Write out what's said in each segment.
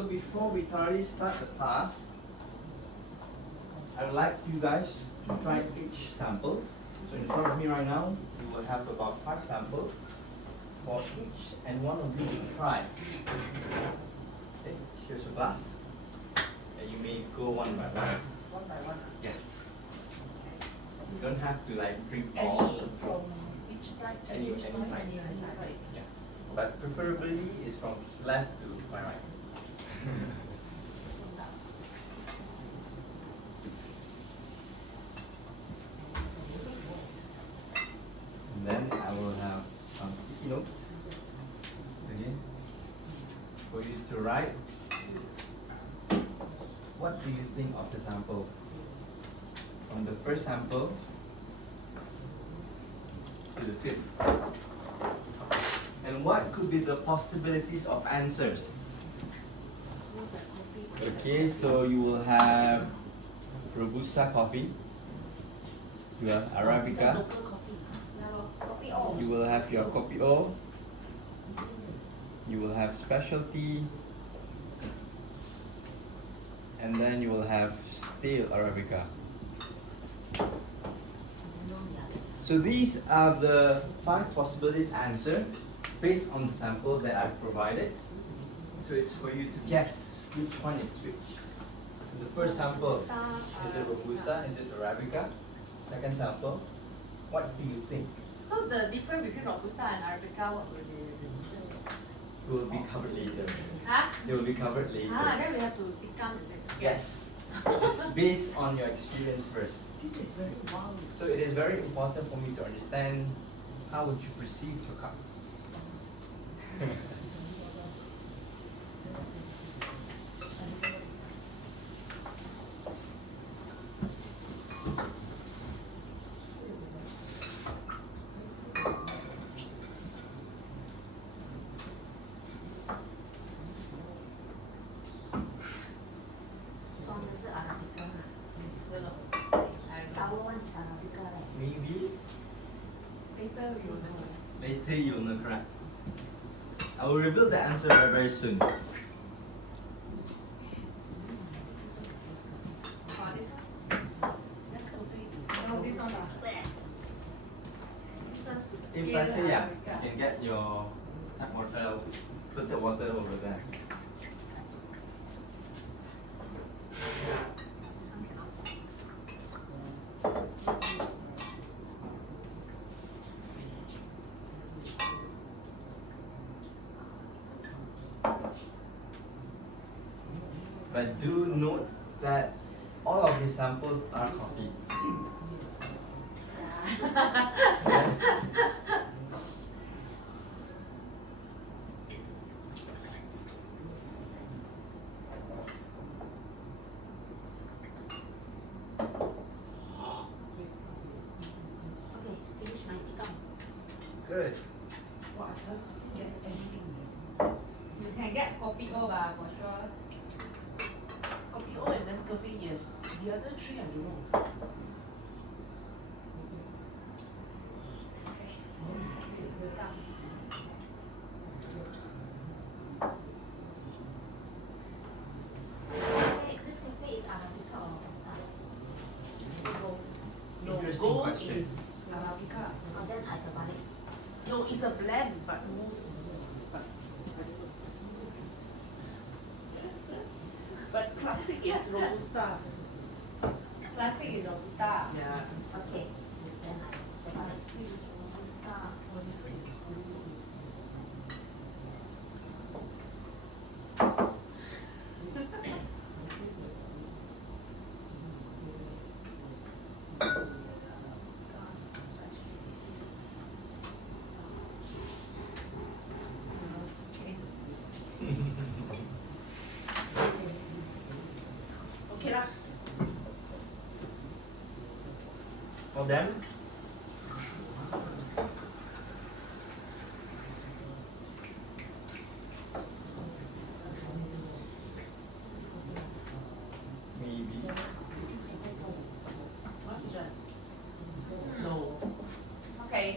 So before we thoroughly start the class, I would like you guys to try each sample. So in front of me right now, you will have about 5 samples. For each and one of you to try. Okay, here's a glass. And you may go one by one. One by one. Yeah. You don't have to like drink Any all. from each side to Any each side. side? Any side. Yeah. But preferably is from left to my right. And then I will have some sticky notes. Okay. For you to write. What do you think of the samples? From the first sample to the 5th. And what could be the possibilities of answers? Smells like coffee. Okay, so you will have Robusta coffee. You have It's a Arabica. local coffee. Kopi O. You will have your Kopi O. You will have specialty. And then you will have stale Arabica. So these are the 5 possibilities answer based on the sample that I've provided. So it's for you to guess which one is which. So the first sample, is it Robusta? Is it Arabica? Second sample, what do you think? So the difference between Robusta and Arabica, what will be the difference? It will be covered later. Huh? They will be covered later. Then we have to tikam, is it? Yes. It's based on your experience first. This is very wow. So it is very important for me to understand how would you perceive your cup. Don't know. Maybe Later we will know. later you'll know, correct? I will reveal the answer very, very soon. Oh, this one? Nescafe is No, this one Robusta. is This one is If stale let's say, yeah, Arabica. you can get your tap water, put the water over there. This one cannot. But do note that all of these samples are coffee. Good. Well, I can't get anything. You can get Kopi O for sure. Coffee O and Nescafe, yes. The other 3, I don't know. No, Interesting gold question. is Arabica. No, it's a blend, but most. But classic is Robusta. Classic is Robusta. Yeah. Okay. Oh, this one is good. Okay lah. For them, maybe. What's that? No. Okay.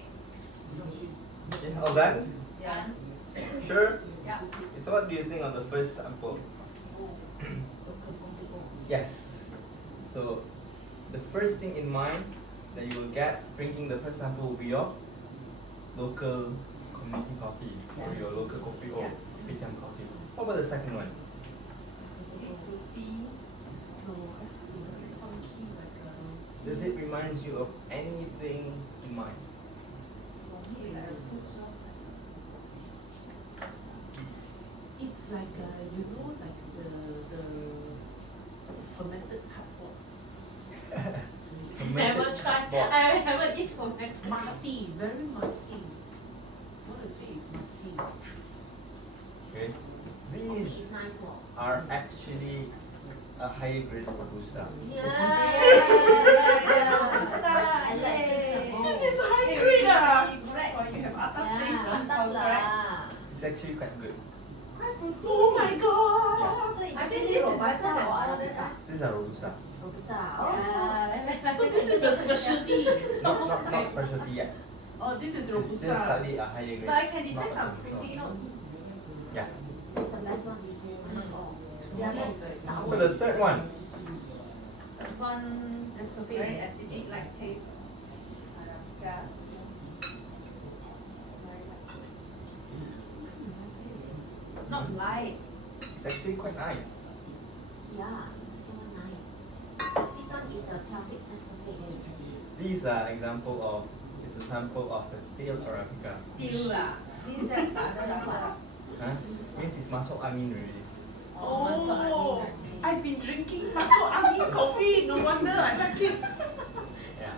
Okay, all done? Yeah. Sure? Yeah. So what do you think of the first sample? Yes. So the first thing in mind that you will get drinking the first sample will be your local community coffee or your local kopi or Kopitiam coffee. What about the second one? Fruity. Funky like Does it remind you of anything in mind? it's like you know like the fermented cardboard. Never tried. Board. I haven't eaten fermented. Musty, very musty. What I say is musty. Okay. Coffee These is nice walk. are actually a higher grade robusta. Yeah. I like this the most. This is high Hey, grade ah. really correct. Why you have atas Yeah, taste ah? atas lah. It's actually quite good. Quite fruity. Oh my god. Yeah. So it's I think actually this is robusta better than or other arabica? These are robusta. Robusta. Yeah. So this is a specialty. Not specialty yet. Oh, this is It's just robusta. slightly a higher grade. But I can not detect some a fruity robusta. notes. Yeah. That's the best one. The other is sour. So the third one. That one very acidic like taste. Arabica. Not light. It's actually quite nice. Yeah, this one nice. This one is the classic Nescafe. These are example of it's a sample of a stale arabica. Still lah. Means that other rasa. Huh? Means it's masuk angin already. Oh, masuk angin Oh, already. I've been drinking masuk angin coffee. No wonder I like it. Yeah.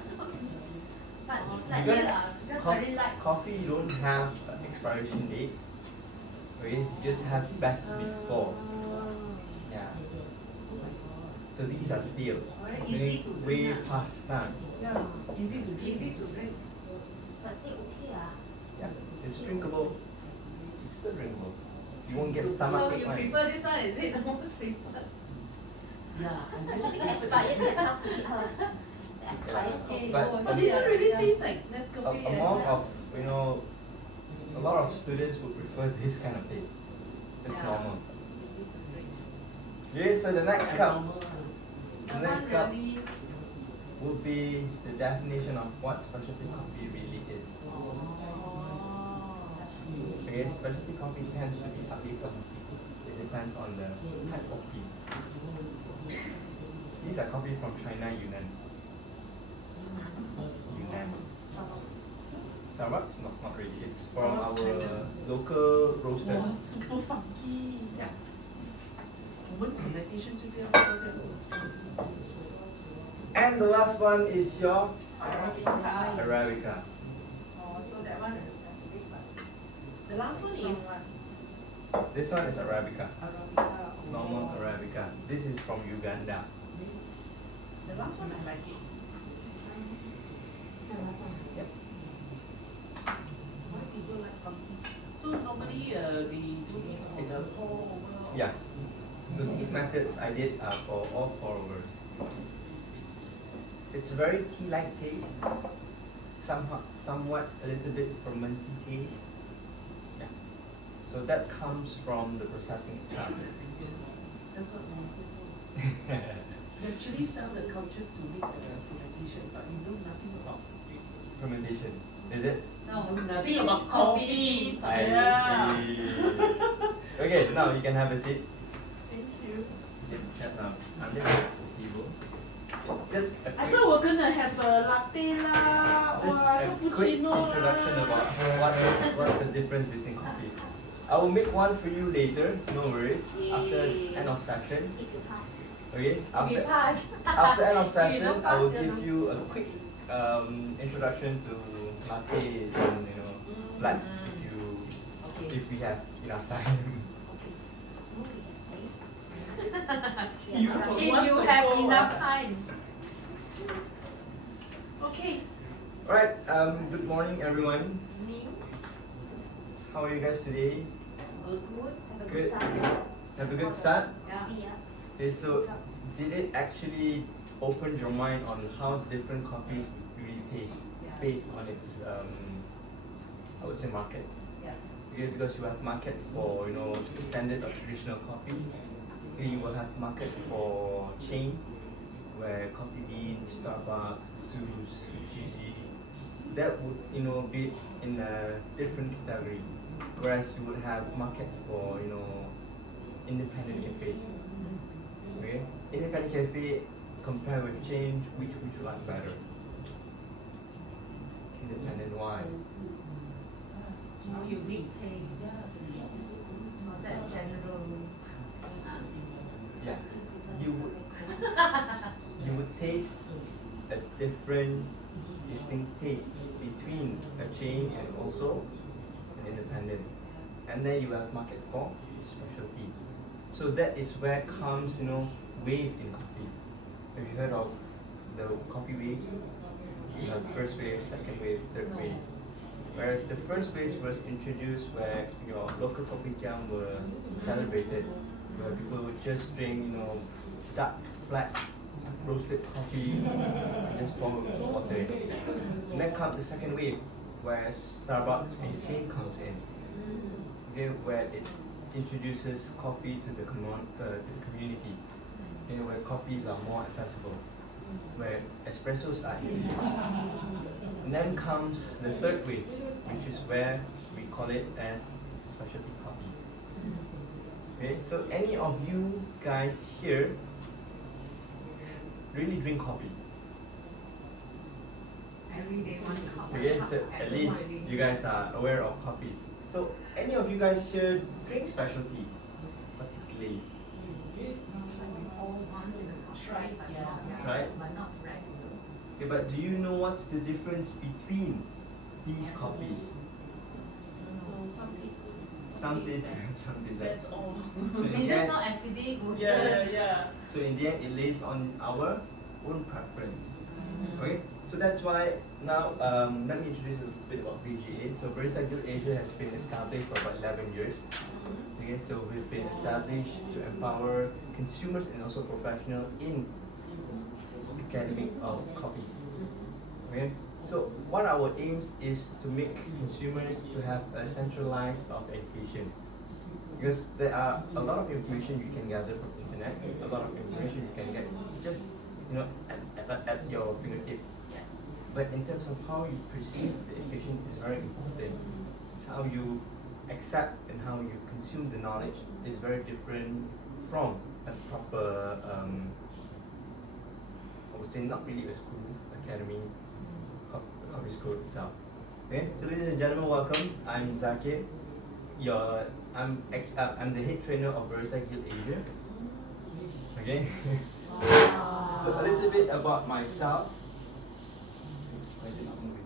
But it's like Because- Because very light. Coffee you don't have an expiration date. Okay, you just have best before. Yeah. So these are stale. Very easy to drink. Way ah. past time. Yeah, easy to drink. Easy to drink. but still okay ah. Yeah. It's drinkable. It's still drinkable. You won't get stomach So ache you one. prefer this one? Is it the most preferred? Yeah, I I just think expired that has to eat her. The expired coffee. But- But this one really tastes like Nescafe. Among of a lot of students would prefer this kind of taste. It's Yeah. normal. Okay, so the next cup. The That next one cup really. will be the definition of what specialty coffee really is. Okay, specialty coffee tends to be slightly funky. It depends on the type of beans. These are coffee from China, Yunnan. Yunnan. Starbucks? No, not really. It's from Starbucks our China. local roaster. Wow, super funky. Yeah. 我们 fermentation 就是要做这样。 And the last one is your Arabica. Arabica. Oh, so that one is acidic, but The last one is This one is Arabica. Arabica. Normal Arabica. This is from Uganda. The last one I like it. Yep. Why people like funky? So normally they do this for the pour over. Yeah. So these methods I did are for all pour overs. It's a very tea-like taste, somewhat a little bit fermenty taste. Yeah. So that comes from the processing itself. That's what they actually sell the cultures to make the fermentation, but we know nothing about it. Fermentation, is it? no. Nothing Bean, about coffee. bean. I Yeah. see. Okay, now you can have a seat. Thank you. You can have some under the table. Just a I quick, thought we're gonna have a latte lah, just or a quick cappuccino introduction lah. about what's the difference between coffees. I will make one for you later, no worries. After Yay. end of session. If you pass. Okay? If you pass. After end of If you session, don't I will pass, give you a quick introduction to lattes and black if you Okay. if we have enough time. No, we can say. You Yeah, will- If wants you to have go, enough time. Okay. Alright, good morning everyone. Evening. How are you guys today? Good. Good. have a Good. good start. Have a good start? Yeah. Yeah. Okay, so did it actually open your mind on how different coffees really taste Yeah. based on its I would say market? Yeah. Because you have market for standard or traditional coffee, Okay, you will have market for chain, where Coffee Bean, Starbucks, Zeus, GG, that would be in a different category. Whereas you would have market for independent cafe. Okay, independent cafe compare with chain, which would you like better? Independent, why? More unique. Taste. Yeah, the taste is so good. Or that general. Yeah, you would you would taste a different distinct taste between a chain and also an independent. And then you have market for specialty. So that is where comes, wave in coffee. Have you heard of the coffee waves? You have first wave, second wave, third wave. Whereas the first wave was introduced where your local kopitiam were celebrated, where people would just drink, dark black roasted coffee and just pour water in it. And then comes the second wave, where Starbucks and chain comes in. Okay, where it introduces coffee to the community. Where coffees are more accessible, where espressos are introduced. And then comes the third wave, which is where we call it as specialty coffees. Okay, so any of you guys here really drink coffee? Every day one cup. Okay, so at least you guys are aware of coffees. So any of you guys here drink specialty, particularly? Once in a while. Try, yeah. Try? But not regular. Okay, but do you know what's the difference between these coffees? Some taste good. Some taste bad. good, some taste bad. That's all. So in It's the just end, not acidic, roasted. Yeah. so in the end, it lays on our own preference. Okay, so that's why now let me introduce a bit about BGA. So Barista Guild Asia has been established for about 11 years. Okay, so we've been established to empower consumers and also professionals in academic of coffees. Okay, so one of our aims is to make consumers to have a centralized of education, because there are a lot of information you can gather from internet, a lot of information you can get just at your fingertip. But in terms of how you perceive the education is very important. It's how you accept and how you consume the knowledge is very different from a proper, I would say not really a school, academy, coffee school itself. Okay, so ladies and gentlemen, welcome. I'm Zakir. I'm the head trainer of Barista Guild Asia. Okay. So a little bit about myself. Why is it not moving?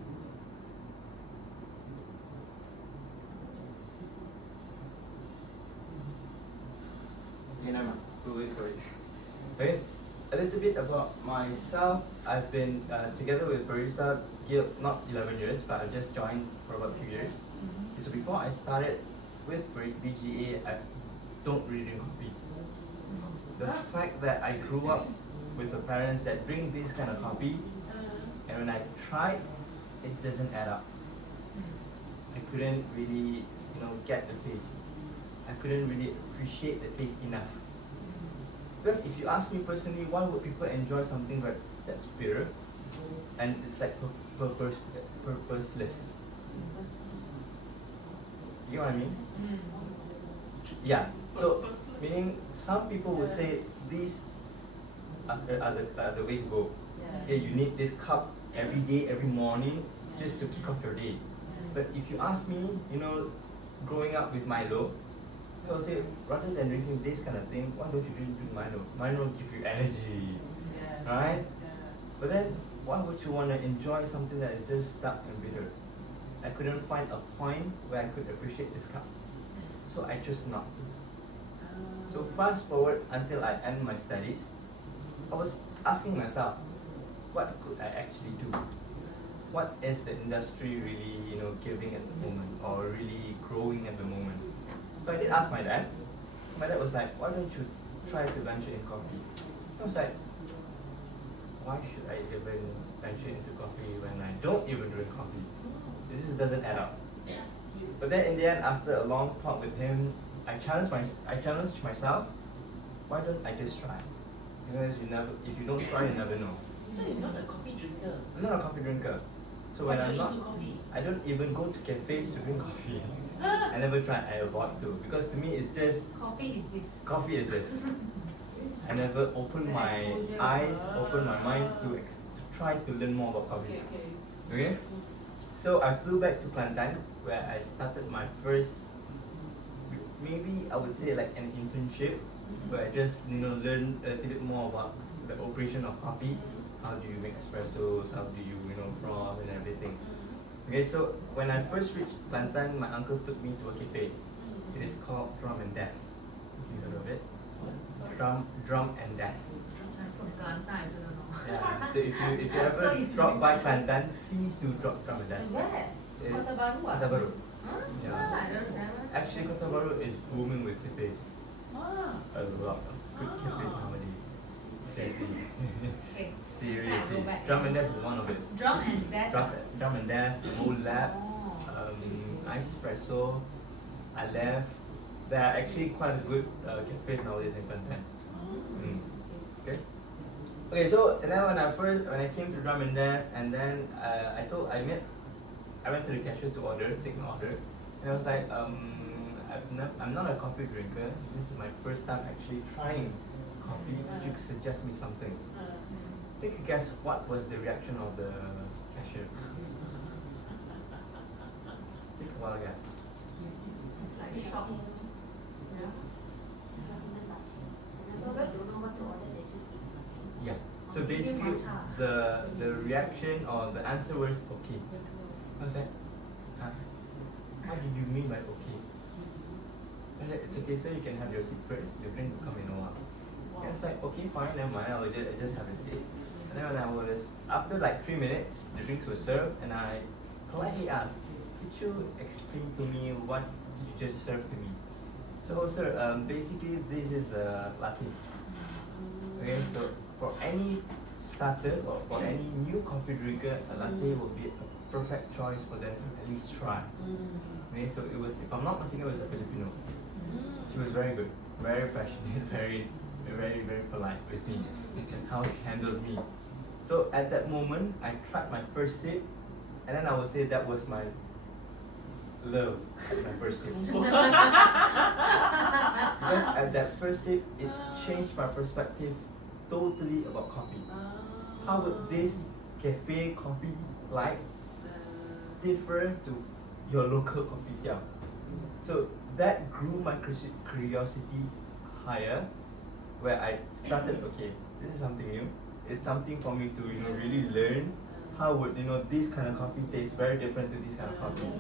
Okay, never mind. We'll wait for it. Okay, a little bit about myself. I've been together with Barista Guild not 11 years, but I just joined for about 2 years. So before I started with BGA, I don't really drink coffee. The fact that I grew up with the parents that drink this kind of coffee, and when I tried, it doesn't add up. I couldn't really, get the taste. I couldn't really appreciate the taste enough. Because if you ask me personally, why would people enjoy something that's bitter and it's like purposeless? You know what I mean? Yeah. So meaning some people would say these are the way to go. Hey, you need this cup every day, every morning, just to kick off your day. But if you ask me, growing up with Milo, so I'll say rather than drinking this kind of thing, why don't you drink Milo? Milo will give you energy, right? But then why would you want to enjoy something that is just dark and bitter? I couldn't find a point where I could appreciate this cup, so I chose not to. So fast forward until I end my studies, I was asking myself, what could I actually do? What is the industry really, giving at the moment, or really growing at the moment? So I did ask my dad. So my dad was like, why don't you try to venture in coffee? I was like, why should I even venture into coffee when I don't even drink coffee? This just doesn't add up. But then in the end, after a long talk with him, I challenged myself why don't I just try? Because if you don't try, you never know. So you're not a coffee drinker. I'm not a coffee drinker. So Why when are I'm you not, into coffee? I don't even go to cafes to drink coffee. Ah. I never try, I avoid to. Because to me it's just, Coffee is this. coffee is this. I never open The my exposure. eyes, open my mind to try to learn more about coffee. Okay. Okay? So I flew back to Kelantan where I started my first, maybe I would say like an internship, where I just learn a little bit more about the operation of coffee. How do you make espressos? How do you froth and everything? Okay, so when I first reached Kelantan, my uncle took me to a cafe. It is called Drum and Das. You heard of it? What? Sorry. Drum and Das. I'm from Kelantan, I also don't know. Yeah. So if you So ever you drop by visit- Kelantan, please do drop Drum and Das. Where? It's Kota Baru ah? Kota Baru. Huh? Yeah. I don't never. Actually, Kota Baru is booming with cafes. Ah. A lot of good cafes nowadays. Seriously. Okay. Seriously. Next time I go back. Drum and Das is one of it. Drum and Das. Drum and Das, Mo Lab, Oh. Ice Espresso, Aleph. There are actually quite a good cafes nowadays in Kelantan. Mm. Okay. Okay, so and then when I came to Drum and Das, and then I went to the cashier to take an order, and I was like, I'm not a coffee drinker. This is my first time actually trying coffee. Could you suggest me something? Take a guess. What was the reaction of the cashier? Take a while, guys. It's like shock. Yeah. Whenever they don't know what to order, they just give nothing. Yeah. So Give you basically, matcha. the reaction or the answer was okay. I was like, huh? What did you mean by okay? I said, it's okay, sir. You can have your seat first. Your drink will come in a while. And it's like, okay, fine, never mind. I just have a seat. And then when after like 3 minutes, the drinks were served, and I politely asked, could you explain to me what did you just serve to me? So, sir, basically this is a latte. Okay, so for any starter or for any new coffee drinker, a latte will be a perfect choice for them to at least try. Okay, so it was, if I'm not mistaken, it was a Filipino. She was very good, very passionate, very polite with me and how she handles me. So at that moment, I tried my first sip, and then I would say that was my love at my first sip. Because at that first sip, it changed my perspective totally about coffee. How would this cafe coffee like differ to your local kopitiam? So that grew my curiosity higher, where I started, okay, this is something new. It's something for me to really learn. How would this kind of coffee taste very different to this kind of coffee?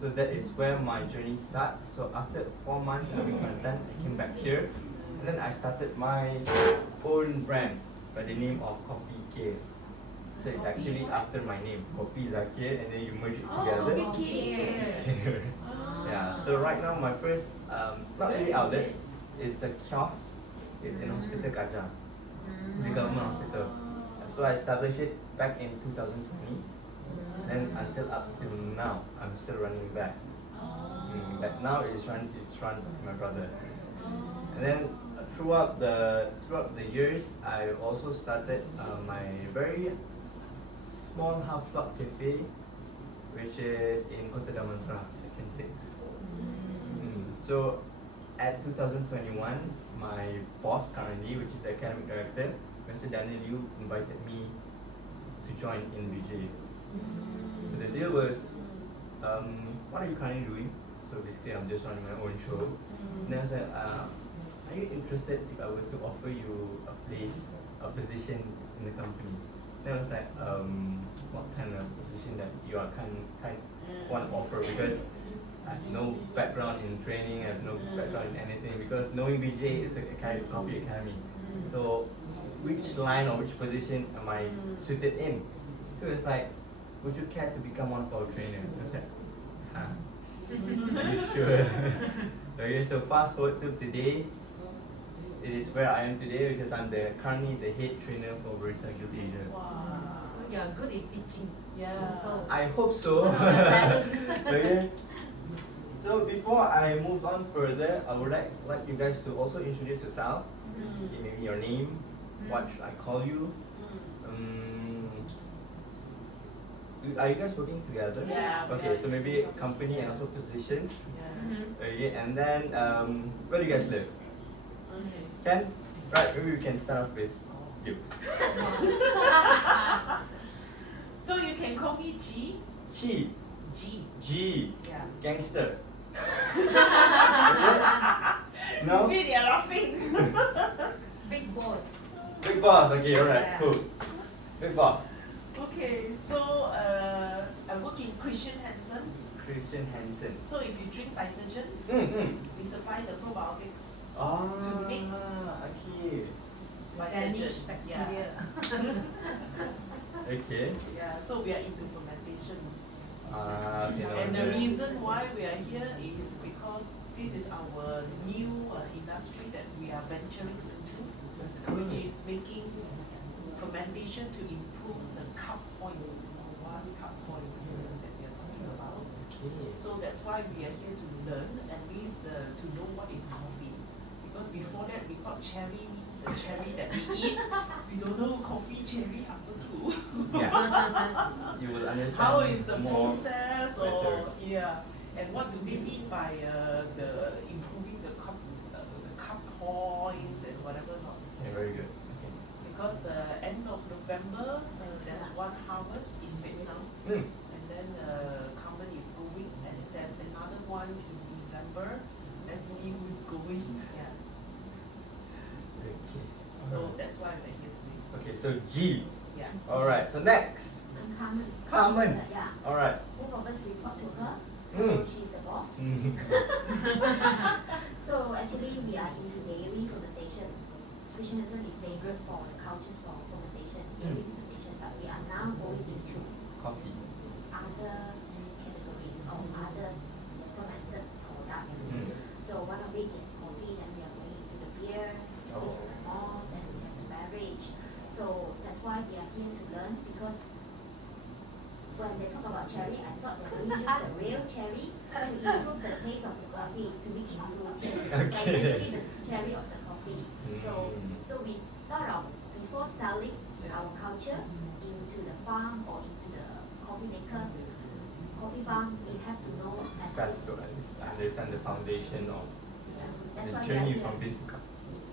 So that is where my journey starts. So after 4 months in Kelantan, I came back here, and then I started my own brand by the name of Kopi K. So it's actually after my name, Kopi Zakir, and then you merge it together. Okay. Yeah. So right now my first not really outlet, it's a kiosk. It's in Hospital Gajah, the government hospital. So I established it back in 2020, and until up till now, I'm still running that. But now it's run by my brother. And then throughout the years, I also started my very small half flop cafe, which is in Kota Damansara, Second 6. So at 2021, my boss currently, which is the academic director, Mr. Daniel Liu, invited me to join in VJ. So the deal was, what are you currently doing? So basically, I'm just running my own show. And then I said, are you interested if I were to offer you a position in the company? Then I was like, what kind of position that you are kind want to offer? Because I have no background in training, I have no background in anything. Because knowing BJ is a coffee academy, so which line or which position am I suited in? So it's like, would you care to become one of our trainers? I was like, huh? Are you sure? Okay, so fast forward to today. It is where I am today, because I'm currently the head trainer for Barista Guild Asia. Wow. So you're good at teaching. Yeah. So I hope so. Okay. So before I move on further, I would like you guys to also introduce yourself. Mm. Maybe your name, what should I call you? Mm. Are you guys working together? Yeah, we Okay, are so maybe using company and also positions. Yeah. Okay, and then where do you guys live? Okay. Ken? Right, maybe we can start off with you. So you can call me G. Chi, G. G, Yeah. gangster. No? See, they're laughing. Big boss. Big boss, okay, alright, Yeah. cool. Big boss. Okay, so I work in Christian Hansen. Christian Hansen. So if you drink Vitagen, we supply the probiotics Ah, to make okay. Danish bacteria. Okay. Yeah, so we are into fermentation. Okay, no And the wonder. reason why we are here is because this is our new industry that we are venturing into, which is making fermentation to improve the cup points, one cup points that we are talking about. Okay. So that's why we are here to learn, at least to know what is coffee. Because before that we thought cherry means a cherry that we eat. We don't know coffee cherry after two. Yeah. You will understand How is the more process better. or yeah, and what do they mean by the improving the cup points and whatever not? Yeah, very good. Okay. Because end of November there's one harvest in Vietnam, Mm. and then Carmen is going, and there's another one in December. Let's see who's going. Yeah. Okay. So Alright. that's why we're here today. Okay, so G. Yeah. Alright, so next. I'm Carmen. Carmen. Yeah. Alright. Both of us report to her. So Mm. she's the boss. Mm. So actually we are into dairy fermentation. Christian Hansen is famous for the cultures for fermentation, dairy fermentation, but we are now going into Coffee. other categories or other fermented products. Mm. So one of it is coffee, then we are going into the beer, which is the malt, then we have the beverage. So that's why we are here to learn, because when they talk about cherry, I thought they only use the real cherry to improve the taste of the coffee, to make it fruity. But it's Okay. actually the cherry of the coffee. So we thought of, before selling our culture into the farm or into the coffee maker, coffee farm, we have to know It's at best least, to understand the foundation of yeah, that's the why we are journey here. from bean to cup.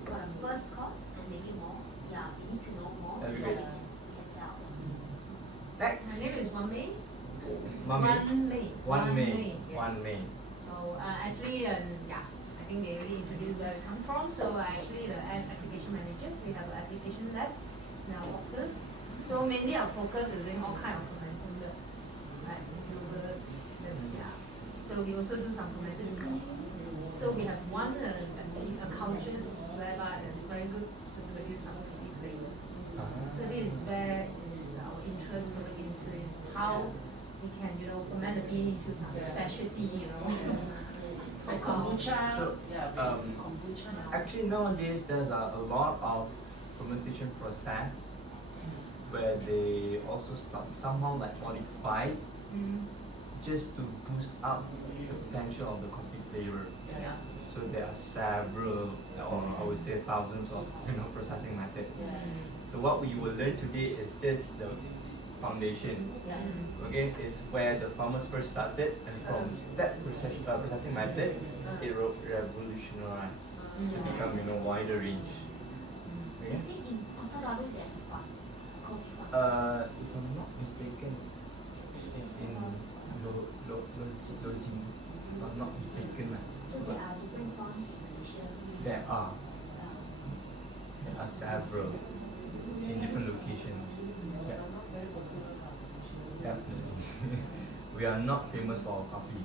For the first course and maybe more, yeah, we need to know more That'd be before great. we can sell. My Next. name is Wan Mei. Mummy. Wan Mei. One May. Yes. 1 May. So actually, yeah, I think they already introduced where we come from. So actually, the application managers, we have application labs in our office. So mainly our focus is in all kind of fermented milk, like yogurts, milk, yeah. So we also do some fermented tea. So we have one cultures whereby it's very good to produce some coffee flavors. So this is where is our interest to look into it, how we can, ferment the bean into some specialty, The kombucha, So, yeah, we um, do kombucha now. Actually, nowadays there's a lot of fermentation process where they also somehow like modify just to boost up the potential of the coffee flavor. Yeah. So there are several, or I would say thousands of processing methods. So what we will learn today is just the foundation. Okay, is where the farmers first started, and from that processing method, it revolutionized to become wider range. You Okay. see, in Colorado there's a farm, coffee farm. If I'm not mistaken, it's in Lojing. If I'm not mistaken, So there are different farms in Malaysia. there are several in different locations. Yeah. Definitely. We are not famous for our coffee,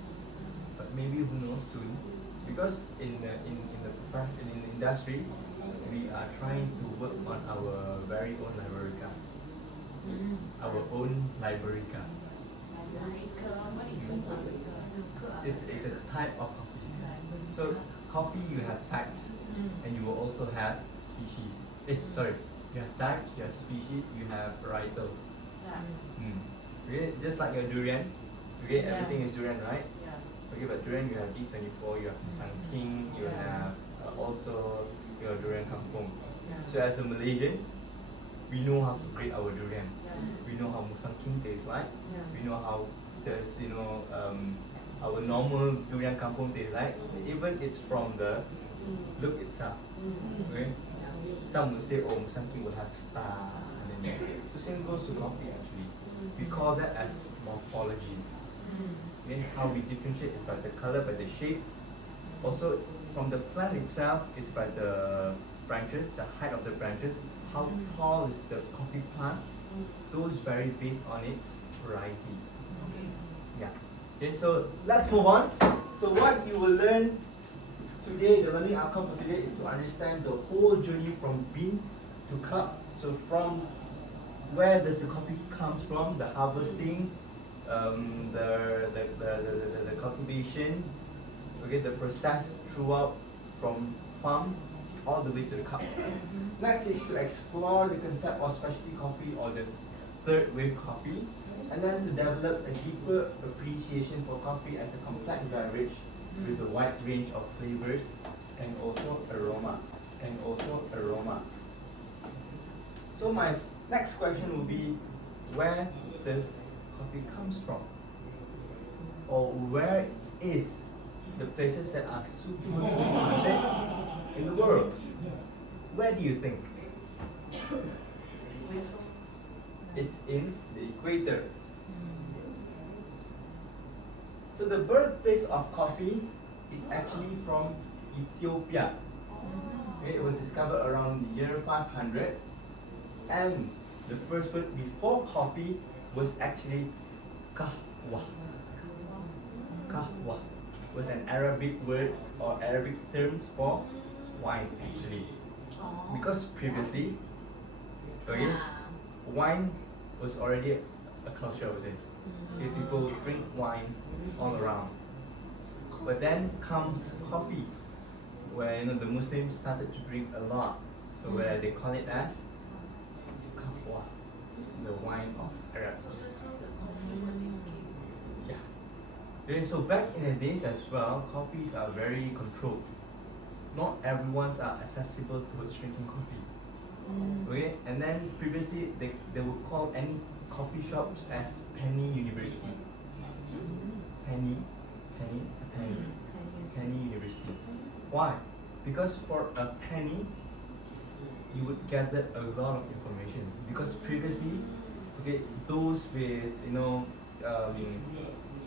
but maybe who knows soon. Because in the industry, we are trying to work on our very own Liberica. Our own Liberica. Liberica, what is Liberica? It's a type of coffee. So coffee you have types, and you will also have species. Sorry, you have types, you have species, you have varietals. Yeah. Okay, just like your durian. Okay, Yeah. everything is durian, right? Yeah. Okay, but durian you have D24, you have Musang King, you have also your durian kampung. So as a Malaysian, we know how to grade our durian. We know how Musang King tastes like. We know how does our normal durian kampung tastes like. Even it's from the look itself. Okay. Some would say, oh, Musang King will have star. And then the same goes to coffee actually. We call that as morphology. Okay, how we differentiate is by the color, by the shape. Also, from the plant itself, it's by the branches, the height of the branches. How tall is the coffee plant? Those vary based on its variety. Yeah. Okay, so let's move on. So what you will learn today, the learning outcome for today is to understand the whole journey from bean to cup. So from where does the coffee comes from, the harvesting, the cultivation, okay, the process throughout from farm all the way to the cup. Next is to explore the concept of specialty coffee or the third wave coffee, and then to develop a deeper appreciation for coffee as a complex beverage with a wide range of flavors and also aroma. So my next question will be, where does coffee comes from? Or where is the places that are suitable to be planted in the world? Where do you think? It's in the equator. So the birthplace of coffee is actually from Ethiopia. Okay, it was discovered around the year 500, and the first word before coffee was actually kahwa. Kahwa was an Arabic word or Arabic terms for wine actually. Because previously, okay, wine was already a culture, was it? Okay, people drink wine all around. But then comes coffee, where the Muslims started to drink a lot. So where they call it as kahwa, the wine of Arabs. Yeah. Okay, so back in the days as well, coffees are very controlled. Not everyone's are accessible towards drinking coffee. Okay, and then previously they would call any coffee shops as penny university. Penny university. Why? Because for a penny, you would gather a lot of information. Because previously, okay, those with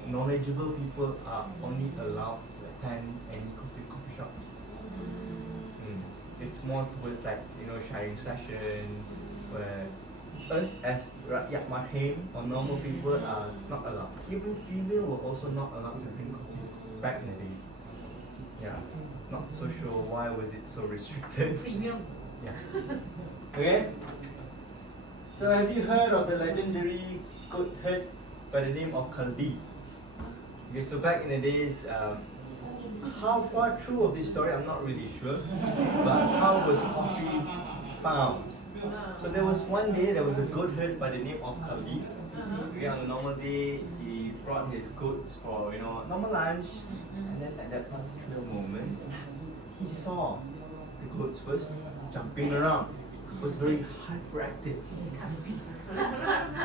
knowledgeable people are only allowed to attend any coffee shop. It's more towards like sharing session where us as rakyat marhim or normal people are not allowed. Even female were also not allowed to drink coffee back in the days. Yeah, not so sure why was it so restricted. Premium. Yeah. Okay. So have you heard of the legendary goat herd by the name of Kaldi? Okay, so back in the days, how far true of this story I'm not really sure, but how was coffee found? So there was one day there was a goat herd by the name of Kaldi. Okay, on a normal day he brought his goats for normal lunch, and then at that particular moment he saw the goats was jumping around, was very hyperactive.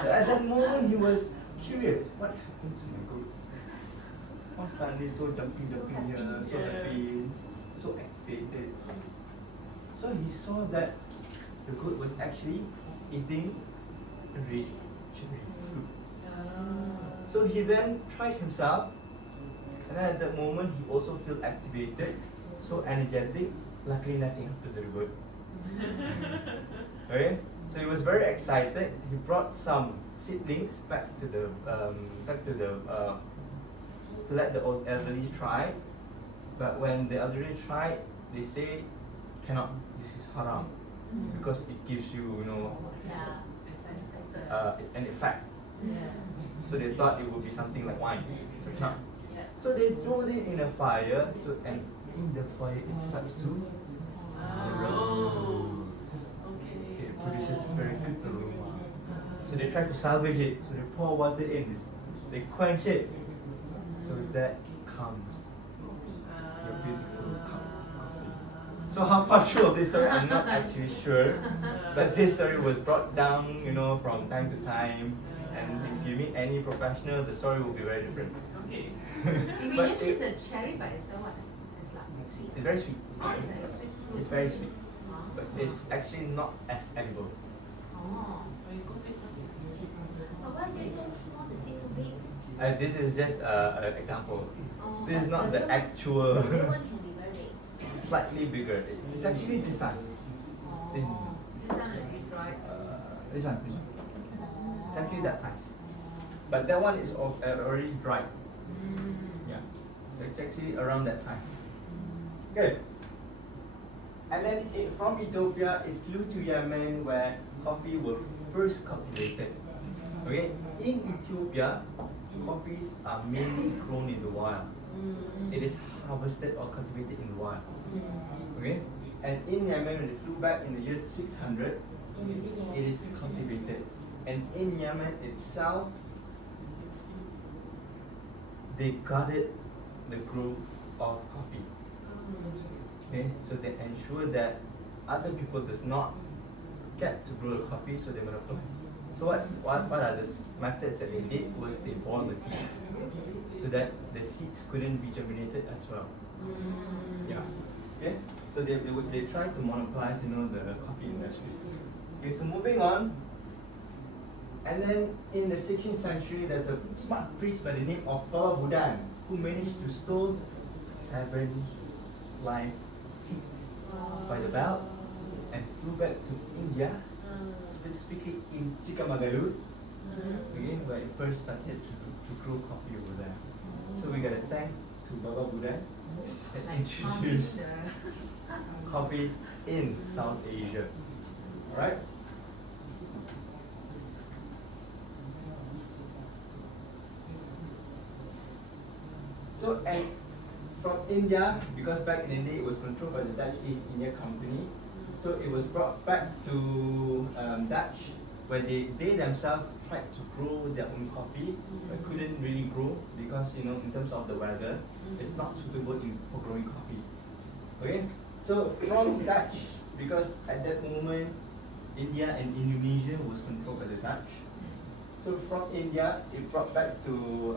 So at that moment he was curious, what happened to my goat? Why suddenly so jumping here, so happy, so activated? So he saw that the goat was actually eating a red cherry fruit. So he then tried himself, and then at that moment he also felt activated, so energetic. Luckily nothing happens to the goat. Okay, so he was very excited. He brought some seedlings back to let the old elderly try. But when the elderly tried, they say cannot. This is haram because it gives you an effect. So they thought it would be something like wine. So cannot. So they threw it in a fire. So and in the fire it starts to roast. Okay, it produces very good aroma. So they try to salvage it. So they pour water in. They quench it so that becomes your beautiful cup of coffee. So how far true of this story, I'm not actually sure. But this story was brought down, from time to time. And if you meet any professional, the story will be very different. Okay. If we But just eat the cherry by itself, what it's like sweet. It's very sweet. Oh, it's like a sweet fruit. It's very sweet. Oh. But it's actually not as edible. Oh. Very good. But why is it so small, the seed so big? This is just an example. Oh. This is not the The actual, real one can be very big. slightly bigger. It's actually this size. Oh. This one really dry. This one. Oh. It's actually that size. But that one is already dried. Mm. Yeah. So it's actually around that size. Good. And then from Ethiopia, it flew to Yemen where coffee was first cultivated. Okay. In Ethiopia, coffees are mainly grown in the wild. It is harvested or cultivated in the wild. Okay. And in Yemen, when it flew back in the year 600, it is cultivated. And in Yemen itself, they guarded the growth of coffee. Okay, so they ensure that other people does not get to grow the coffee, so they monopolize. So what are the methods that they did was they boiled the seeds, so that the seeds couldn't be germinated as well. Yeah. Okay. So they try to monopolize, the coffee industry. Okay. So moving on. And then in the 16th century, there's a smart priest by the name of Baba Budan who managed to steal 7 live seeds by the belt and flew back to India, specifically in Chikamagalur, okay, where it first started to grow coffee over there. So we got a thank to Baba Budan that introduced coffees in South Asia. Alright? So, and from India, because back in the day it was controlled by the Dutch East India Company, so it was brought back to Dutch, where they themselves tried to grow their own coffee, but couldn't really grow because, in terms of the weather, it's not suitable for growing coffee. Okay, so from Dutch, because at that moment, India and Indonesia was controlled by the Dutch. So from India, it brought back to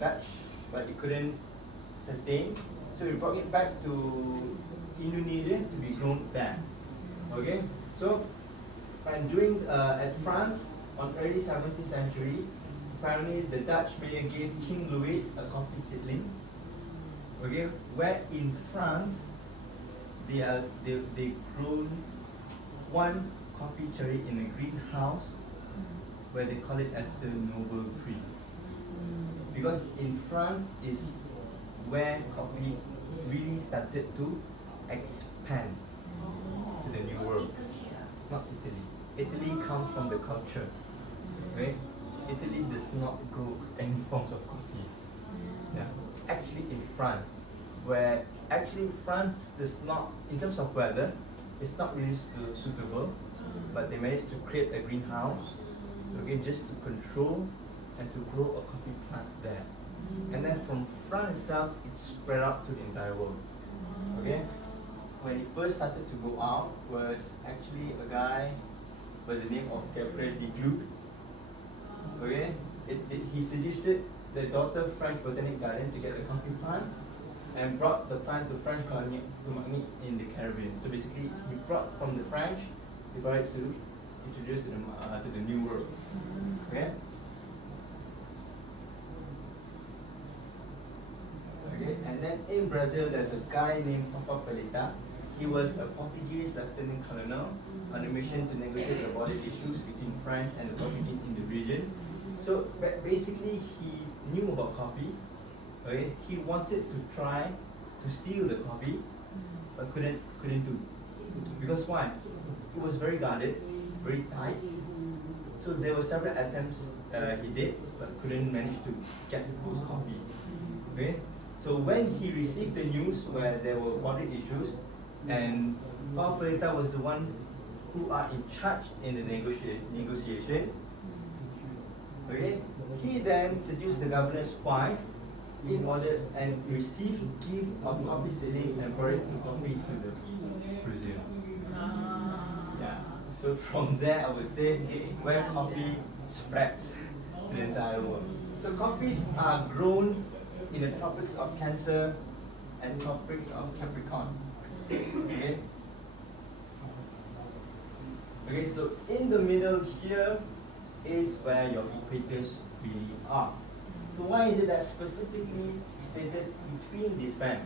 Dutch, but it couldn't sustain. So we brought it back to Indonesia to be grown there. Okay, so and during at France on early 17th century, apparently the Dutch mayor gave King Louis a coffee seedling. Okay, where in France they grown 1 coffee cherry in a greenhouse where they call it as the noble tree. Because in France is where coffee really started to expand to the new world. Not Italy. Italy comes from the culture. Okay? Italy does not grow any forms of coffee. Yeah. Actually in France, where actually France does not, in terms of weather, it's not really suitable, but they managed to create a greenhouse, okay, just to control and to grow a coffee plant there. And then from France itself, it spread out to the entire world. Okay? When it first started to go out was actually a guy by the name of Gabriel Digloux. Okay? He suggested the daughter French Botanic Garden to get a coffee plant and brought the plant to French colony to Martinique in the Caribbean. So basically, he brought from the French, he brought it to introduce to the New World. Okay? Okay, and then in Brazil, there's a guy named Papa Pelita. He was a Portuguese lieutenant colonel on a mission to negotiate the border issues between French and the Portuguese in the region. So basically, he knew about coffee. Okay, he wanted to try to steal the coffee, but couldn't do. Because why? It was very guarded, very tight. So there were several attempts he did, but couldn't manage to get those coffee. Okay. So when he received the news where there were border issues, and Papa Pelita was the one who are in charge in the negotiation, okay, he then seduced the governor's wife in order and receive gift of coffee seedling and brought coffee to the Brazil. Yeah. So from there, I would say where coffee spreads to the entire world. So coffees are grown in the tropics of Cancer and tropics of Capricorn. Okay. Okay, so in the middle here is where your equators really are. So why is it that specifically stated between this band?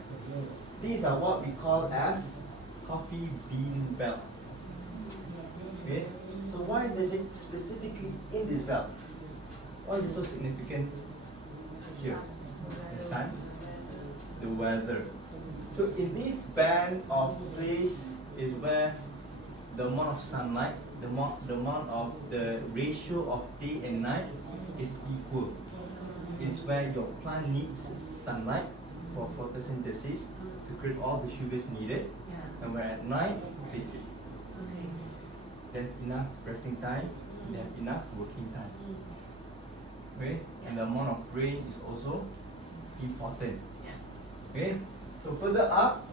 These are what we call as coffee bean belt. Okay, so why does it specifically in this belt? Why is it so significant here? The sun, the weather. So in this band of place is where the amount of sunlight, the amount of the ratio of day and night is equal. It's where your plant needs sunlight for photosynthesis to create all the sugars needed, and where at night they sleep. They have enough resting time, they have enough working time. Okay? And the amount of rain is also important. Okay? So further up,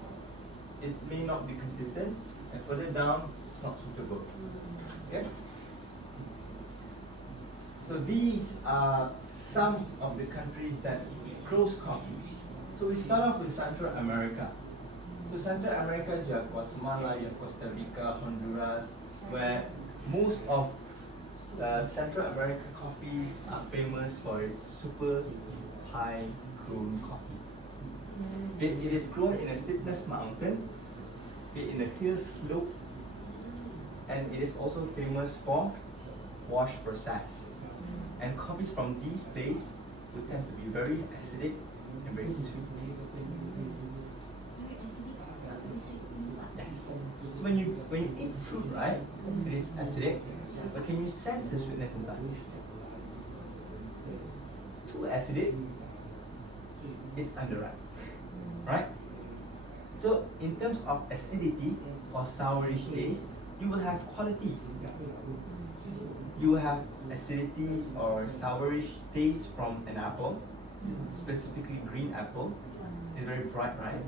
it may not be consistent, and further down, it's not suitable. Okay? So these are some of the countries that grows coffee. So we start off with Central America. So Central America is you have Guatemala, you have Costa Rica, Honduras, where most of Central America coffees are famous for its super high grown coffee. It is grown in a steepness mountain, in a hill slope, and it is also famous for wash process. And coffees from these places would tend to be very acidic and very sweet. Yes. So when you eat fruit, right, it is acidic, but can you sense the sweetness inside? Too acidic, it's underripe, right? So in terms of acidity or sourish taste, you will have qualities. You will have acidity or sourish taste from an apple, specifically green apple. It's very bright, right?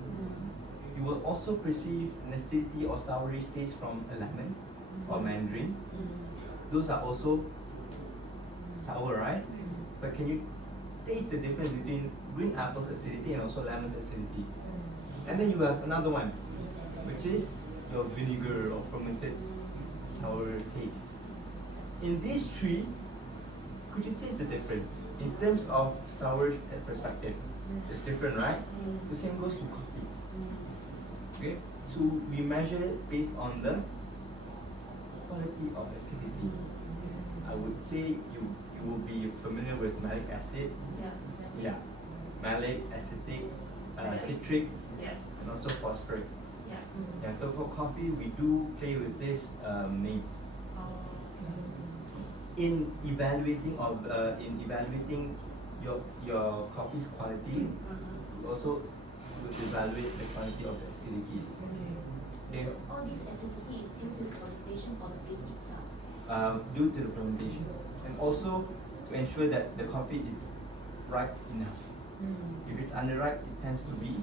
You will also perceive an acidity or sourish taste from a lemon or mandarin. Those are also sour, right? But can you taste the difference between green apple's acidity and also lemon's acidity? And then you have another one, which is your vinegar or fermented sour taste. In these three, could you taste the difference in terms of sour perspective? It's different, right? The same goes to coffee. Okay, so we measure it based on the quality of acidity. I would say you will be familiar with malic acid. Yeah, malic, acetic, citric, and also phosphoric. Yeah, so for coffee, we do play with this names. In evaluating your coffee's quality, you also would evaluate the quality of the acidity. Okay. So all this acidity is due to the fermentation or the bean itself? Due to the fermentation, and also to ensure that the coffee is ripe enough. If it's underripe, it tends to be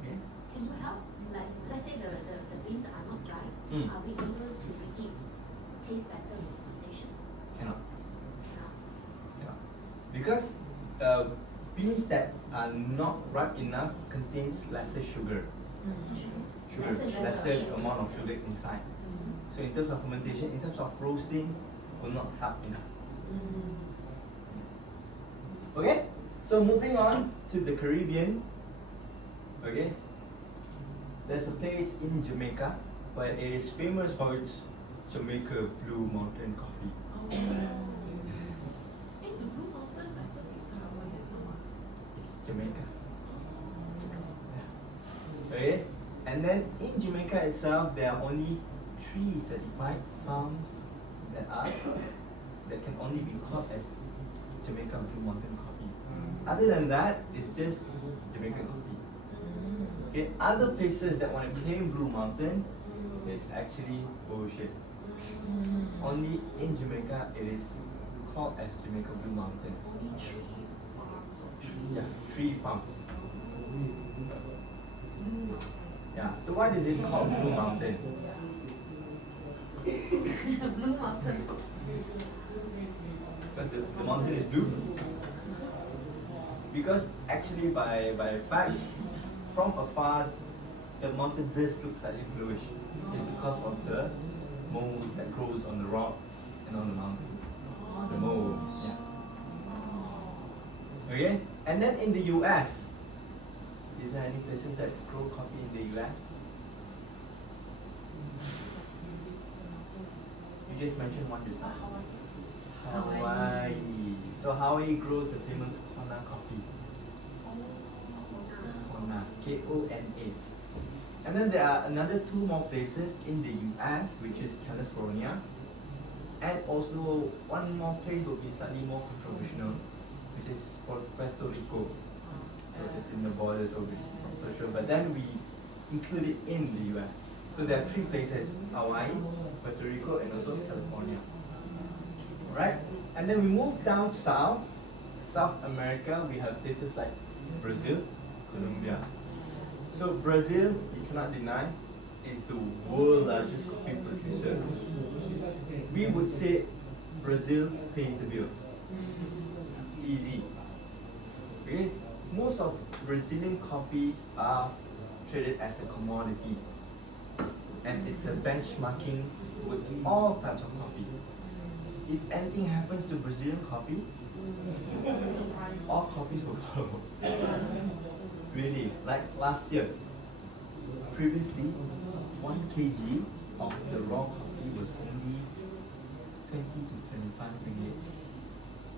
okay. Can you help? Like, let's say the beans are not dry. Are we able to make it taste better with fermentation? Cannot. Cannot. Because beans that are not ripe enough contains lesser sugar. Lesser amount of sugar inside. So in terms of fermentation, in terms of roasting, will not help enough. Okay, so moving on to the Caribbean. Okay, there's a place in Jamaica where it is famous for its Jamaica Blue Mountain coffee. The Blue Mountain, I thought it's Hawaii. It's Jamaica. Okay, and then in Jamaica itself, there are only 3 certified farms that can only be called as Jamaica Blue Mountain coffee. Other than that, it's just Jamaican coffee. Okay, other places that want to claim Blue Mountain is actually bullshit. Only in Jamaica it is called as Jamaica Blue Mountain. Only 3 farms or 3. Yeah, 3 farms. Blue Mountain. Yeah. So why is it called Blue Mountain? Blue Mountain. Because the mountain is blue. Because actually by fact, from afar, the mountain does look slightly bluish. It's because of the mold that grows on the rock and on the mountain. The mold. Yeah. Okay? And then in the US, is there any places that grow coffee in the US? You just mentioned one just now. Hawaii. So Hawaii grows the famous Kona coffee. Kona. Kona. And then there are another 2 more places in the US, which is California. And also one more place will be slightly more controversial, which is Puerto Rico. So it's in the border, so it's not so sure. But then we include it in the US. So there are 3 places: Hawaii, Puerto Rico, and also California. Right? And then we move down south, South America, we have places like Brazil, Colombia. So Brazil, you cannot deny, is the world largest coffee producer. We would say Brazil pays the bill. Easy. Okay? Most of Brazilian coffees are traded as a commodity. And it's a benchmarking towards all types of coffee. If anything happens to Brazilian coffee, all coffees will follow. Really, like last year, previously, 1 kg of the raw coffee was only 20 to 25 ringgit.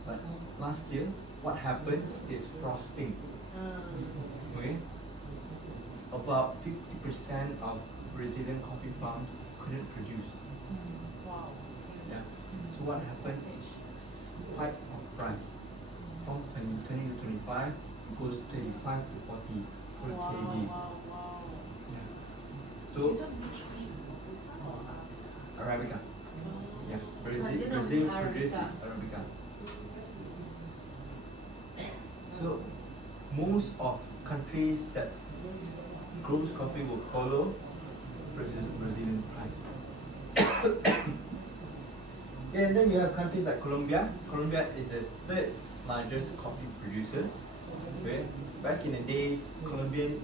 But last year, what happens is frosting. Okay? About 50% of Brazilian coffee farms couldn't produce. Wow. Yeah. So what happened is spike of price. From 20 to 25, it goes 35 to 40 per Wow, kg. wow. Yeah. This So one which breed? This one or Arabica. Yeah. Brazil Brazil produces Arabica. Arabica. So most of countries that grows coffee will follow Brazilian price. Yeah, and then you have countries like Colombia. Colombia is the 3rd largest coffee producer. Okay? Back in the days, Colombian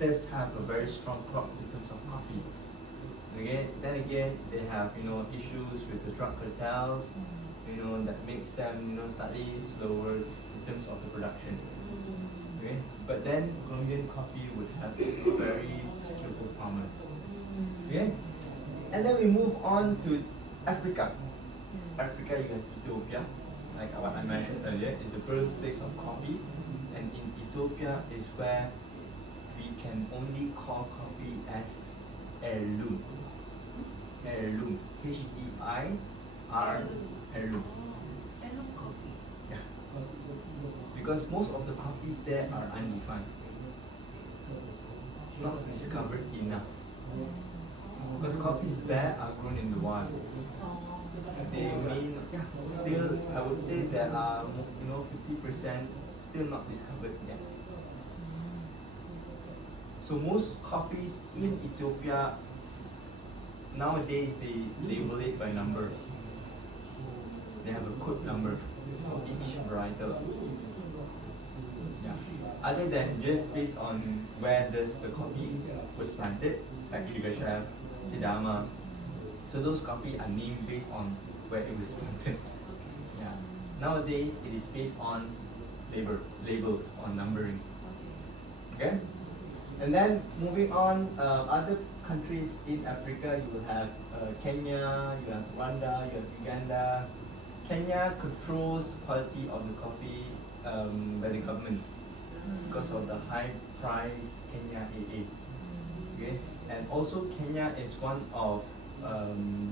does have a very strong crop in terms of coffee. Okay? Then again, they have issues with the drug cartels, that makes them slightly slower in terms of the production. Okay? But then Colombian coffee would have very skillful farmers. Okay? And then we move on to Africa. Africa, you have Ethiopia, like what I mentioned earlier, is the birthplace of coffee. And in Ethiopia is where we can only call coffee as heirloom. Heirloom. H-E-I-R, heirloom. Heirloom coffee. Yeah. Because most of the coffees there are undefined. Not discovered enough. Because coffees there are grown in the wild. They mean, still, I would say there are, 50% still not discovered yet. So most coffees in Ethiopia, nowadays they label it by number. They have a code number for each varietal. Yeah. Other than just based on where does the coffee was planted, like Yirgacheffe, Sidama. So those coffee are named based on where it was planted. Yeah. Nowadays it is based on labels on numbering. Okay? And then moving on, other countries in Africa, you will have Kenya, you have Rwanda, you have Uganda. Kenya controls quality of the coffee by the government because of the high price Kenya AA. Okay? And also Kenya is one of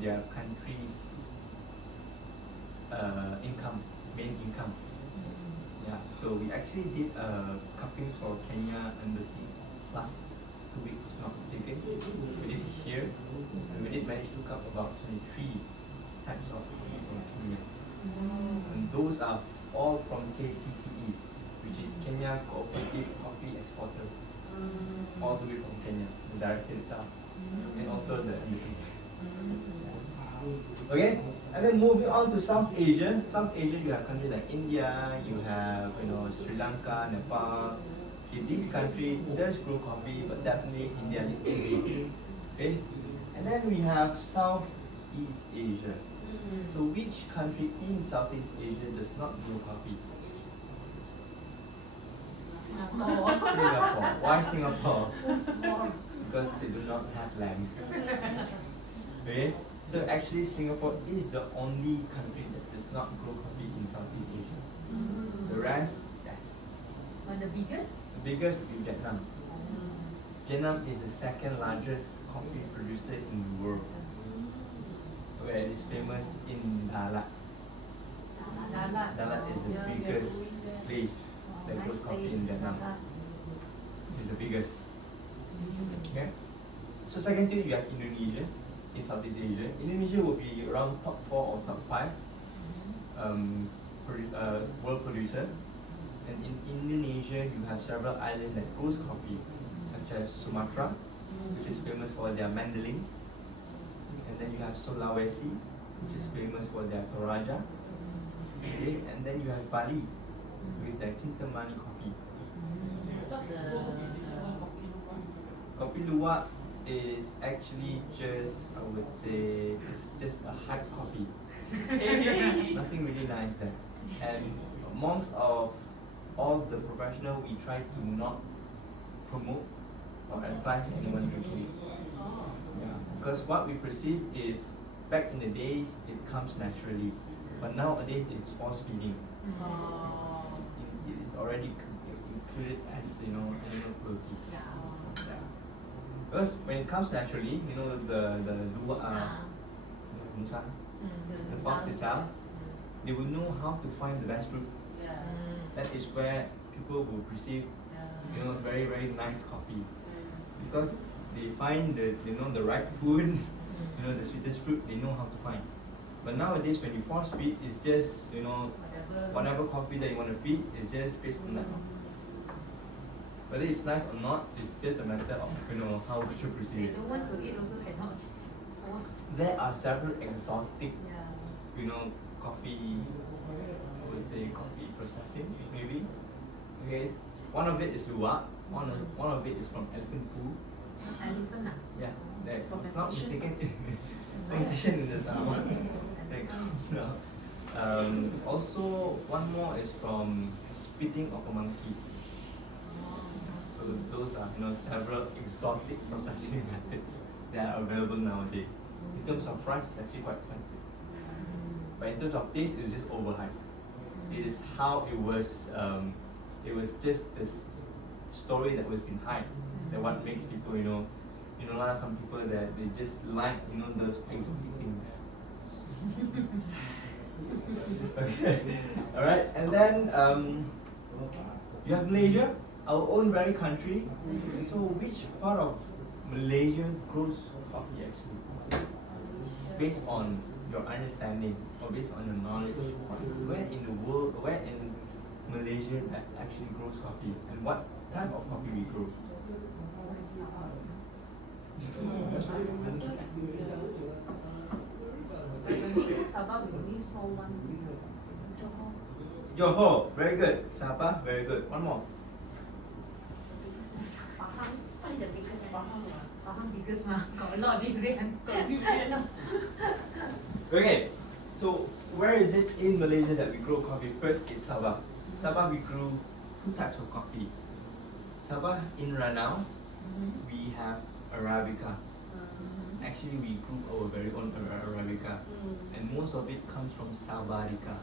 their country's main income. Yeah, so we actually did a cupping for Kenya Embassy last 2 weeks, not mistaken. We did it here, and we did manage to cup about those are all from KCCE, which is Kenya Cooperative Coffee Exporter, all the way from Kenya, the director itself, and also the embassy. Okay, and then moving on to South Asia. South Asia, you have countries like India, you have Sri Lanka, Nepal. Okay, these countries does grow coffee, but definitely India leads the way. Okay, and then we have Southeast Asia. So which country in Southeast Asia does not grow coffee? Singapore. Singapore. Why Singapore? So small. Because they do not have land. Okay, so actually Singapore is the only country that does not grow coffee in Southeast Asia. The rest, yes. But the biggest? The biggest would be Vietnam. Vietnam is the second largest coffee producer in the world, where it is famous in Dalat. Dalat. Dalat is the Yeah, we are biggest going there. place that Nice grows coffee in place, Vietnam. Dalat. It's the biggest. Okay. So second tier you have Indonesia in Southeast Asia. Indonesia will be around top 4 or top 5 world producer. And in Indonesia you have several islands that grows coffee, such as Sumatra, which is famous for their mandolin. And then you have Sulawesi, which is famous for their Toraja. Okay. And then you have Bali with their Kintamani coffee. But Kopi Luwak is actually just, I would say, it's just a hype coffee. Nothing really nice there. And amongst of all the professional, we try to not promote or advise anyone drinking it. Yeah. Because what we perceive is, back in the days, it comes naturally. But nowadays, it's force feeding. It is already included as, animal cruelty. Yeah. Yeah. Because when it comes naturally, the luwak, musa, the fox itself, they will know how to find the best fruit. That is where people will perceive, very very nice coffee, because they find the right food, the sweetest fruit they know how to find. But nowadays, when you force feed, it's just whatever coffee that you want to feed is just based on that. Whether it's nice or not, it's just a matter of how we should They proceed. don't want to eat also cannot force. There are several exotic, Yeah. coffee. I would say coffee processing maybe. Okay, one of it is luwak. One of it is from elephant poo. Elephant ah. Yeah, that if I'm not mistaken, competition in the summer. That comes now. Also, one more is from spitting of a monkey. So those are several exotic processing methods that are available nowadays. In terms of price, it's actually quite expensive. But in terms of taste, it's just overhyped. It is how it was. It was just this story that was behind that what makes people some people that they just like those exotic things. Okay, all right, and then you have Malaysia, our own very country. So which part of Malaysia grows coffee actually? Based on your understanding or based on your knowledge, where in the world, where in Malaysia that actually grows coffee, and what type of coffee we grow? Sabah we only saw one. Johor. Johor, very good. Sabah, very good. One more. Pahang. What is the biggest one? Pahang biggest mah. Got a lot of durian. Okay, so where is it in Malaysia that we grow coffee? First, it's Sabah. Sabah, we grew two types of coffee. Sabah in Ranau, we have Arabica. Actually, we grew our very own Arabica, and most of it comes from Sabarica.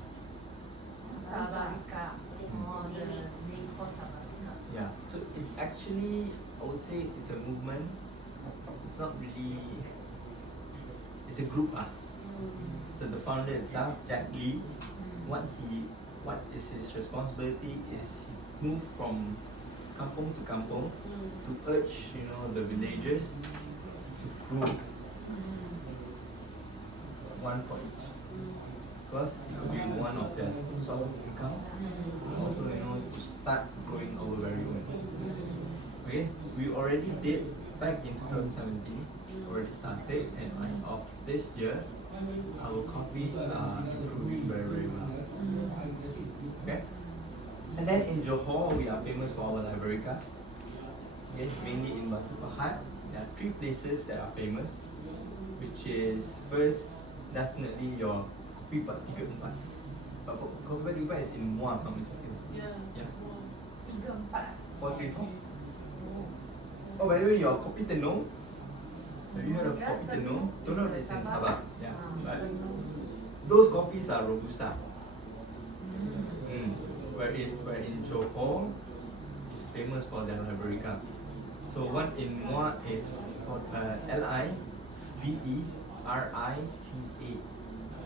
Sabarica. Oh, the name called Sabarica. Yeah, so it's actually, I would say it's a movement. It's not really, it's a group. So the founder itself, Jack Lee, what is his responsibility is he moved from kampung to kampung to urge the villagers to grow one for each. because it could be one of their source of income. Also, to start growing our very own. Okay, we already did back in 2017, already started, and as of this year, our coffees are improving very, very well. Okay, and then in Johor, we are famous for our Liberica. Okay, mainly in Batu Pahat, there are 3 places that are famous, which is first, definitely your Kopi Pak 34. But Kopi Pak 34 is in Muar, not mistaken. Yeah. Yeah. 3, 4. 434. Oh, by the way, your Kopi Tenung. Have you heard of Yeah, Kopi Tenung? Tenung is in Sabah. Yeah. Ah, But Tenung. those coffees are Robusta. Where in Johor is famous for their Liberica. So one in Muar is for Liberica.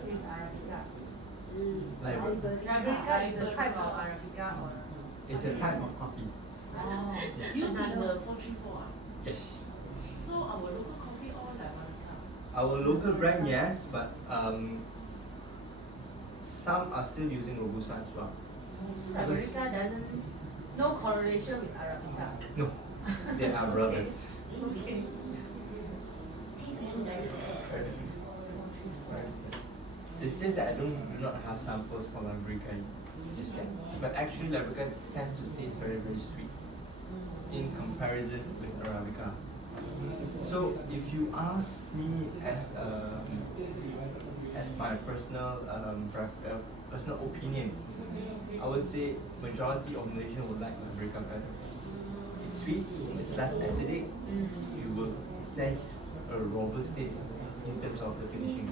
Is Arabica. Liberica. Arabica is a type of Arabica or? It's a type of coffee. Oh. Yeah. Used in the 434. Yes. So our local coffee all Liberica. Our local brand, yes, but some are still using Robusta as well. Arabica doesn't, no correlation with Arabica. No, they are brothers. Okay. Taste and very Very different. It's just that I do not have samples for Liberica just yet. But actually, Liberica tends to taste very, very sweet in comparison with Arabica. So, if you ask me as my personal personal opinion, I would say majority of Malaysians would like Liberica better. It's sweet, it's less acidic. You will taste a robust taste in terms of the finishing.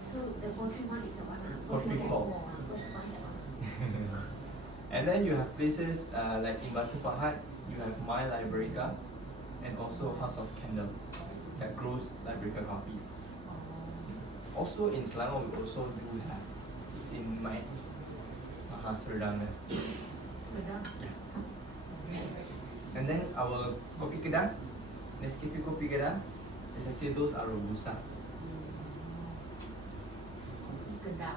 So the 431 is the one. 434. And then you have places like in Batu Pahat, you have My Liberica and also House of Candle that grows Liberica coffee. Also in Selangor, we also do have, it's in my Serdang there. Sudah. And then our Kopi Kedah, Nescafe Kopi Kedah, is actually those are Robusta. Kedah.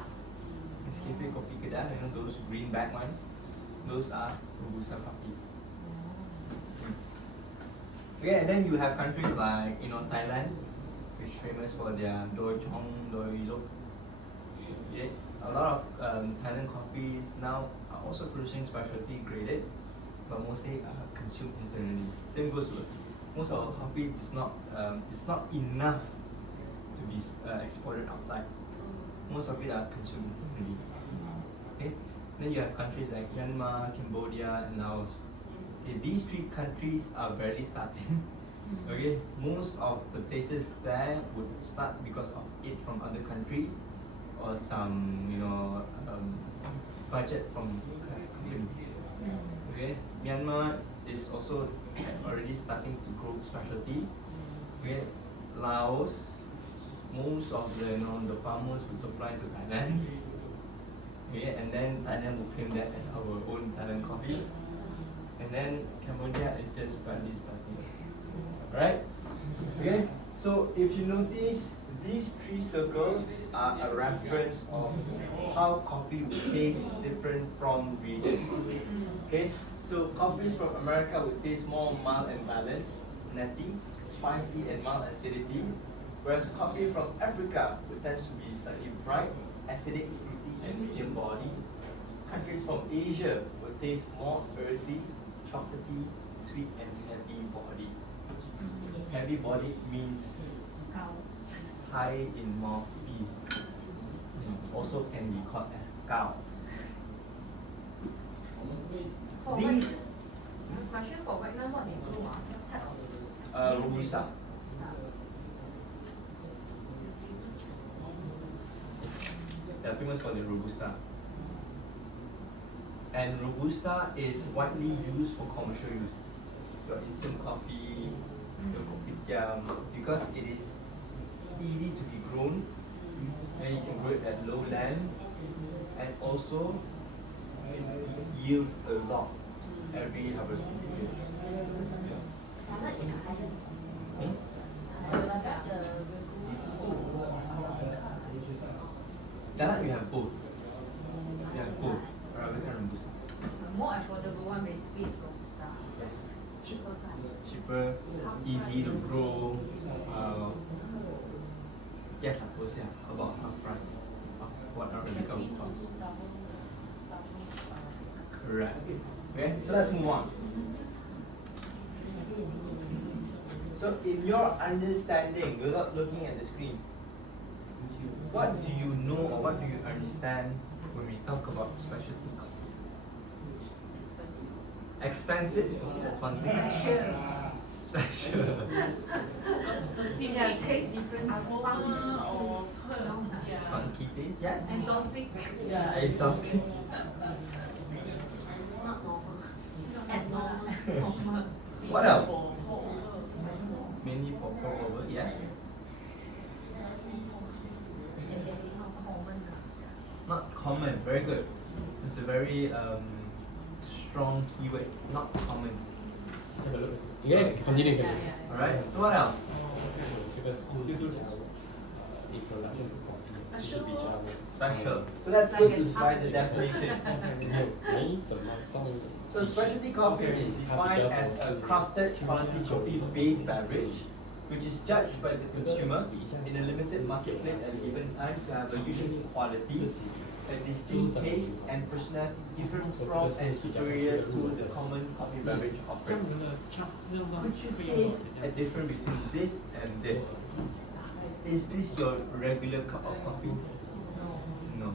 Nescafe Kopi Kedah, those green bag ones, those are Robusta coffee. Okay, and then you have countries like Thailand, which is famous for their Doi Chong, Doi Lok. Yeah, a lot of Thailand coffees now are also producing specialty graded, but mostly consumed internally. Same goes to most of our coffee is not it's not enough to be exported outside. Most of it are consumed internally. Okay, then you have countries like Myanmar, Cambodia, and Laos. Okay, these 3 countries are barely starting. Okay, most of the places there would start because of aid from other countries or some budget from companies. Okay, Myanmar is also already starting to grow specialty. Okay, Laos, most of the the farmers will supply to Thailand. Okay, and then Thailand will claim that as our own Thailand coffee. And then Cambodia is just barely starting. Right? Okay, so if you notice, these 3 circles are a reference of how coffee will taste different from region. Okay, so coffees from America would taste more mild and balanced, nutty, spicy and mild acidity, whereas coffee from Africa would tend to be slightly bright, acidic, fruity and medium body. Countries from Asia would taste more earthy, chocolatey, sweet and heavy body. Heavy body means high in mouth feel. Also can be called as gao. For These question for Vietnam, what they grow type of Robusta. They are famous for the Robusta. And Robusta is widely used for commercial use. Your instant coffee, your kopitiam, because it is easy to be grown, and you can grow it at low land, and also it yields a lot every harvesting period. Thailand is an island. Hmm? That we have both. We have both. Arabica and Robusta. The more affordable one basically is Robusta. Yes. cheaper price. Cheaper, easy to grow. Yes, I was about half price of what Arabica would cost. Correct. Okay, so let's move on. So in your understanding, without looking at the screen, what do you know or what do you understand when we talk about specialty coffee? Expensive? Okay, that's one thing. Sure. Special. Specific Yeah, taste difference. aroma or yeah. Funky taste, yes. Exotic. Yeah. Exotic. Not normal. Abnormal. What else? For pour-over. Mainly for pour over, yes. Not common, very good. It's a very strong keyword. Not common. Have a look. Yeah, continue. Yeah, yeah. Alright, so what else? 这个是introduction to coffee，这是比较 Special. So let's go by the definition. 没怎么动。 So specialty coffee is defined as a crafted quality coffee-based beverage, which is judged by the consumer in a limited marketplace at a given time to have a unique quality, a distinct taste, and personality different from and superior to the common coffee beverage offering. Could you taste a difference between this and this? Is this your regular cup of coffee? No.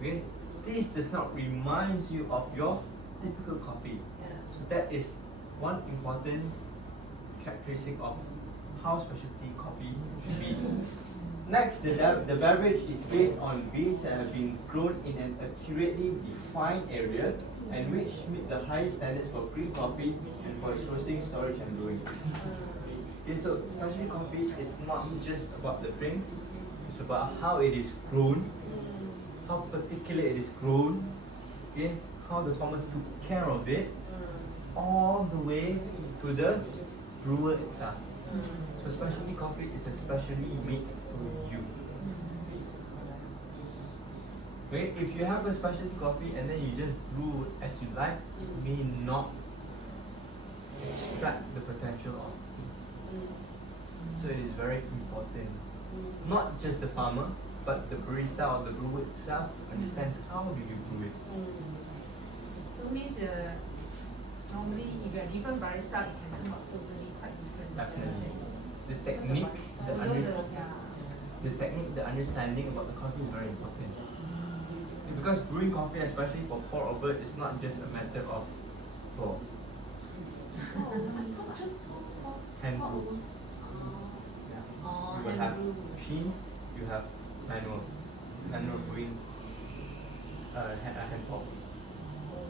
Okay? This does not remind you of your typical coffee. So that is one important characteristic of how specialty coffee should be. Next, the beverage is based on beans that have been grown in an accurately defined area and which meet the highest standards for green coffee and for its roasting, storage and brewing. Okay, so specialty coffee is not just about the drink, it's about how it is grown, how particular it is grown, okay, how the farmer took care of it, all the way to the brewer itself. So specialty coffee is especially made for you. Okay, if you have a specialty coffee and then you just brew as you like, it may not extract the potential of things. So it is very important, not just the farmer, but the barista or the brewer itself to understand how do you brew it. So means normally if you have different barista, it can come out totally quite different. Definitely. The technique, the technique, the understanding about the coffee is very important. Because brewing coffee, especially for pour over, is not just a matter of pour. Just Hand brew. You will have machine, you have manual brewing, hand pour.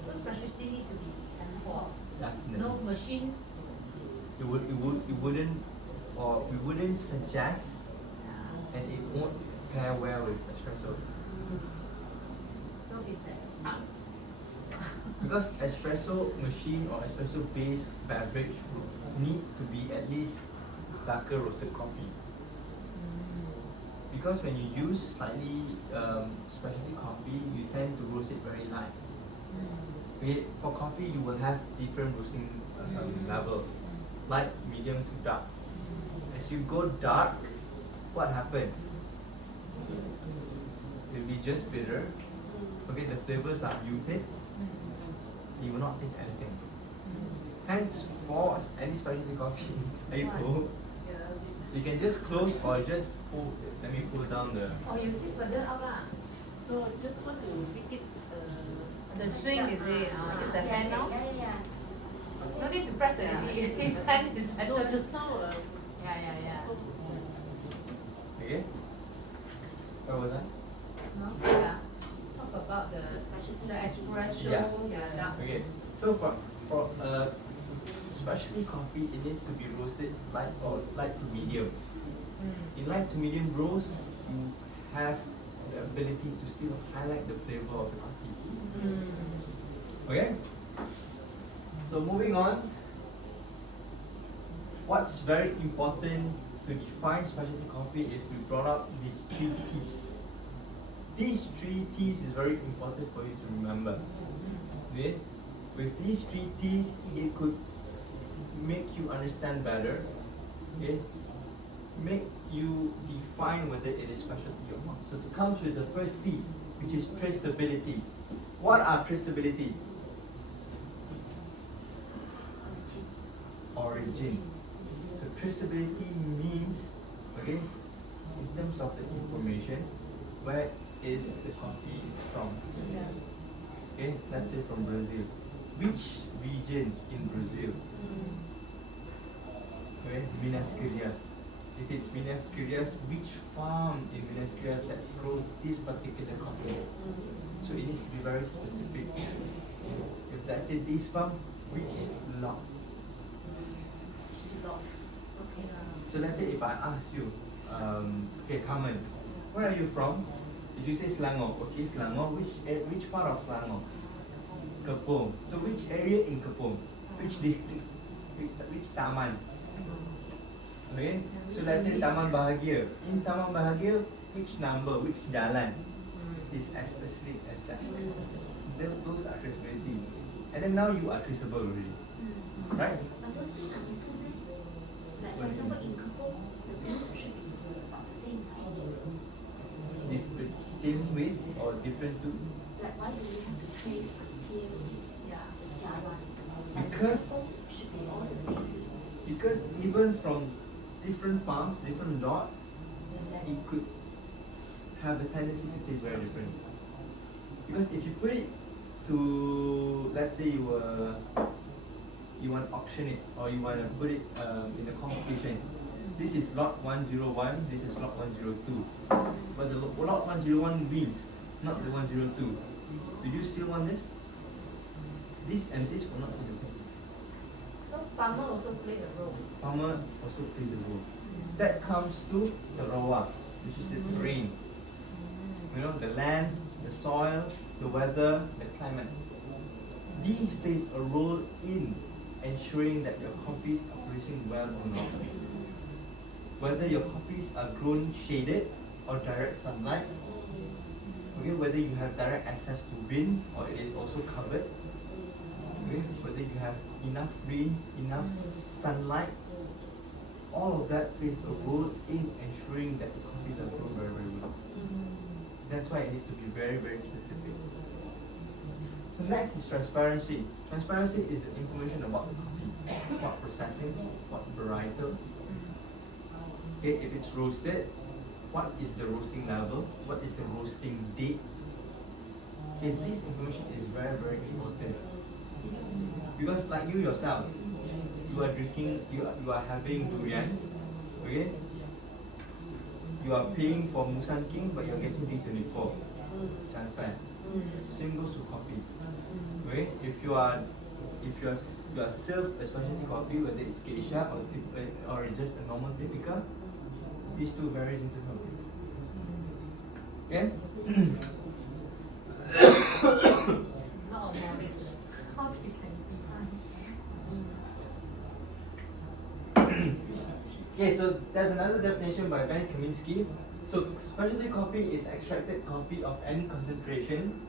So specialty needs to be hand pour. Definitely. No machine. It wouldn't, or we wouldn't suggest, and it won't pair well with espresso. So it's an art. Because espresso machine or espresso based beverage would need to be at least darker roasted coffee. Because when you use slightly specialty coffee, you tend to roast it very light. Okay, for coffee, you will have different roasting level, light, medium to dark. As you go dark, what happens? It will be just bitter. Okay, the flavors are muted. You will not taste anything. Hence, for any specialty coffee, you can just close or just pull. Let me pull down the. Oh, you sit further up lah. no, just want to make it. The swing is it? Use the hand now. Yeah. No need to press anything. His hand is better. No, just now. Yeah. Okay. Where was I? No? Yeah. Talk about the espresso. Yeah. Dark. Okay. So for specialty coffee, it needs to be roasted light or light to medium. In light to medium roast, you have the ability to still highlight the flavor of the coffee. Okay? So moving on, what's very important to define specialty coffee is we brought up these 3 P's. these 3 T's is very important for you to remember. Okay? With these 3 T's, it could make you understand better. Okay? Make you define whether it is specialty or not. So it comes with the first T, which is traceability. What are traceability? Origin. So traceability means, okay, in terms of the information, where is the coffee from? Okay, let's say from Brazil. Which region in Brazil? Okay, Minas Gerais. If it's Minas Gerais, which farm in Minas Gerais that grows this particular coffee? So it needs to be very specific. If let's say this farm, which lot? Okay. So let's say if I ask you, okay, Carmen, where are you from? Did you say Selangor? Okay, Selangor. Which part of Selangor? Kepong. So which area in Kepong? Which district? Which taman? Okay. So let's say Taman Bahagia. In Taman Bahagia, which number? Which jalan is especially as that? Those are traceability. And then now you are traceable already, right? But those two are different, right? Like for example, in Kepong, the beans should be about the same, right? Different, same weight or different too? Like why do we have to trace until the jalan? Like Because- Kepong should be all the same beans. Because even from different farms, different lot, it could have the tendency to taste very different. Because if you put it to, let's say you want to auction it or you want to put it in a competition. This is lot 101, this is lot 102. But the lot 101 wins, not the 102. Do you still want this? This and this will not be the same. So farmer also play a role. Farmer also plays a role. That comes to the rawa, which is the terrain. You know, the land, the soil, the weather, the climate. These plays a role in ensuring that your coffees are producing well or not. Whether your coffees are grown shaded or direct sunlight. Okay, whether you have direct access to wind or it is also covered. Okay, whether you have enough rain, enough sunlight. All of that plays a role in ensuring that the coffees are grown very, very well. That's why it needs to be very, very specific. So next is transparency. Transparency is the information about the coffee, what processing, what varietal. Okay, if it's roasted, what is the roasting level? What is the roasting date? Okay, this information is very, very important. Because like you yourself, you are drinking, you are having durian, okay? You are paying for Musang King, but you are getting D24. It's unfair. Same goes to coffee. Okay? If you are served a specialty coffee, whether it's geisha or it's just a normal typical, these two very different coffees. Okay? Lot of knowledge. How they can define beans. Okay, so there's another definition by Ben Kaminsky. So specialty coffee is extracted coffee of any concentration,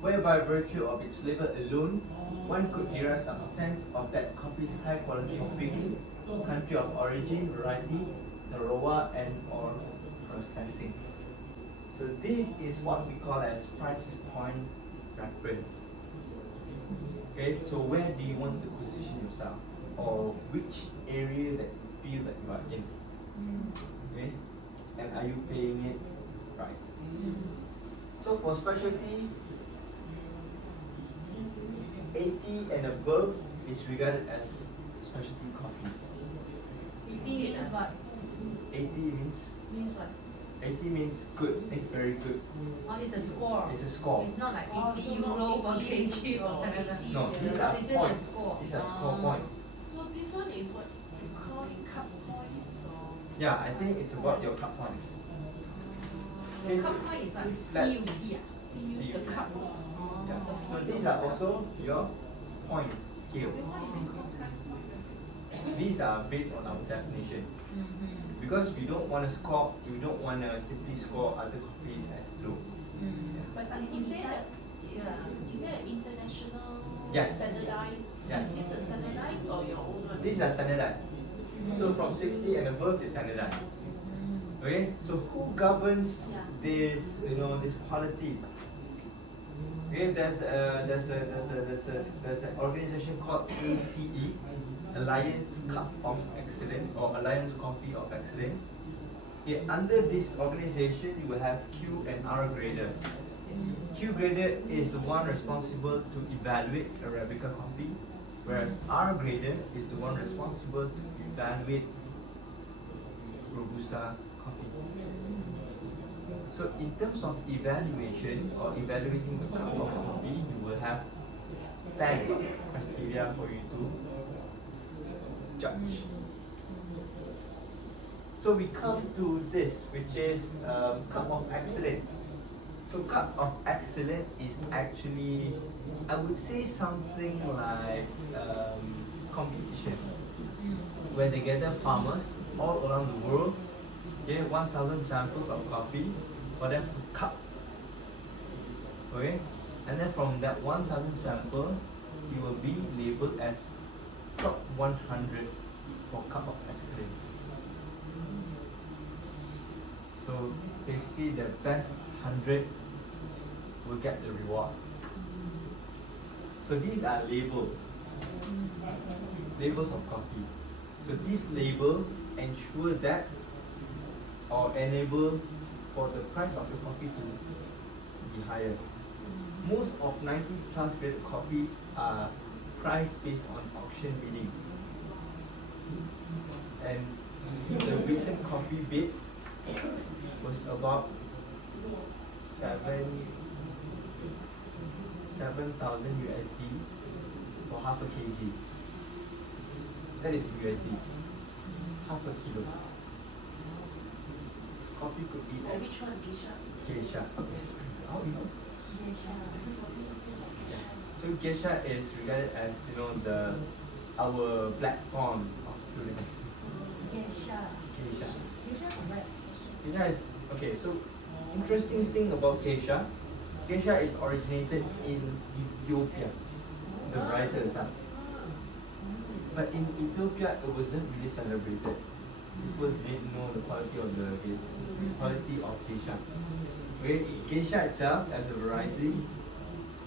where by virtue of its flavor alone, one could derive some sense of that coffee's high quality of picking, country of origin, variety, terroir, and or processing. So this is what we call as price point reference. Okay, so where do you want to position yourself, or which area that you feel that you are in? Okay, and are you paying it right? So for specialty, 80 and above is regarded as specialty coffees. 80 means what? 80 means Means what? 80 means good, very good. Oh, it's a score. It's a score. It's not like Oh, 80 so euro not per 80 kg or whatever. No, Yeah. these are It's just a points. score. These are score Oh. points. So this one is what you call it cup points or? Yeah, I think it's about your cup points. Okay, so Cup point is what? let's- CUP ah? See the cup. yeah. So these are also your point scale. Then what is it called price point reference? These are based on our definition. Mm-hmm. Because we don't want to score, we don't want to simply score other coffees as low. But is there an international Yes. standardized? Yes. Is this a standardized or your own one? These are standardized. So from 60 and above is standardized. Okay, so who governs this, this quality? Okay, there's an organization called ACE, Alliance Cup of Excellence or Alliance Coffee of Excellence. Okay, under this organization, you will have Q and R grader. Q grader is the one responsible to evaluate Arabica coffee, whereas R grader is the one responsible to evaluate Robusta coffee. So in terms of evaluation or evaluating a cup of coffee, you will have 10 criteria for you to judge. So we come to this, which is cup of excellence. So cup of excellence is actually, I would say something like competition, where they gather farmers all around the world, okay, 1,000 samples of coffee for them to cup. Okay, and then from that 1,000 samples, you will be labeled as top 100 for cup of excellence. So basically, the best 100 will get the reward. So these are labels of coffee. So this label ensure that or enable for the price of your coffee to be higher. Most of 90 plus graded coffees are priced based on auction bidding. And the recent coffee bid was about 7,000 USD for half a kg. That is in USD. Half a kilo. Coffee could be For as which one, Geisha? geisha. How you know? So geisha is regarded as our black corn of culinary. Geisha. Geisha is okay. So interesting thing about geisha. Geisha is originated in Ethiopia. The variety itself. But in Ethiopia, it wasn't really celebrated. People didn't know the quality of the quality of geisha. Okay, geisha itself as a variety.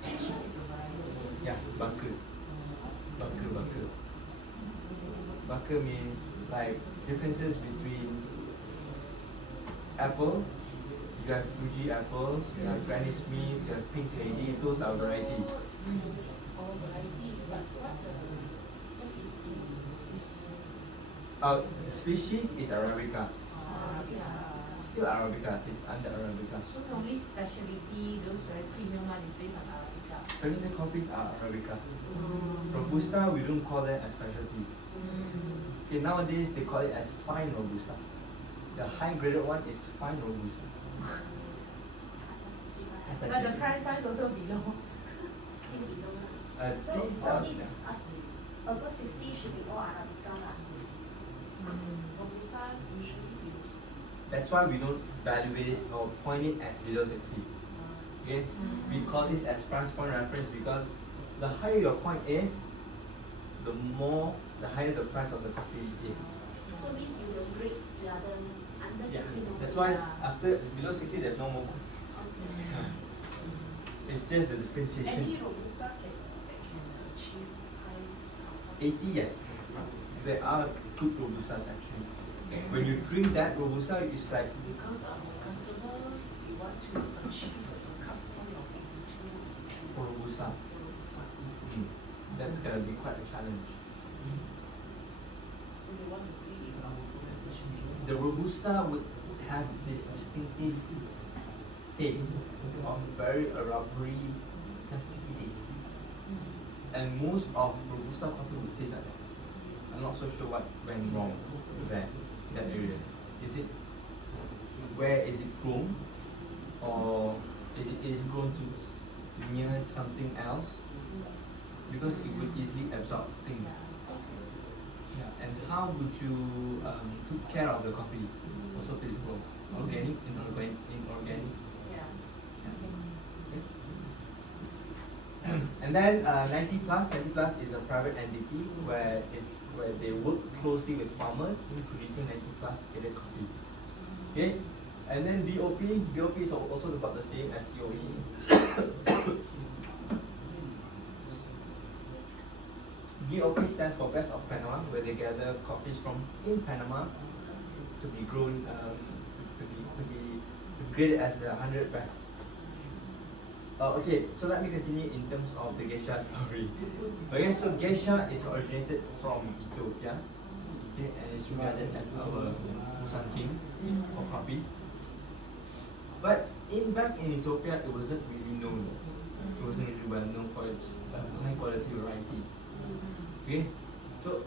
Geisha is a variety. Yeah, baku. Baku. Baku means like differences between apples. You have Fuji apples, you have Granny Smith, you have Pink Lady, those are varieties. All variety, but what is the species? The species is Arabica. Still Arabica, it's under Arabica. So normally specialty, those very premium one is based on Arabica. Traditional coffees are Arabica. Robusta, we don't call that a specialty. Okay, nowadays they call it as fine Robusta. The high graded one is fine Robusta. But the price also below. So These all are, these above 60 should be all Arabica lah. Robusta usually below 60. that's why we don't evaluate it or point it as below 60. Okay? We call this as price point reference because the higher your point is, the higher the price of the coffee is. So means you will grade the other under 60 Yeah. no That's grade. why after below 60 there's no more point. It's just the differentiation. Any Robusta that can achieve high 80, yes. There are good Robustas actually. When you drink that Robusta, it's like because our customer we want to achieve a cup point of 82 for Robusta. Robusta. That's gonna be quite a challenge. So they want to see if our fermentation The Robusta would have this distinctive taste of very rubbery, plasticky taste. And most of Robusta coffee would taste like that. I'm not so sure what went wrong there, in that area. Where is it grown? Or is it grown to near something else? Because it would easily absorb things. Yeah. And how would you took care of the coffee? Also plays a role. Organic, inorganic. Yeah. And then 90 plus is a private entity where they work closely with farmers in producing 90 plus graded coffee. Okay, and then BOP is also about the same as COE. BOP stands for Best of Panama, where they gather coffees from in Panama to be grown, to be graded as the 100 best. Okay, so let me continue in terms of the geisha story. Okay, so geisha is originated from Ethiopia, okay, and is regarded as our Musan king for coffee. But back in Ethiopia, it wasn't really known. It wasn't really well known for its high quality variety. Okay, so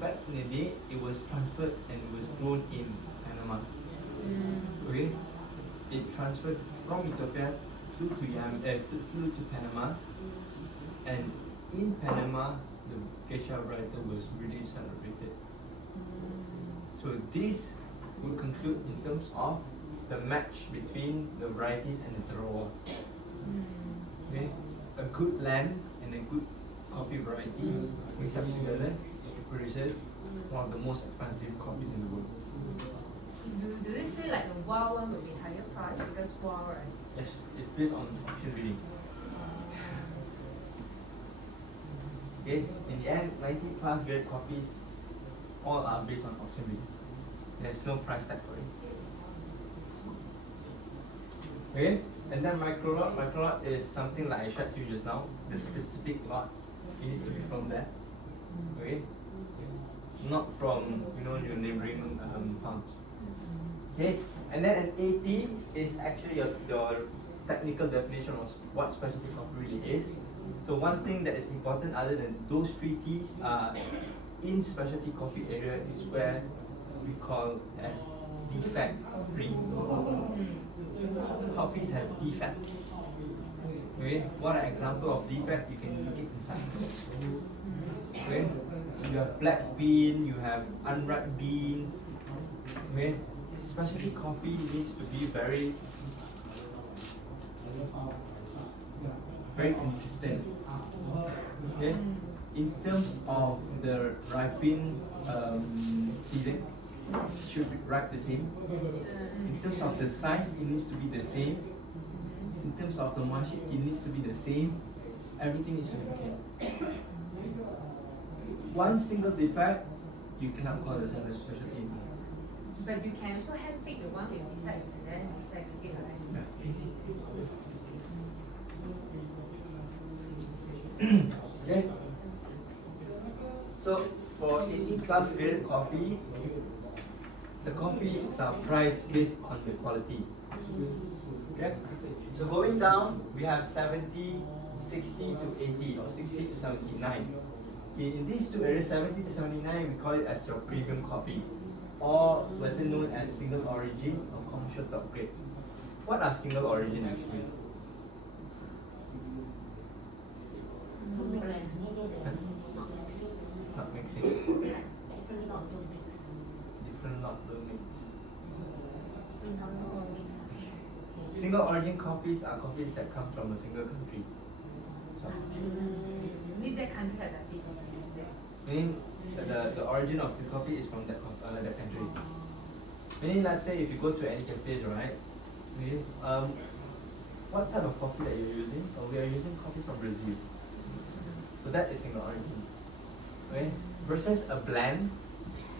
back in the day, it was transferred and it was grown in Panama. Okay, it transferred from Ethiopia flew to Panama, and in Panama, the geisha variety was really celebrated. So this would conclude in terms of the match between the varieties and the terroir. Okay, a good land and a good coffee variety mixed up together produces one of the most expensive coffees in the world. Do they say like the wild one will be higher price because wild, right? Yes, it's based on auction bidding. Okay, in the end, 90 plus grade coffees all are based on auction bidding. There's no price tag for it. Okay, and then micro lot is something like I shared to you just now. The specific lot, it needs to be from there. Okay, not from your neighboring farms. Okay, and then an AT is actually your technical definition of what specialty coffee really is. So one thing that is important other than those three T's in specialty coffee area is where we call as defect free. Coffees have defect. Okay, what an example of defect you can look it inside. Okay, you have black bean, you have unripe beans. Okay, specialty coffee needs to be very consistent. Okay, in terms of the ripening season, it should be ripe the same. In terms of the size, it needs to be the same. In terms of the moisture, it needs to be the same. Everything needs to be the same. One single defect, you cannot call it a specialty. But you can also hand pick the one with defect and then segregate, right? Okay. So for 80 plus graded coffee, the coffee is priced based on the quality. Okay. So going down, we have 70, 60 to 80, or 60 to 79. Okay, in these two areas, 70 to 79, we call it as your premium coffee, or better known as single origin or commercial top grade. What are single origin actually? Not mix. Huh? Not mixing. Not mixing. Different lot don't mix. Different lot don't mix. Different lot don't mix. Single origin coffees are coffees that come from a single country. So, Need that country have that big. meaning the origin of the coffee is from that country. Meaning, let's say if you go to any cafes, right? Okay, what type of coffee that you're using? We are using coffee from Brazil. So that is single origin. Okay? Versus a blend.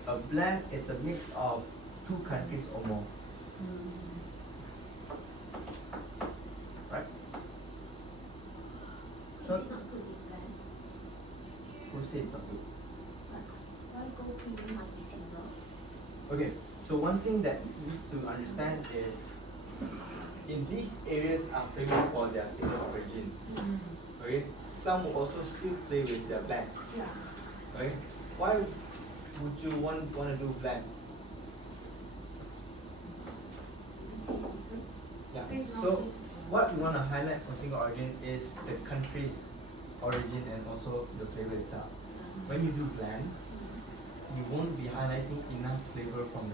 A blend is a mix of two countries or more. Right? So, Is it not good with blend? who says it's not good? Why go premium must be single? Okay, so one thing that needs to understand is in these areas are famous for their single origin. Okay, some will also still play with their blend. Yeah. Okay, why would you want to do blend? Taste different. Yeah. Taste So not- what we want to highlight for single origin is the country's origin and also the flavor itself. When you do blend, you won't be highlighting enough flavor from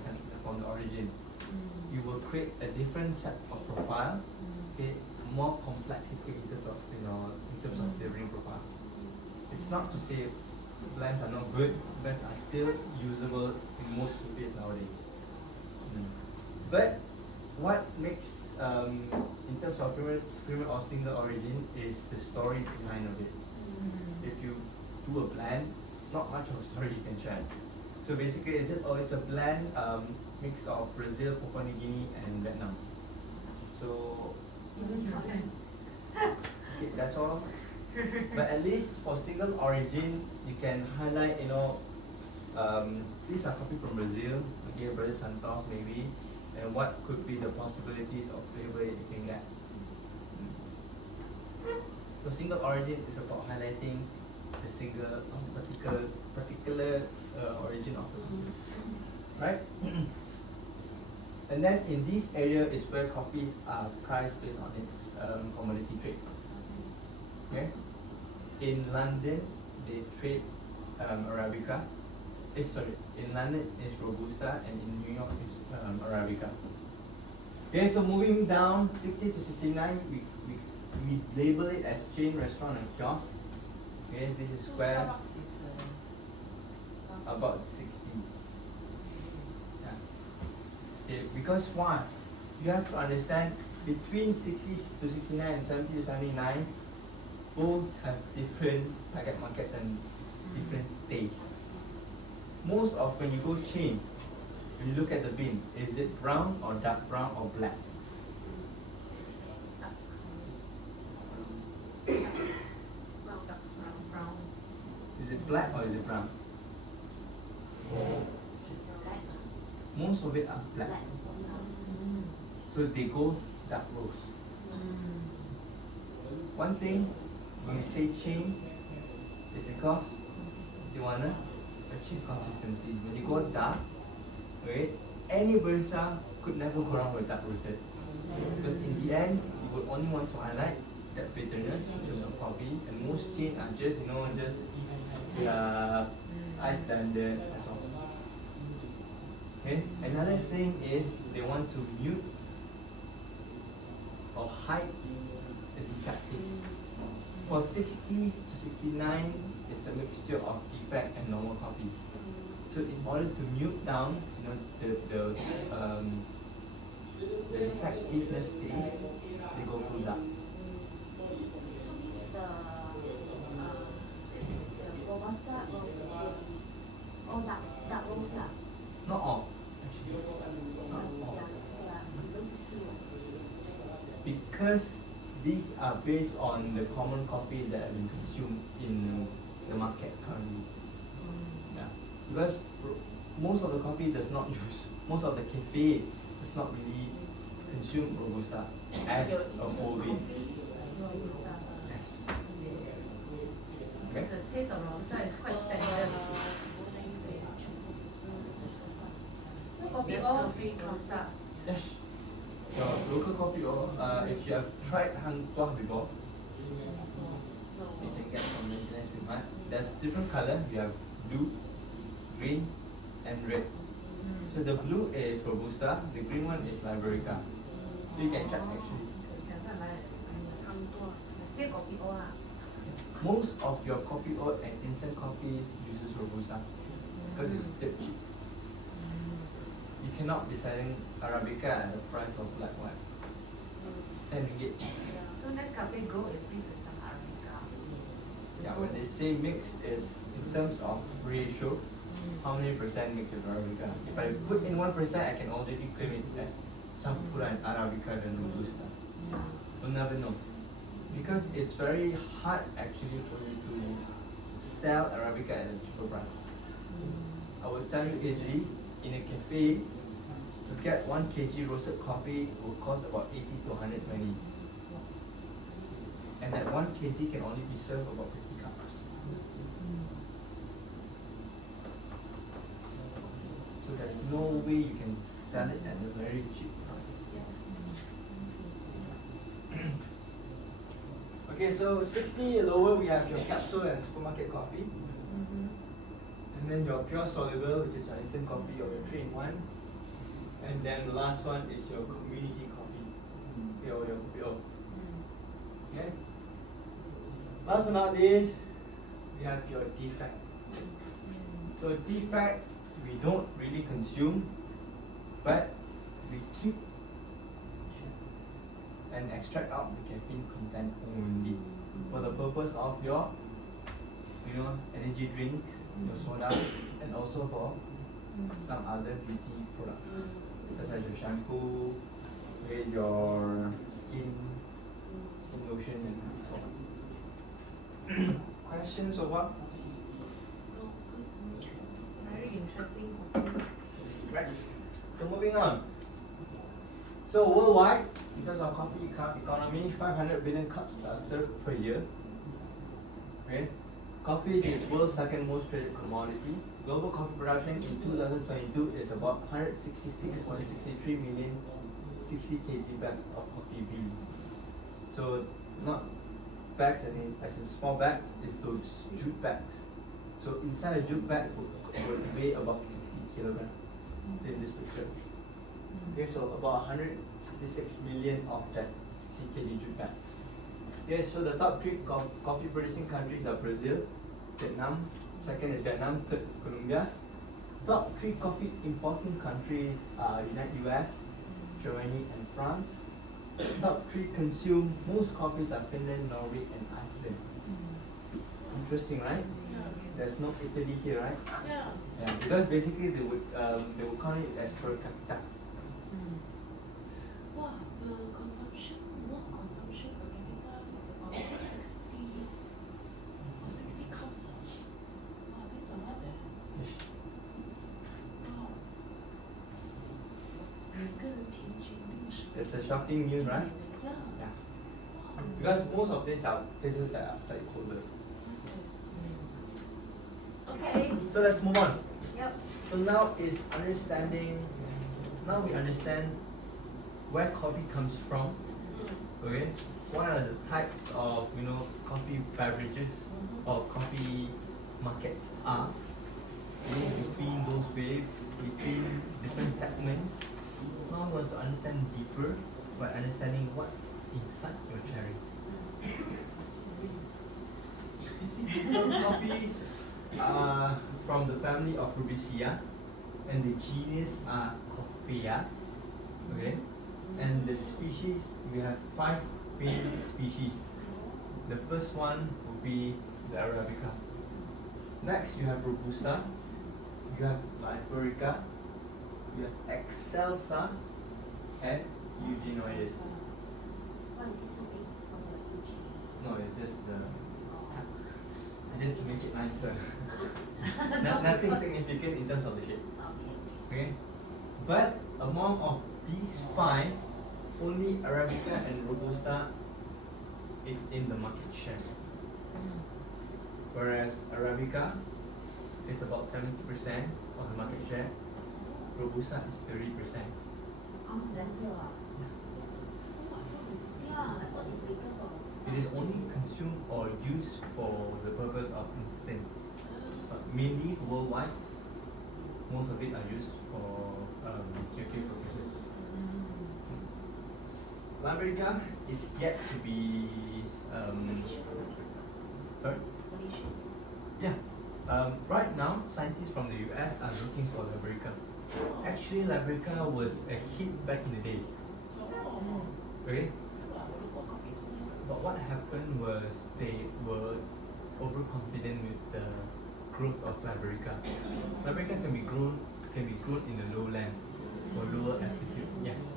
the origin. You will create a different set of profile, okay, more complexity in terms of flavoring profile. It's not to say blends are not good, blends are still usable in most cafes nowadays. But what makes in terms of premium or single origin is the story behind of it. If you do a blend, not much of a story you can share. So basically, it's a blend mix of Brazil, Papua New Guinea, and Vietnam. So okay, that's all. But at least for single origin, you can highlight, these are coffee from Brazil, okay, Brazil Santos maybe, and what could be the possibilities of flavor you can get. So single origin is about highlighting the single particular origin of the coffee, right? And then in this area is where coffees are priced based on its commodity trade. Okay? In London, they trade Arabica. In London it's Robusta, and in New York is Arabica. Okay, so moving down 60 to 69, we label it as chain restaurant and kiosk. Okay, this is So where Starbucks is Starbucks. about 60. Yeah. Okay, because why? You have to understand between 60 to 69 and 70 to 79, both have different target markets and different tastes. Most of when you go chain, when you look at the bean, is it brown or dark brown or black? Brown. Is it black or is it brown? Most of it are black. So they go dark roast. One thing when we say chain is because they wanna achieve consistency. When you go dark, right, any barista could never go wrong with dark roasted. Because in the end, you will only want to highlight that bitterness in terms of coffee, and most chain are just ice standard, that's all. Okay. Another thing is they want to mute or hide the defectives. For 60 to 69, it's a mixture of defect and normal coffee. So in order to mute down, the defectiveness taste, they go full dark. Not all, actually. Not all. Because these are based on the common coffee that have been consumed in the market currently. Yeah. Because most of the coffee does not use, most of the cafe does not really consume Robusta as a whole bean. Yes. Okay. The taste of Robusta is quite standard. So coffee all Nescafe Classic. Yes. Your local coffee or if you have tried Hang Tuah before, you can get from maintenance with mine. There's different color. You have blue, green, and red. So the blue is Robusta, the green one is Liberica. So you can check actually. Still coffee all lah. Most of your coffee oat and instant coffees uses Robusta because it's dirt cheap. You cannot be selling Arabica at the price of black wine. 10 ringgit. So Nescafe Gold is mixed with some Arabica. Yeah, when they say mixed is in terms of ratio, how many percent mixed with Arabica. If I put in 1%, I can already claim it as campuran Arabica dan Robusta. You'll never know. Because it's very hard actually for you to sell Arabica at a cheaper price. I will tell you easily, in a cafe, to get 1 kg roasted coffee will cost about 80 to 120. And that 1 kg can only be served about 50 cups. So there's no way you can sell it at a very cheap price. Okay, so 60 lower we have your capsule and supermarket coffee. And then your pure soluble, which is your instant coffee or your 3-in-1. And then the last one is your community coffee, your Okay. Last but not least, you have your defect. So defect we don't really consume, but we keep and extract out the caffeine content only for the purpose of your, energy drinks, your soda, and also for some other beauty products, such as your shampoo, with your skin lotion, and so on. Questions so far? Very interesting coffee. Right. So moving on. So worldwide, in terms of coffee economy, 500 billion cups are served per year. Okay. Coffee is world's second most traded commodity. Global coffee production in 2022 is about 166.63 million 60 kg bags of coffee beans. So not bags as in small bags, it's those jute bags. So inside a jute bag would weigh about 60 kilograms. So in this picture. Okay, so about 166 million of that 60 kg jute bags. Okay, so the top three coffee producing countries are Brazil, Vietnam, second is Vietnam, third is Colombia. Top three coffee importing countries are US, Germany, and France. Top three consume most coffees are Finland, Norway, and Iceland. Interesting, right? There's no Italy here, right? Yeah. Yeah, because basically they would count it as per capita. Wow, the consumption per capita is about 60 cups. Wow, that's a lot. Wow. 每个人平均60 It's a shocking news, right? Yeah. Yeah. Because most of these are places that are outside Korea. Okay. So let's move on. Yep. So now is understanding. Now we understand where coffee comes from. Okay. What are the types of coffee beverages or coffee markets are? Okay, between those between different segments. Now we want to understand deeper by understanding what's inside your cherry. Some coffees are from the family of Rubiaceae, and the genus are Coffea. Okay, and the species, we have 5 main species. The first one would be the Arabica. Next you have Robusta, you have Liberica, you have Excelsa, and Eugenioides. Why is it so big for the huge? No, it's just to make it nicer. Nothing significant in terms of the shape. Okay. Okay, but among of these 5, only Arabica and Robusta is in the market share, whereas Arabica is about 70% of the market share. Robusta is 30%. Oh, that's still a yeah, I thought it's bigger for It is only consumed or used for the purpose of instant, but mainly worldwide. Most of it are used for cafe purposes. Liberica is yet to be sorry? Yeah. Right now, scientists from the US are looking for Liberica. Actually, Liberica was a hit back in the days. Okay? But what happened was they were overconfident with the growth of Liberica. Liberica can be grown in the lowland or lower altitude, yes.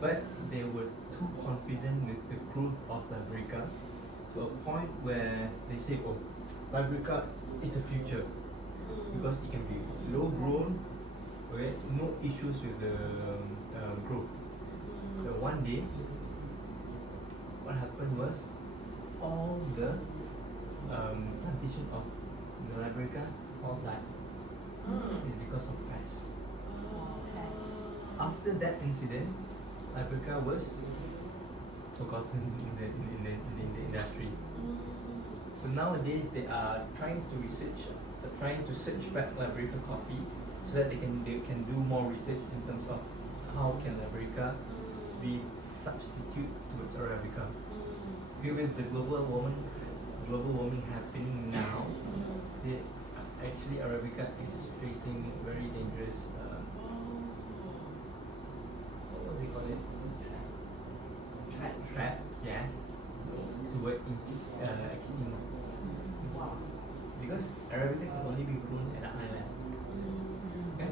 But they were too confident with the growth of Liberica to a point where they say, oh, Liberica is the future because it can be low grown, okay, no issues with the growth. So one day, what happened was all the plantation of the Liberica all died. It's because of pests. After that incident, Liberica was forgotten in the industry. So nowadays they are trying to search back Liberica coffee so that they can do more research in terms of how can Liberica be substitute towards Arabica. with the global warming happening now, actually Arabica is facing very dangerous. What do we call it? Threats, yes, toward extinct. Wow. Because Arabica can only be grown at an island. Okay?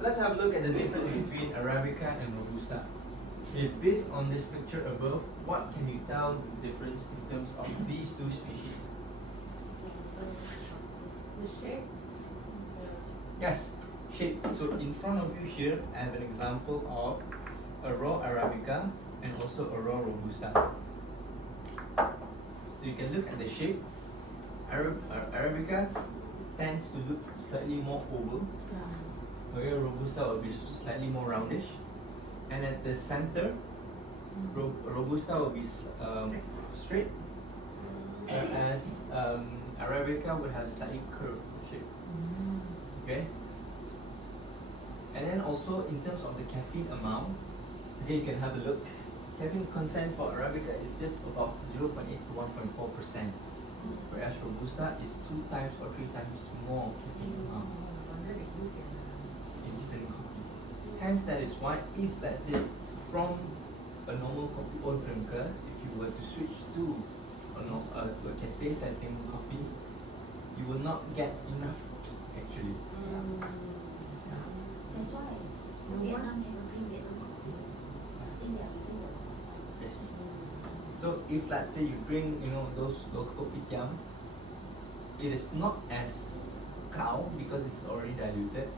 Let's have a look at the difference between Arabica and Robusta. Based on this picture above, what can you tell the difference in terms of these two species? The shape. Yes, shape. So in front of you here, I have an example of a raw Arabica and also a raw Robusta. You can look at the shape. Arabica tends to look slightly more oval, where Robusta will be slightly more roundish. And at the center, Robusta will be straight, whereas Arabica would have slightly curved shape. Okay? And then also in terms of the caffeine amount, again you can have a look. Caffeine content for Arabica is just about 0.8 to 1.4%, whereas Robusta is 2 times or 3 times more caffeine amount. Instant coffee. Hence that is why if let's say from a normal coffee or drinker, if you were to switch to a cafe setting coffee, you will not get enough actually. That's why Vietnam cannot drink Vietnam coffee. I think they are using the Robusta. Yes. So if let's say you bring those kopitiam, it is not as cow because it's already diluted,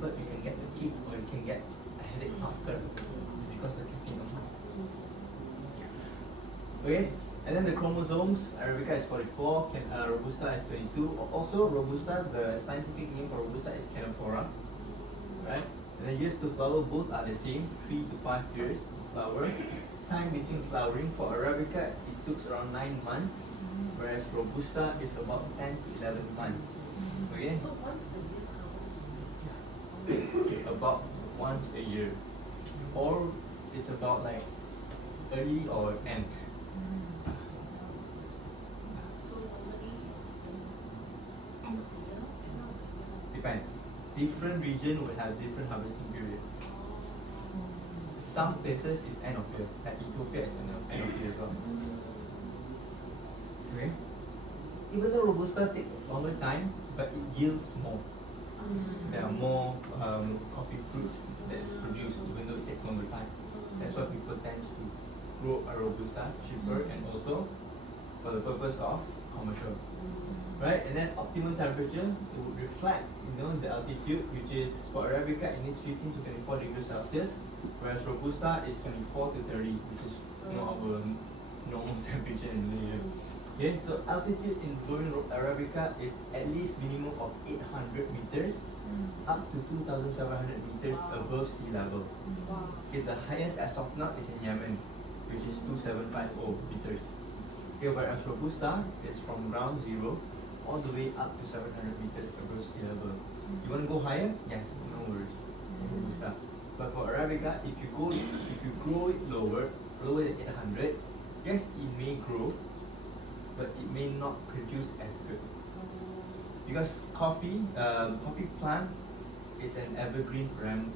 but you can get the kick or you can get a headache faster because of the caffeine amount. Okay, and then the chromosomes, Arabica is 44, Robusta is 22. Also, Robusta, the scientific name for Robusta is Canophora, right? And the years to flower both are the same, 3 to 5 years to flower. Time between flowering for Arabica, it took around 9 months, whereas Robusta is about 10 to 11 months. Okay? So once a year flowers About once a year, or it's about like early or end. So normally it's End of the year. Depends. Different region will have different harvesting period. Some places is end of year, like Ethiopia is end of year as well. Okay. Even though Robusta takes longer time, but it yields more. There are more coffee fruits that is produced, even though it takes longer time. That's why people tend to grow a Robusta cheaper and also for the purpose of commercial. Right? And then optimum temperature, it would reflect the altitude, which is for Arabica it needs 15 to 24 degrees Celsius, whereas Robusta is 24 to 30, which is our normal temperature in Malaysia. Okay, so altitude in growing Arabica is at least minimum of 800 meters up to 2,700 meters above sea level. Okay, the highest as of now is in Yemen, which is 2,750 meters. Okay, whereas Robusta is from ground zero all the way up to 700 meters above sea level. You want to go higher? Yes, no worries. Robusta. But for Arabica, if you grow it lower than 800, yes, it may grow, but it may not produce as good. Because coffee plant is an evergreen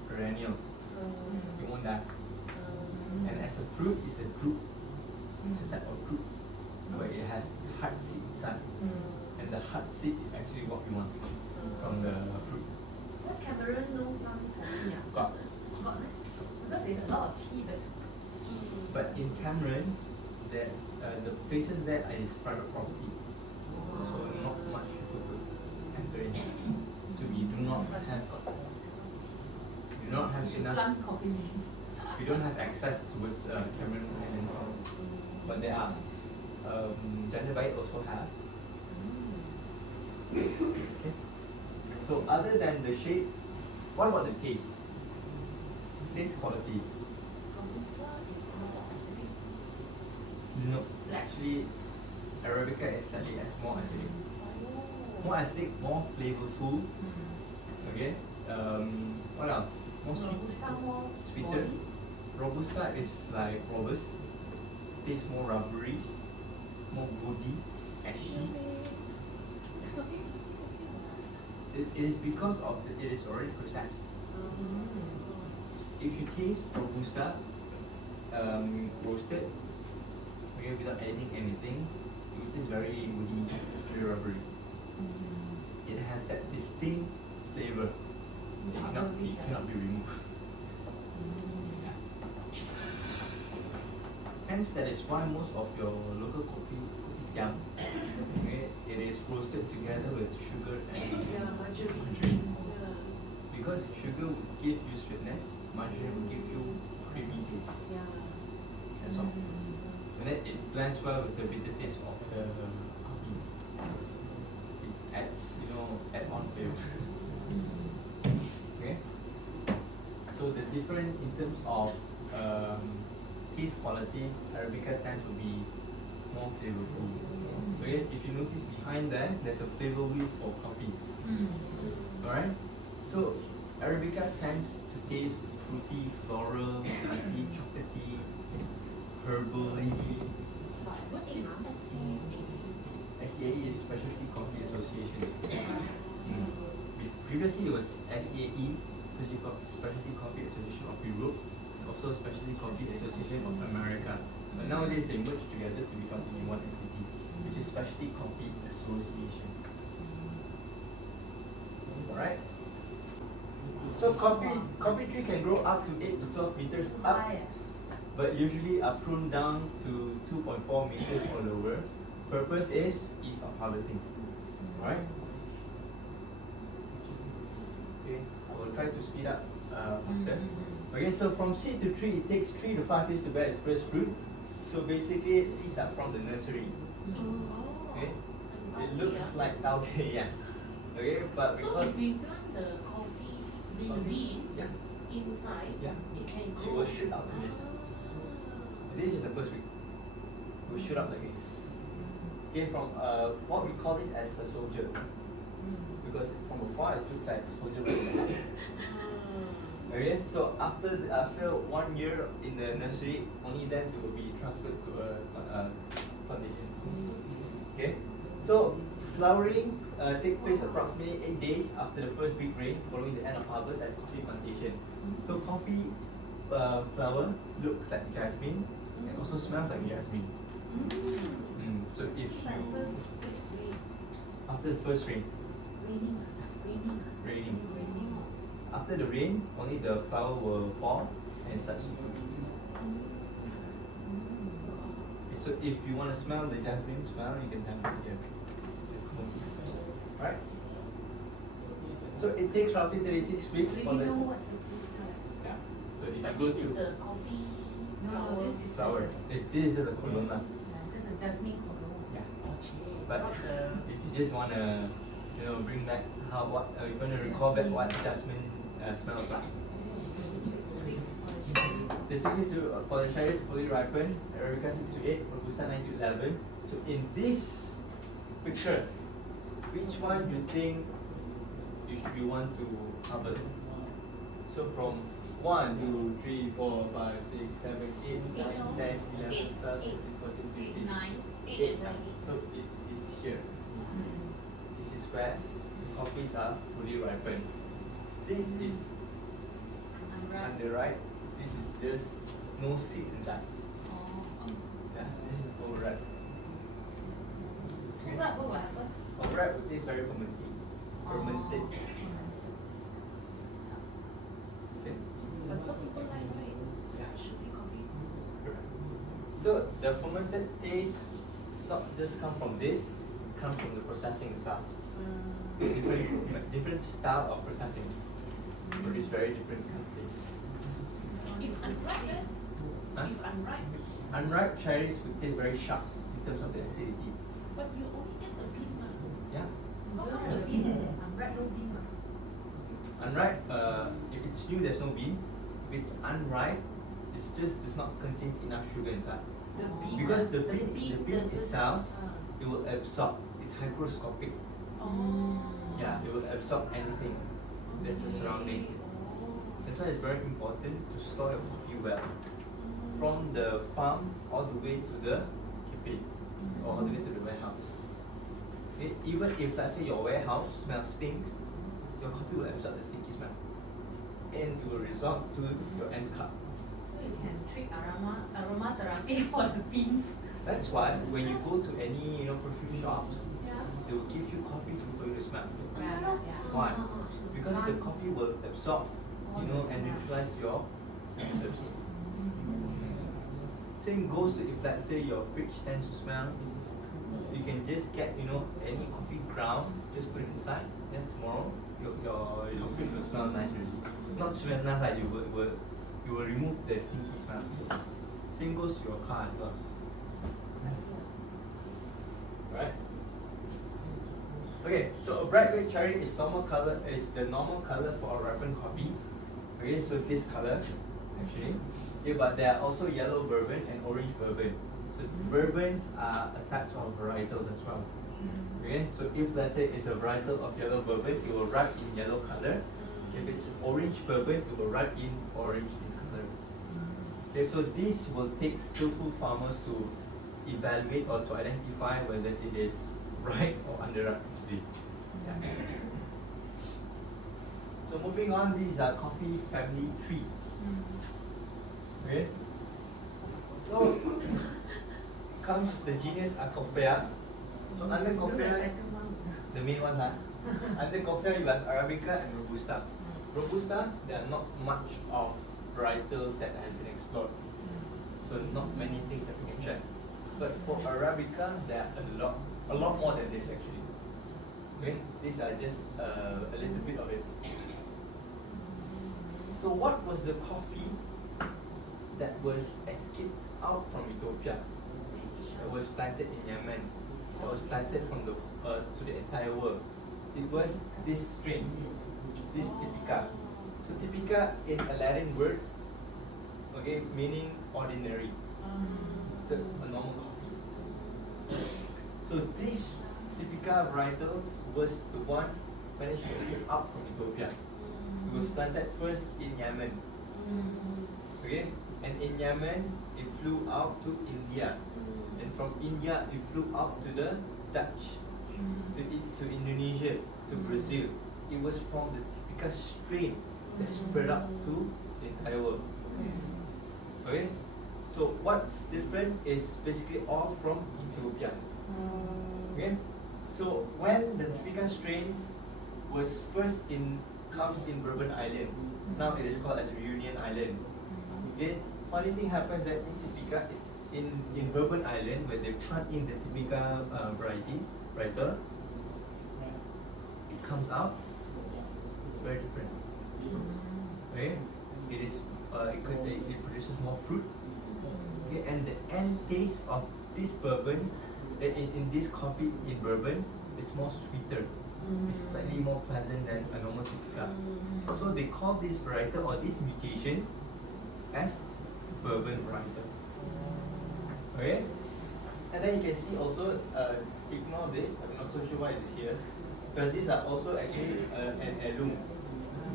perennial. You want that. And as a fruit, it's a drupe. It's a type of drupe where it has hard seed inside. And the hard seed is actually what we want from the fruit. What Cameroon no plant coffee? Got. Got it. Because there's a lot of tea, But in Cameroon, the places there is private property. So not much people could enter in. So we do not have enough. plant coffee business. We don't have access towards Cameroon Island, but there are. Jandabai also have. Okay. So other than the shape, what about the taste? Taste qualities. Robusta is more acidic. No, actually, Arabica is slightly more acidic. More acidic, more flavorful. Okay. What else? More sweet, Robusta more sweeter. body. Robusta is like robust, taste more rubbery, more woody, ashy. It is because of it is already processed. If you taste Robusta roasted, okay, without adding anything, it is very woody, very rubbery. It has that distinct flavor. It cannot be removed. Hence, that is why most of your local kopitiam, okay, it is roasted together with sugar and margarine. Because sugar will give you sweetness, margarine will give you creamy taste. That's all. And then it blends well with the bitter taste of the coffee. It adds, add on flavor. Okay. So the difference in terms of taste qualities, Arabica tends to be more flavorful. Okay. If you notice behind there, there's a flavor wheel for coffee. Alright. So Arabica tends to taste fruity, floral, nutty, chocolatey, herbally. What's this SCA? SCA is Specialty Coffee Association. Previously it was SCAE, Specialty Coffee Association of Europe, also Specialty Coffee Association of America. But nowadays they merge together to become only one entity, which is Specialty Coffee Association. Alright? So coffee tree can grow up to 8 to 12 meters up, but usually are pruned down to 2.4 meters or lower. Purpose is ease of harvesting. Alright? Okay, I will try to speed up faster. Okay, so from seed to tree, it takes 3 to 5 years to bear its first fruit. So basically, these are from the nursery. Okay, it looks like tauge, yes. Okay, but So because if we plant the coffee bean yeah, inside, yeah, it can it grow. will shoot out like this. This is the first week. It will shoot out like this. Okay, from what we call this as a soldier, because from afar it looks like soldier. Okay, so after 1 year in the nursery, only then it will be transferred to a plantation. Okay, so flowering takes place approximately 8 days after the first big rain, following the end of harvest at coffee plantation. So coffee flower looks like jasmine and also smells like jasmine. So if you, after the first rain, raining. After the rain, only the flower will fall and start to fruit. So if you want to smell the jasmine smell, you can have it here. Right? So it takes roughly 36 weeks for the yeah. So if you But go this is to the coffee No, flower. this is flower, this is a colonna. just a jasmine color. Yeah. Okay. But Not the if you just wanna, bring back you wanna recall back what jasmine smells like. The 6 to for the cherry is fully ripened, Arabica 6 to 8, Robusta 9 to 11. So in this picture, which one do you think you want to harvest? So from 1, 2, 3, 4, 5, 6, 7, 8, 9, 10, 11, 12, 13, 14, 15. 9. 8. So it is here. This is where the coffees are fully ripened. This is on the right. This is just no seeds inside. Yeah, this is overripe. So what will happen? Overripe would taste very fermented. Okay. But some people like, right? Specialty coffee. So the fermented taste does not just come from this, it comes from the processing itself. Different style of processing produce very different kind of taste. If unripe, then? Huh? If unripe, Unripe cherries would taste very sharp in terms of the acidity. but you only get the bean, Yeah. How come the bean? Unripe no bean. Unripe, if it's new, there's no bean. If it's unripe, it's just does not contain enough sugar inside. The bean. Because the bean doesn't- itself, ah. it will absorb. It's hygroscopic. Oh. Yeah, it will absorb anything that's surrounding. Oh. That's why it's very important to store your coffee well. from the farm all the way to the cafe or all the way to the warehouse. Okay? Even if let's say your warehouse smells stinks, your coffee will absorb the stinky smell and it will result to your end cup. So you can treat aromatherapy for the beans. That's why when you go to any perfume shops, Yeah. they will give you coffee for you to smell. Yeah. Why? Because the coffee will absorb, and neutralize your sensors. Same goes to if let's say your fridge tends to smell, you can just get any coffee ground, just put it inside, then tomorrow your fridge will smell nice already. Not smell nice, like you will remove the stinky smell. Same goes to your car as well. Right? Okay, so a bright red cherry is the normal color for a ripened coffee. Okay, so this color actually. Okay, but there are also yellow bourbon and orange bourbon. So bourbons are a type of varietals as well. Okay, so if let's say it's a varietal of yellow bourbon, it will ripe in yellow color. If it's orange bourbon, it will ripe in orange in color. Okay, so this will take skillful farmers to evaluate or to identify whether it is ripe or underripe actually. Yeah. So moving on, these are coffee family trees. Okay. So comes the genus Acophea. So under Coffea, the main ones under Coffea you have Arabica and Robusta. Robusta, there are not much of varietals that have been explored. So not many things that we can check. But for Arabica, there are a lot more than this actually. Okay, these are just a little bit of it. So what was the coffee that was escaped out from Ethiopia? It was planted in Yemen. It was planted from to the entire world. It was this strain, this Typica. So Typica is a Latin word, okay, meaning ordinary. So a normal coffee. So these Typica varietals was the one managed to escape out from Ethiopia. It was planted first in Yemen. Okay? And in Yemen, it flew out to India. And from India, it flew out to the Dutch, to Indonesia, to Brazil. It was from the Typica strain that spread out to the entire world. Okay? So what's different is basically all from Ethiopia. Okay? So when the Typica strain was first comes in Bourbon Island, now it is called as Reunion Island. Okay? Funny thing happens that in Typica, it's in Bourbon Island where they plant in the Typica varietal, it comes out very different. Okay? It produces more fruit. Okay? And the end taste of this bourbon, in this coffee in bourbon, is more sweeter. It's slightly more pleasant than a normal Typica. So they call this varietal or this mutation as bourbon varietal. Okay? And then you can see also, ignore this, I'm not so sure why it's here, because these are also actually an heirloom.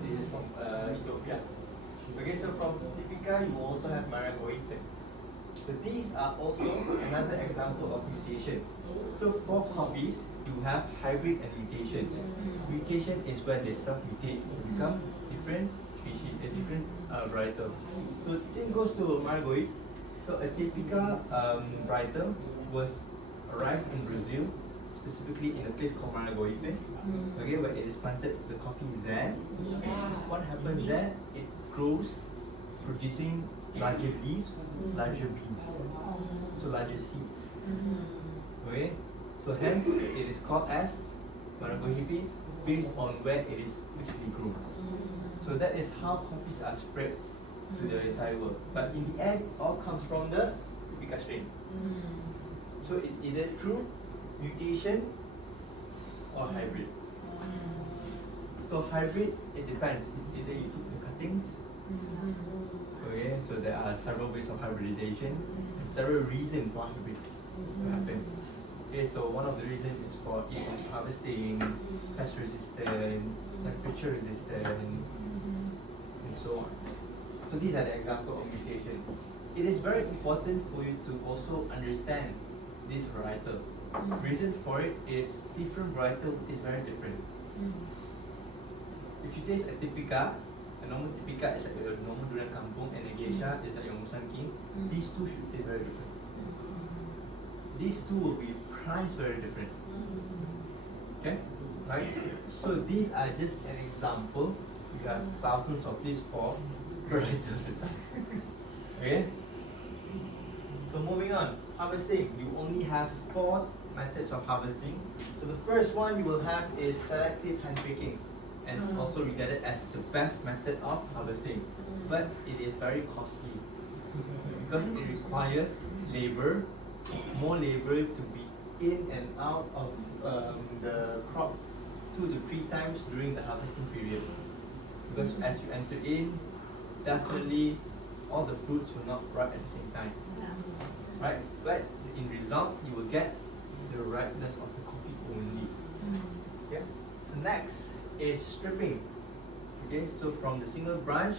This is from Ethiopia. Okay, so from Typica you also have Maragoite. So these are also another example of mutation. So for coffees, you have hybrid and mutation. Mutation is when they self-mutate to become different species, a different varietal. So same goes to Maragoite. So a Typica varietal was arrived in Brazil, specifically in a place called Maragoite, okay, where it is planted the coffee there. What happens there? It grows, producing larger leaves, larger beans, so larger seeds. Okay, so hence it is called as Maragoite based on where it is actually grown. So that is how coffees are spread to the entire world. But in the end, it all comes from the Typica strain. So it's either through mutation or hybrid. So hybrid, it depends. It's either you took the cuttings. Okay, so there are several ways of hybridization and several reasons why hybrids happen. Okay, so one of the reasons is for ease of harvesting, pest resistant, temperature resistant, and so on. So these are the example of mutation. it is very important for you to also understand these varietals. Reason for it is different varietal is very different. If you taste a typica, a normal typica is like your normal durian kampung, and a geisha is like your Musang King. These two should taste very different. These two will be priced very different. Okay, right? So these are just an example. You have thousands of these four varietals inside. Okay. So moving on, harvesting. You only have 4 methods of harvesting. So the first one you will have is selective hand picking, and also regarded as the best method of harvesting. But it is very costly because it requires labor, more labor to be in and out of the crop 2 to 3 times during the harvesting period. Because as you enter in, definitely all the fruits will not ripe at the same time. Right? But in result, you will get the ripeness of the coffee only. Okay? So next is stripping. Okay, so from the single branch,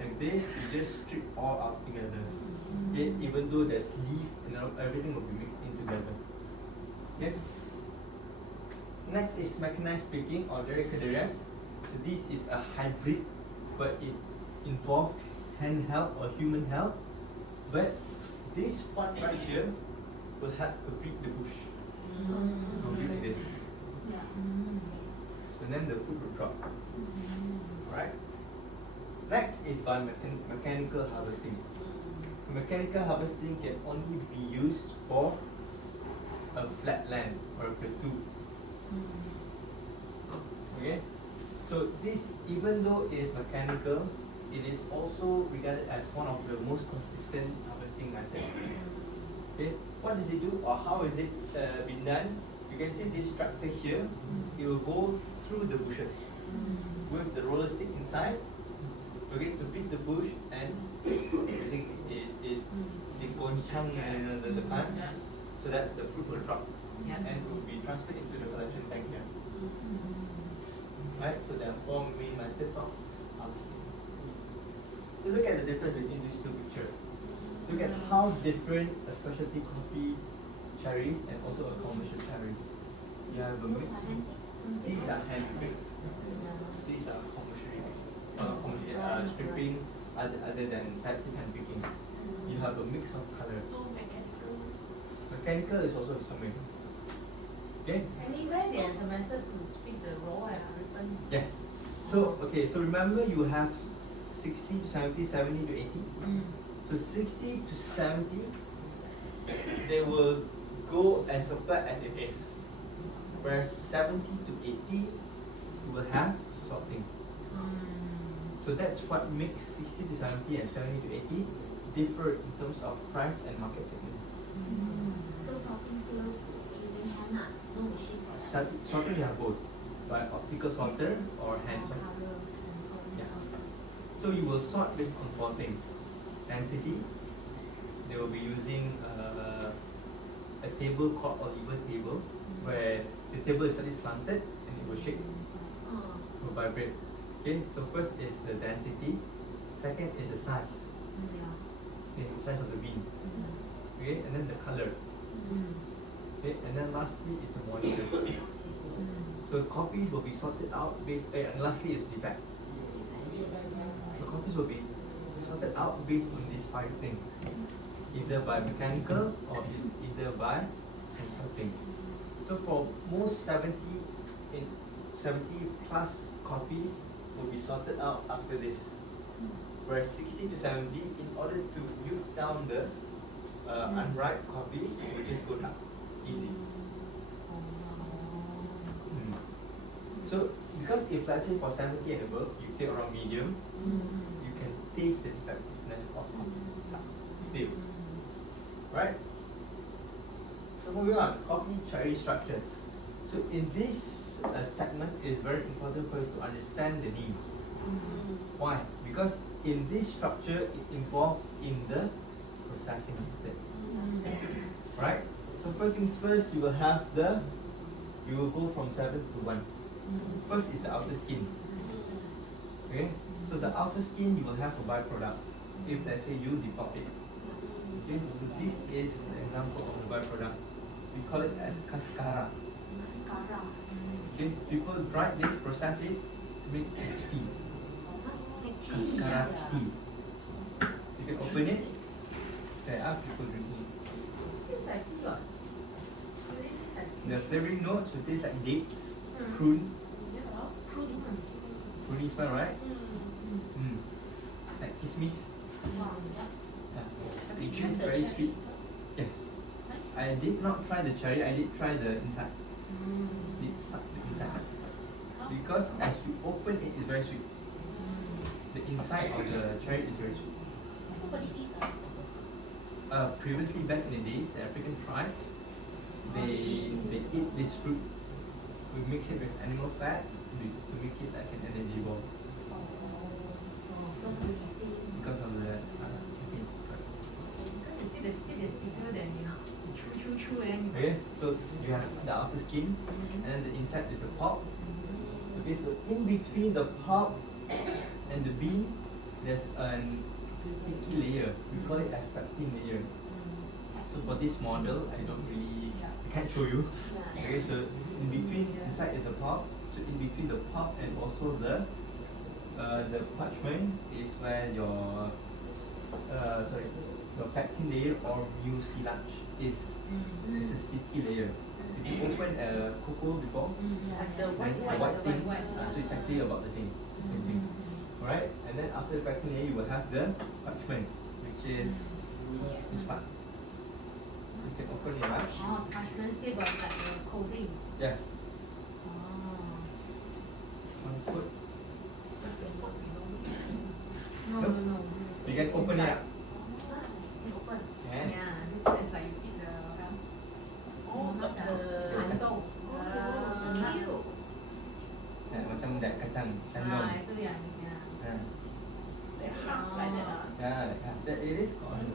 like this, you just strip all out together. Okay? Even though there's leaf, everything will be mixed in together. Okay? Next is mechanized picking or derrick-a-derrière. So this is a hybrid, but it involves handheld or human help. But this part right here will have to beat the bush. Will be like this. So then the fruit will drop. Alright? Next is by mechanical harvesting. So mechanical harvesting can only be used for a flat land or a plateau. Okay? So this, even though it is mechanical, it is also regarded as one of the most consistent harvesting methods. Okay, what does it do, or how is it been done? You can see this tractor here. It will go through the bushes with the roller stick inside. Okay, to beat the bush and using it goncang the plant so that the fruit will drop and will be transferred into the collection tank here. Right, so there are 4 main methods of harvesting. So look at the difference between these two pictures. Look at how different a specialty coffee cherries and also a commercial cherries. You have a mix. These are hand picked. These are commercial stripping other than selective hand picking. You have a mix of colors. So mechanical. Mechanical is also the same. Okay? Anywhere there's a method to split the raw and ripen. Yes. So okay, so remember you have 60 to 70, 70 to 80. So 60 to 70, they will go as flat as it is. Whereas 70 to 80, you will have sorting. So that's what makes 60 to 70 and 70 to 80 differ in terms of price and market segment. So sorting still using hand, no machine for that. Sorting you have both, by optical sorter or hand sorter. Yeah. So you will sort based on 4 things. Density, they will be using a table called Oliver table, where the table is slightly slanted and it will shake, will vibrate. Okay, so first is the density, second is the size, okay, the size of the bean, okay, and then the color, okay, and then lastly is the moisture. So coffees will be sorted out based, and lastly is defect. So coffees will be sorted out based on these 5 things, either by mechanical or either by hand sorting. So for most 70 plus coffees will be sorted out after this, whereas 60 to 70, in order to mute down the unripe coffee, will just go down easy. So because if let's say for 70 and above you take around medium, you can taste the effectiveness of coffee still. Right? So moving on, coffee cherry structure. So in this segment, it is very important for you to understand the names. Why? Because in this structure, it involves in the processing method. Right? So first things first, you will go from 7 to 1. First is the outer skin. Okay? So the outer skin, you will have a byproduct. if let's say you depot it. Okay, so this is the example of the byproduct. We call it as cascara. Mascara. Okay, people dry this, process it to make tea. Like tea. Cascara tea. You can open it. There are people drinking it. Seems like tea what? Really tastes like tea. The flavoring notes will taste like dates, Mm. prune, Yeah, pruny smell, right? Mm. Like kismis. Wow. Yeah. Have The you juice tried the very cherry sweet. inside? Yes. Nice. I did not try the cherry, I did try the inside. Mm. Did suck the inside. How- Because as you open it, it's very sweet. The inside of the cherry is very sweet. Nobody eat that. Previously back in the days, the African tribes, they eat this fruit. We mix it with animal fat to make it like an energy ball Because of the caffeine. because of the caffeine. You see the seed is bigger than chew and Okay, so you have the outer skin and then the inside is the pulp. Okay, so in between the pulp and the bean, there's a sticky layer. We call it as pectin layer. So for this model, I can't show you. Yeah. Okay, so in between, inside is the pulp. So in between the pulp and also the parchment is where your your pectin layer or mucilage is. It's a sticky layer. If you open a cocoa before, And the and white the white. white thing, white. so it's actually about the same thing. Alright, and then after the pectin layer, you will have the parchment, which is this part. You can open it up. Oh, parchment still got like the coating. Yes. Oh. One foot. That's what we normally see. No, Nope. no, no. You can open it up. You open. Yeah. Yeah, this one is like you eat the Oh, got the. 蚕豆. Ah. Cute. Macam that kacang, Ah, candong. itu yang ya. The hearts like that. Yeah, so it is called.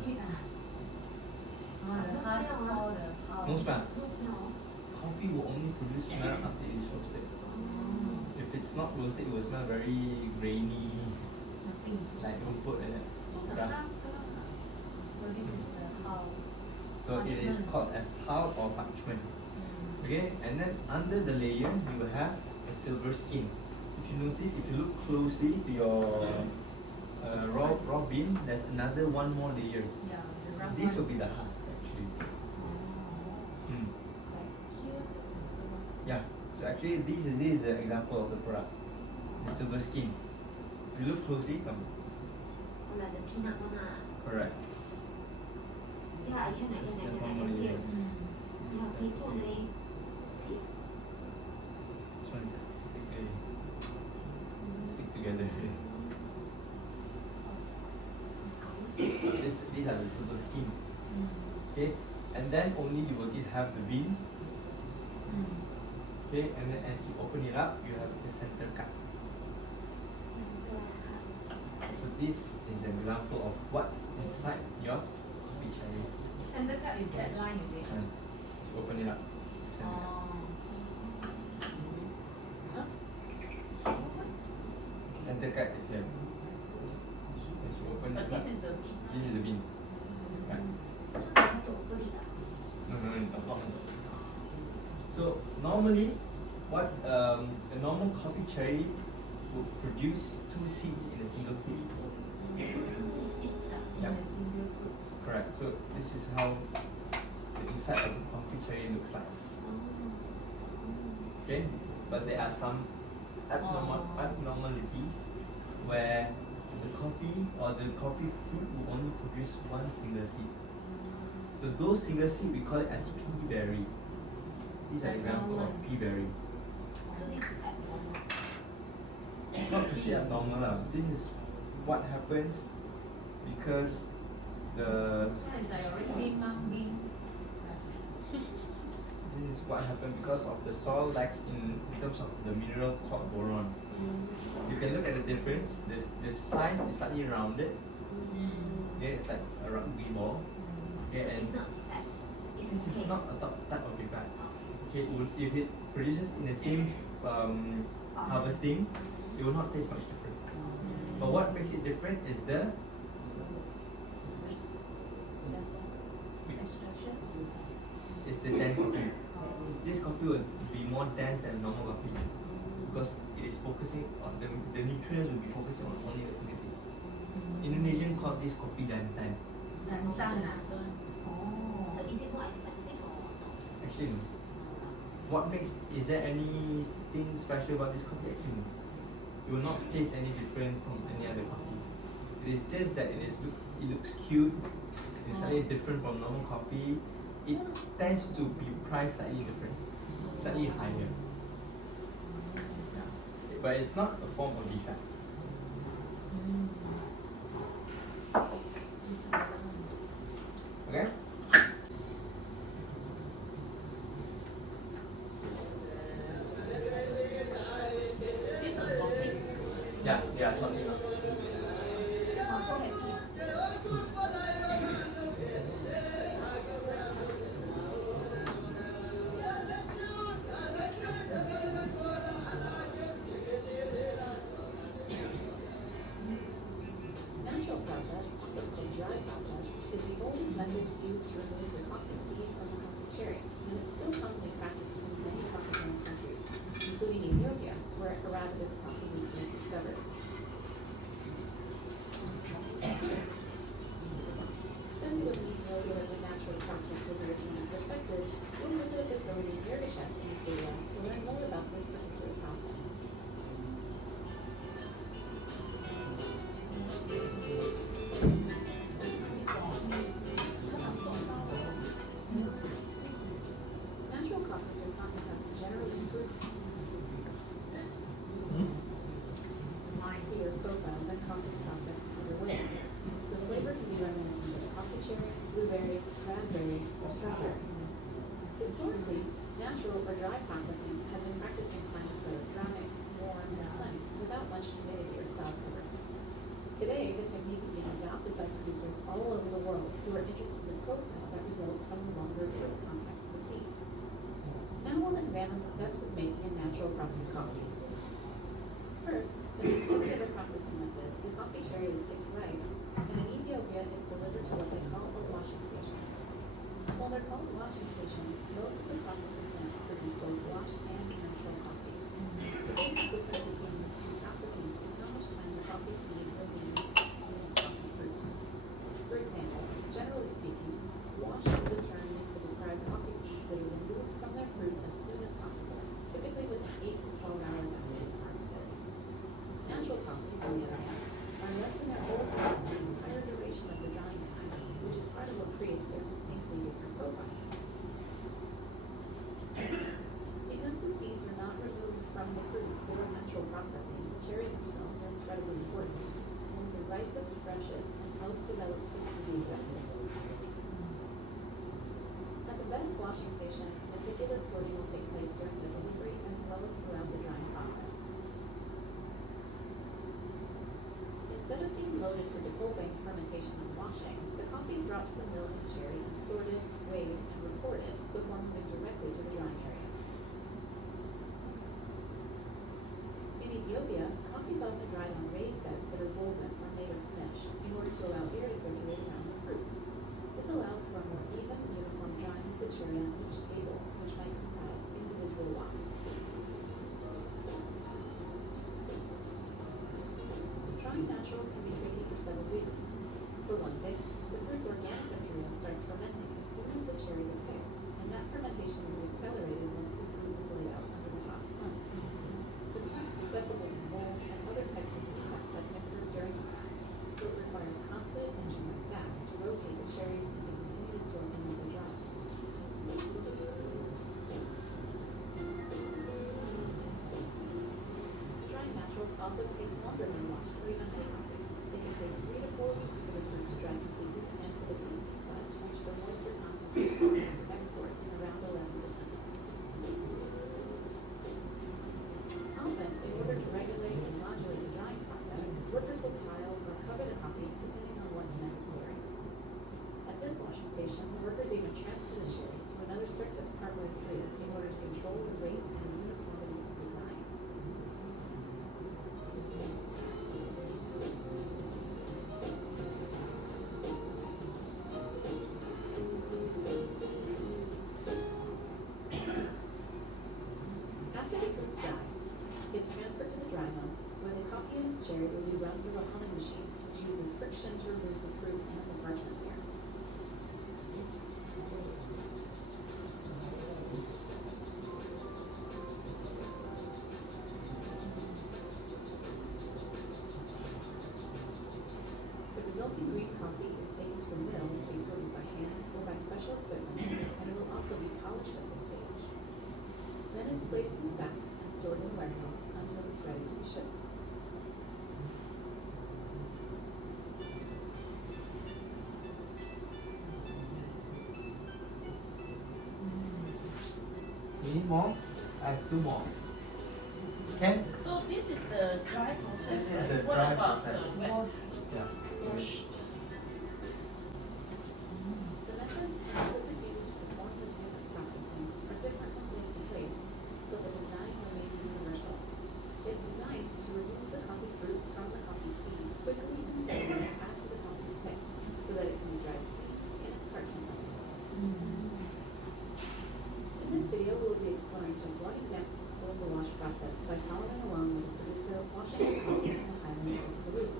Oh, the husk called the No smell. No smell. Coffee will only produce smell after it is roasted. If it's not roasted, it will smell very grainy, Nothing. like rumput like that. So the Grass. husk lah. So this is the how. So it is called as hull or parchment. Okay, and then under the layer, you will have a silver skin. If you notice, if you look closely to your raw bean, there's another one more layer. Yeah, the rough This will one. be the husk actually. Hmm. Like here, there's another one. Yeah. So actually, this is the example of the product, the silver skin. If you look closely, Oh, like the peanut one ah. correct. Yeah, I can There's one feel. more layer. Yeah, play totally. See? This one is stick together. These are the silver skin. Okay, and then only you will have the bean. Okay, and then as you open it up, you have the center cut. So this is an example of what's inside your coffee cherry. Center cut is that line, is This it? one. So open it up. Center cut. Center cut is here. As you open But this up, this is the meat. this is the bean. Right. So you have to open it up. No, not masuk. So normally, what a normal coffee cherry would produce 2 seeds in a single fruit. Seeds ah. Yep. In a single fruit. Correct. So this is how the inside of a coffee cherry looks like. Okay, but there are some abnormalities where the coffee or the coffee fruit will only produce 1 single seed. So those single seed we call it as pea berry. These are example of pea berry. So this is abnormal. Not to say abnormal lah. This is what happens because the So it's like already bean mung bean. this is what happened because of the soil lacks in terms of the mineral called boron. You can look at the difference. The size is slightly rounded. Yeah, it's like a rugby ball. So Yeah, and it's not defect. It's this is okay. not a type of defect. Okay, if it produces in the same harvesting, it will not taste much different. But what makes it different is the is the dense coffee. This coffee will be more dense than normal coffee because it is focusing on the nutrients will be focusing on only a single seed. Indonesian call this kopi jantan. Dantan ah. So Oh. is it more expensive or no? Actually, no. What makes is there anything special about this coffee? Actually, no. It will not taste any different from any other coffees. It is just that it looks cute. It's slightly different from normal coffee. It tends to be priced slightly different, slightly higher. Yeah. But it's not a form of defect. Okay? Is this a sorting? Yeah, something like Oh, so happy. Natural process, also called dry process, is the oldest method used to remove the coffee seed from the coffee cherry, and it's still commonly practiced in many coffee-growing countries, including Ethiopia, where Arabica coffee was first discovered. Since it was in Ethiopia that the natural process was originally perfected, we'll visit a facility near Geshef in this area to learn more about this particular process. Natural coffees are thought to have generally fruit beer profile than coffees processed in other ways. The flavor can be reminiscent of coffee cherry, blueberry, raspberry, or strawberry. Historically, natural or dry processing had been practiced in climates that are dry, warm, and sunny, without much humidity or cloud cover. Today, the technique is being adopted by producers all over the world who are interested in the profile that results from the longer fruit contact to the seed. Now we'll examine the steps of making a natural process coffee. First, as in any other processing method, the coffee cherry is picked ripe, and in Ethiopia it's delivered to what they call a washing station. While they're called washing stations, most of the processing plants produce both washed and natural coffees. The basic difference between these two processes is how much time the coffee seed remains in its coffee fruit. For example, generally speaking, washed is a term used to describe coffee seeds that are removed from their fruit as soon as possible, typically within 8 to 12 hours after being harvested. Natural coffees, on the other hand, are left in their whole fruit for the entire duration of the drying time, which is part of what creates their distinctly different profile. Because the seeds are not removed from the fruit for natural processing, the cherries themselves are incredibly important. Only the ripest, freshest, and most developed fruit can be accepted. At the best washing stations, meticulous sorting will take place during the delivery as well as throughout the drying process. Instead of being loaded for depulping, fermentation, and washing, the coffee is brought to the mill in cherry and sorted, weighed, and reported before moving directly to the drying area. In Ethiopia, coffee is often dried on raised beds that are woven or made of mesh in order to allow air to circulate around the fruit. This allows for a more even, uniform drying of the cherry on each table, which might comprise individual lots. Drying naturals can be tricky for several reasons. For one thing, the fruit's organic material starts fermenting as soon as the cherries are picked, and that fermentation is accelerated once the fruit is laid out under the hot sun. The fruit is susceptible to mold and other types of defects that can occur during this time, so it requires constant attention by staff to rotate the cherries and to continue to sort them as they dry. Drying naturals also takes longer than washed or even honey coffees. It can take 3 to 4 weeks for the fruit to dry completely and for the seeds inside to reach the moisture content required for export in around 11%. Often, in order to regulate and modulate the drying process, workers will pile or cover the coffee depending on what's necessary. At this washing station, the workers even transfer the cherry to another surface partway through in order to control the rate and uniformity of the drying. It's transferred to the dry mill, where the coffee and its cherry will be run through a humming machine, which uses friction to remove the fruit and the parchment layer. The resulting green coffee is taken to a mill to be sorted by hand or by special equipment, and it will also be polished at this stage. Then it's placed in sacks and stored in a warehouse until it's ready to be shipped. You need more? I have 2 more. Can? So this is the dry process, This is right? the What dry about process. the wet Yeah. wash? The methods and equipment used to perform this type of processing are different from place to place, but the design remains universal. It's designed to remove the coffee fruit from the coffee seed quickly and thoroughly after the coffee is picked, so that it can be dried clean in its parchment layer. In this video, we'll be exploring just one example of the wash process by following along with the producer washing his coffee in the highlands of Peru.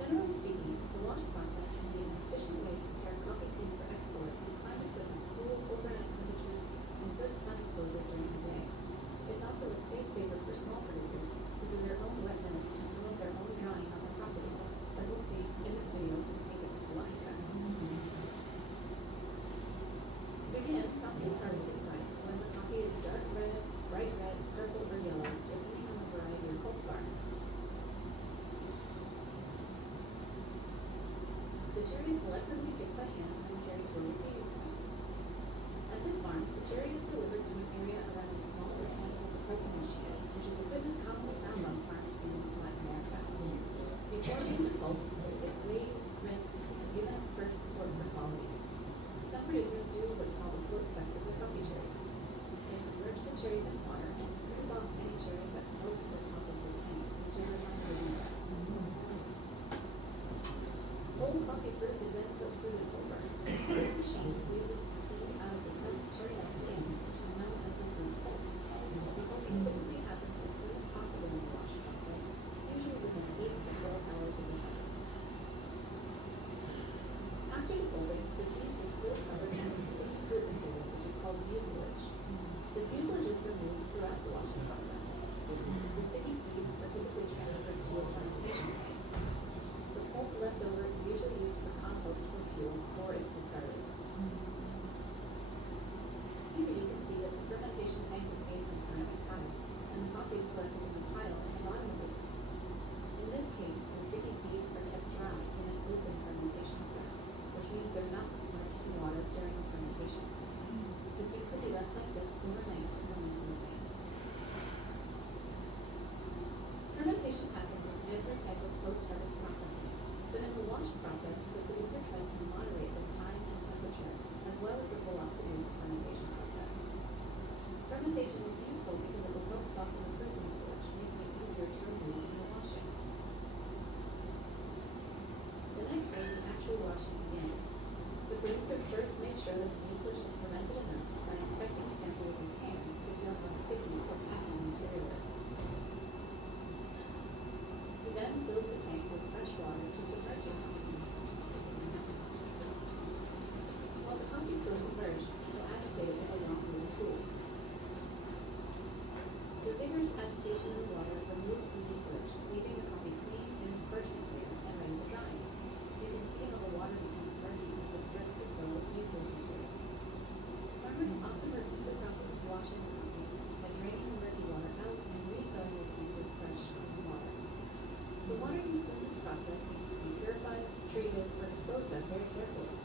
Generally speaking, the wash process can be an efficient way to prepare coffee seeds for export in climates that have cool overnight temperatures and good sun exposure during the day. It's also a space saver for small producers who do their own wet milling and some of their own drying on their property, as we'll see in this video from Make It Oaxaca. To begin, coffee is harvested ripe when the coffee is dark red, bright red, purple, or yellow, depending on the variety or cultivar. The cherry is selectively picked by hand and carried to a receiving point. At this farm, the cherry is delivered to an area around a small mechanical pulping machine, which is equipment commonly found on farms in Latin America. Before being depulped, it's weighed, rinsed, and given its first sort for quality. Some producers do what's called a float test of their coffee cherries. They submerge the cherries in water and scoop off any cherries that float to the top of the tank, which is a sign of a defect. Whole coffee fruit is then put through the pulper. This machine squeezes the seed out of the tough cherry-like skin, which is known as the fruit pulp. The pulping typically happens as soon as possible in the wash process, usually within 8 to 12 hours of the harvest. After the pulping, the seeds are still covered in sticky fruit material, which is called mucilage. This mucilage is removed throughout the washing process. The sticky seeds are typically transferred to a fermentation tank. The pulp left over is usually used for compost or fuel, or it's discarded. Here you can see that the fermentation tank is made from ceramic tile, and the coffee is collected in a pile at the bottom of the tank. In this case, the sticky seeds are kept dry in an open fermentation cell, which means they're not submerged in water during the fermentation. The seeds will be left like this overnight to ferment in the tank. Fermentation happens in every type of post-harvest processing, but in the wash process, the producer tries to moderate the time and temperature, as well as the velocity of the fermentation process. Fermentation is useful because it will help soften the fruit mucilage, making it easier to remove in the washing. The next day, the actual washing begins. The producer first makes sure that the mucilage is fermented enough by inspecting the sample with his hands to feel how sticky or tacky the material is. He then fills the tank with fresh water to submerge the coffee. While the coffee is still submerged, he'll agitate it with a long wooden tool. The vigorous agitation in the water removes the mucilage, leaving the coffee clean in its parchment layer and ready for drying. You can see how the water becomes murky as it starts to fill with mucilage material. Farmers often repeat the process of washing the coffee by draining the murky water out and refilling the tank with fresh, clean water. The water used in this process needs to be purified, treated, or disposed of very carefully.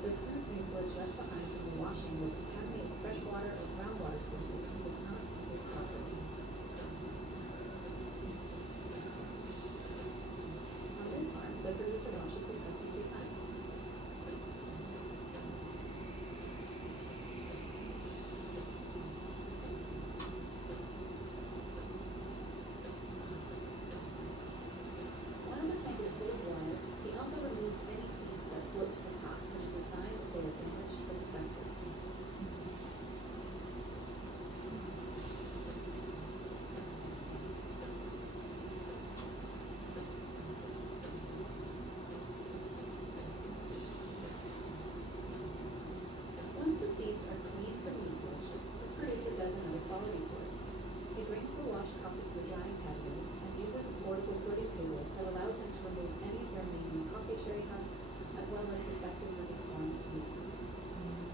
The fruit mucilage left behind from the washing will contaminate freshwater or groundwater sources if it's not treated properly. On this farm, the producer washes his coffee 3 times. washed coffee to the drying patios and uses a portable sorting table that allows him to remove any of the remaining coffee cherry husks as well as defective or deformed beans.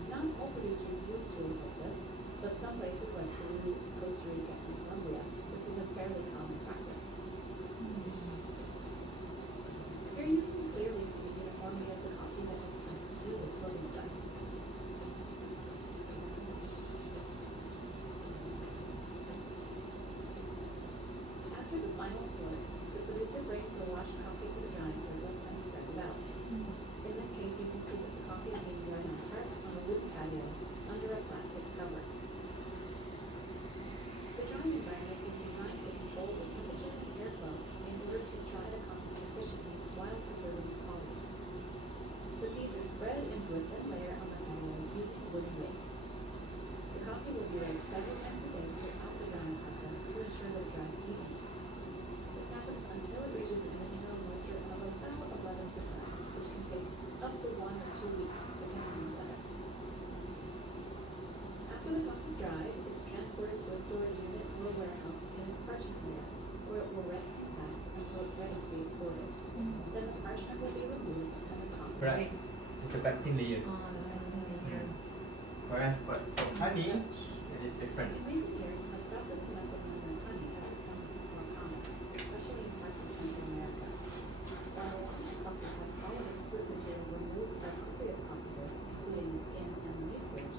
Not all producers use tools like this, but some places like Peru, Costa Rica, and Colombia, this is a fairly common practice. Here you can clearly see the uniformity of the coffee that has passed through the sorting device. After the final sort, the producer brings the washed coffee to the drying surface and spreads it out. In this case, you can see that the coffee is being dried on tarps on a wooden patio under a plastic cover. The drying environment is designed to control the temperature and airflow in order to dry the coffees efficiently while preserving quality. The seeds are spread into a thin layer on the patio using a wooden rake. The coffee will be raked several times a day throughout the drying process to ensure that it dries evenly. This happens until it reaches an internal moisture of about 11%, which can take up to 1 or 2 weeks, depending on the weather. After the coffee is dried, it's transported to a storage unit or a warehouse in its parchment layer, where it will rest in sacks until it's ready to be exported. Then the parchment will be removed and the coffee Right. It's the pectin layer. Whereas for honey, it is different. In recent years, a processed method known as honey has become more common, especially in parts of Central America. While washed coffee has all of its fruit material removed as quickly as possible, including the skin and the mucilage,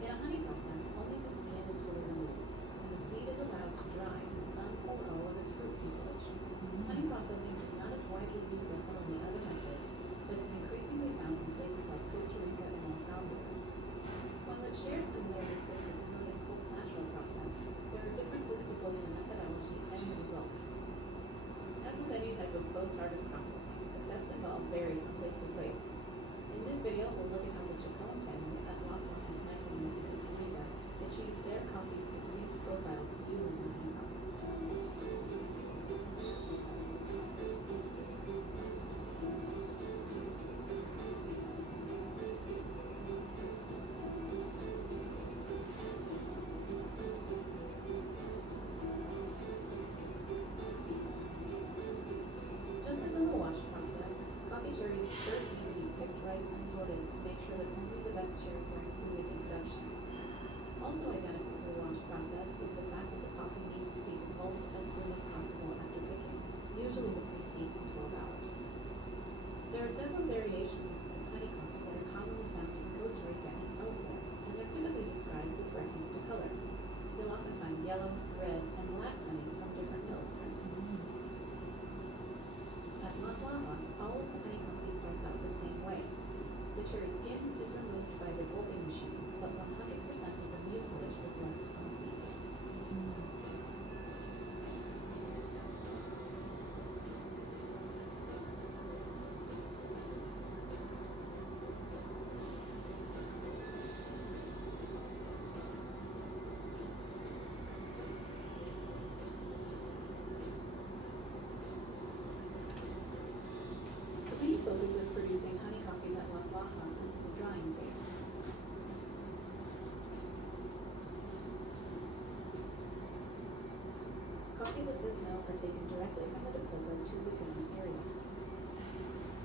in a honey process, only the skin is fully removed, and the seed is allowed to dry in some or all of its fruit mucilage. Honey processing is not as widely used as some of the other methods, but it's increasingly found in places like Costa Rica and El Salvador. While it shares similarities with the Brazilian pulp natural process, there are differences to both the methodology and the results. As with any type of post-harvest processing, the steps involved vary from place to place. In this video, we'll look at how the Chacon family at Las Lajas Micronesia in Costa Rica achieves their coffee's distinct profiles using the honey process. Just as in the wash process, coffee cherries first need to be picked ripe and sorted to make sure that only the best cherries are included in production. Also identical to the wash process is the fact that the coffee needs to be depulped as soon as possible after picking, usually between 8 and 12 hours. There are several variations of honey coffee that are commonly found in Costa Rica and elsewhere, and they're typically described with reference to color. You'll often find yellow, red, and black honeys from different mills, for instance. At Las Lajas, all of the honey coffee starts out the same way. The cherry skin is removed by a depulping machine, but 100% of the mucilage is left on the seeds. The main focus of producing honey coffees at Las Lajas is in the drying phase. Coffees at this mill are taken directly from the depulper to the drying area.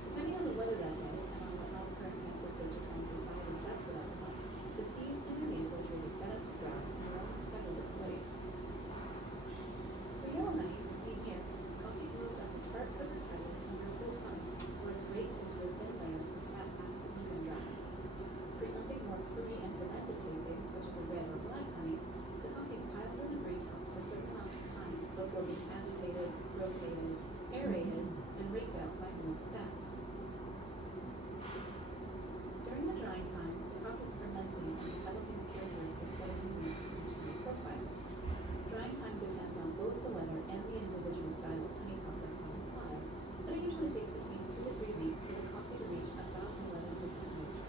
Depending on the weather that day and on what else current Francisco Chacon decide is best for that lot, the seeds and their mucilage will be set up to dry in one of several different ways. For yellow honeys, as seen here, coffee is moved onto tarp-covered patios under full sun, where it's raked into a thin layer from fat mass to even dry. For something more fruity and fermented tasting, such as a red or black honey, the coffee is piled in the greenhouse for certain amounts of time before being agitated, rotated, aerated, and raked out by mill staff. During the drying time, the coffee is fermenting and developing the characteristics that are unique to each honey profile. Drying time depends on both the weather and the individual style of honey process being applied, but it usually takes between 2 to 3 weeks for the coffee to reach about 11% moisture.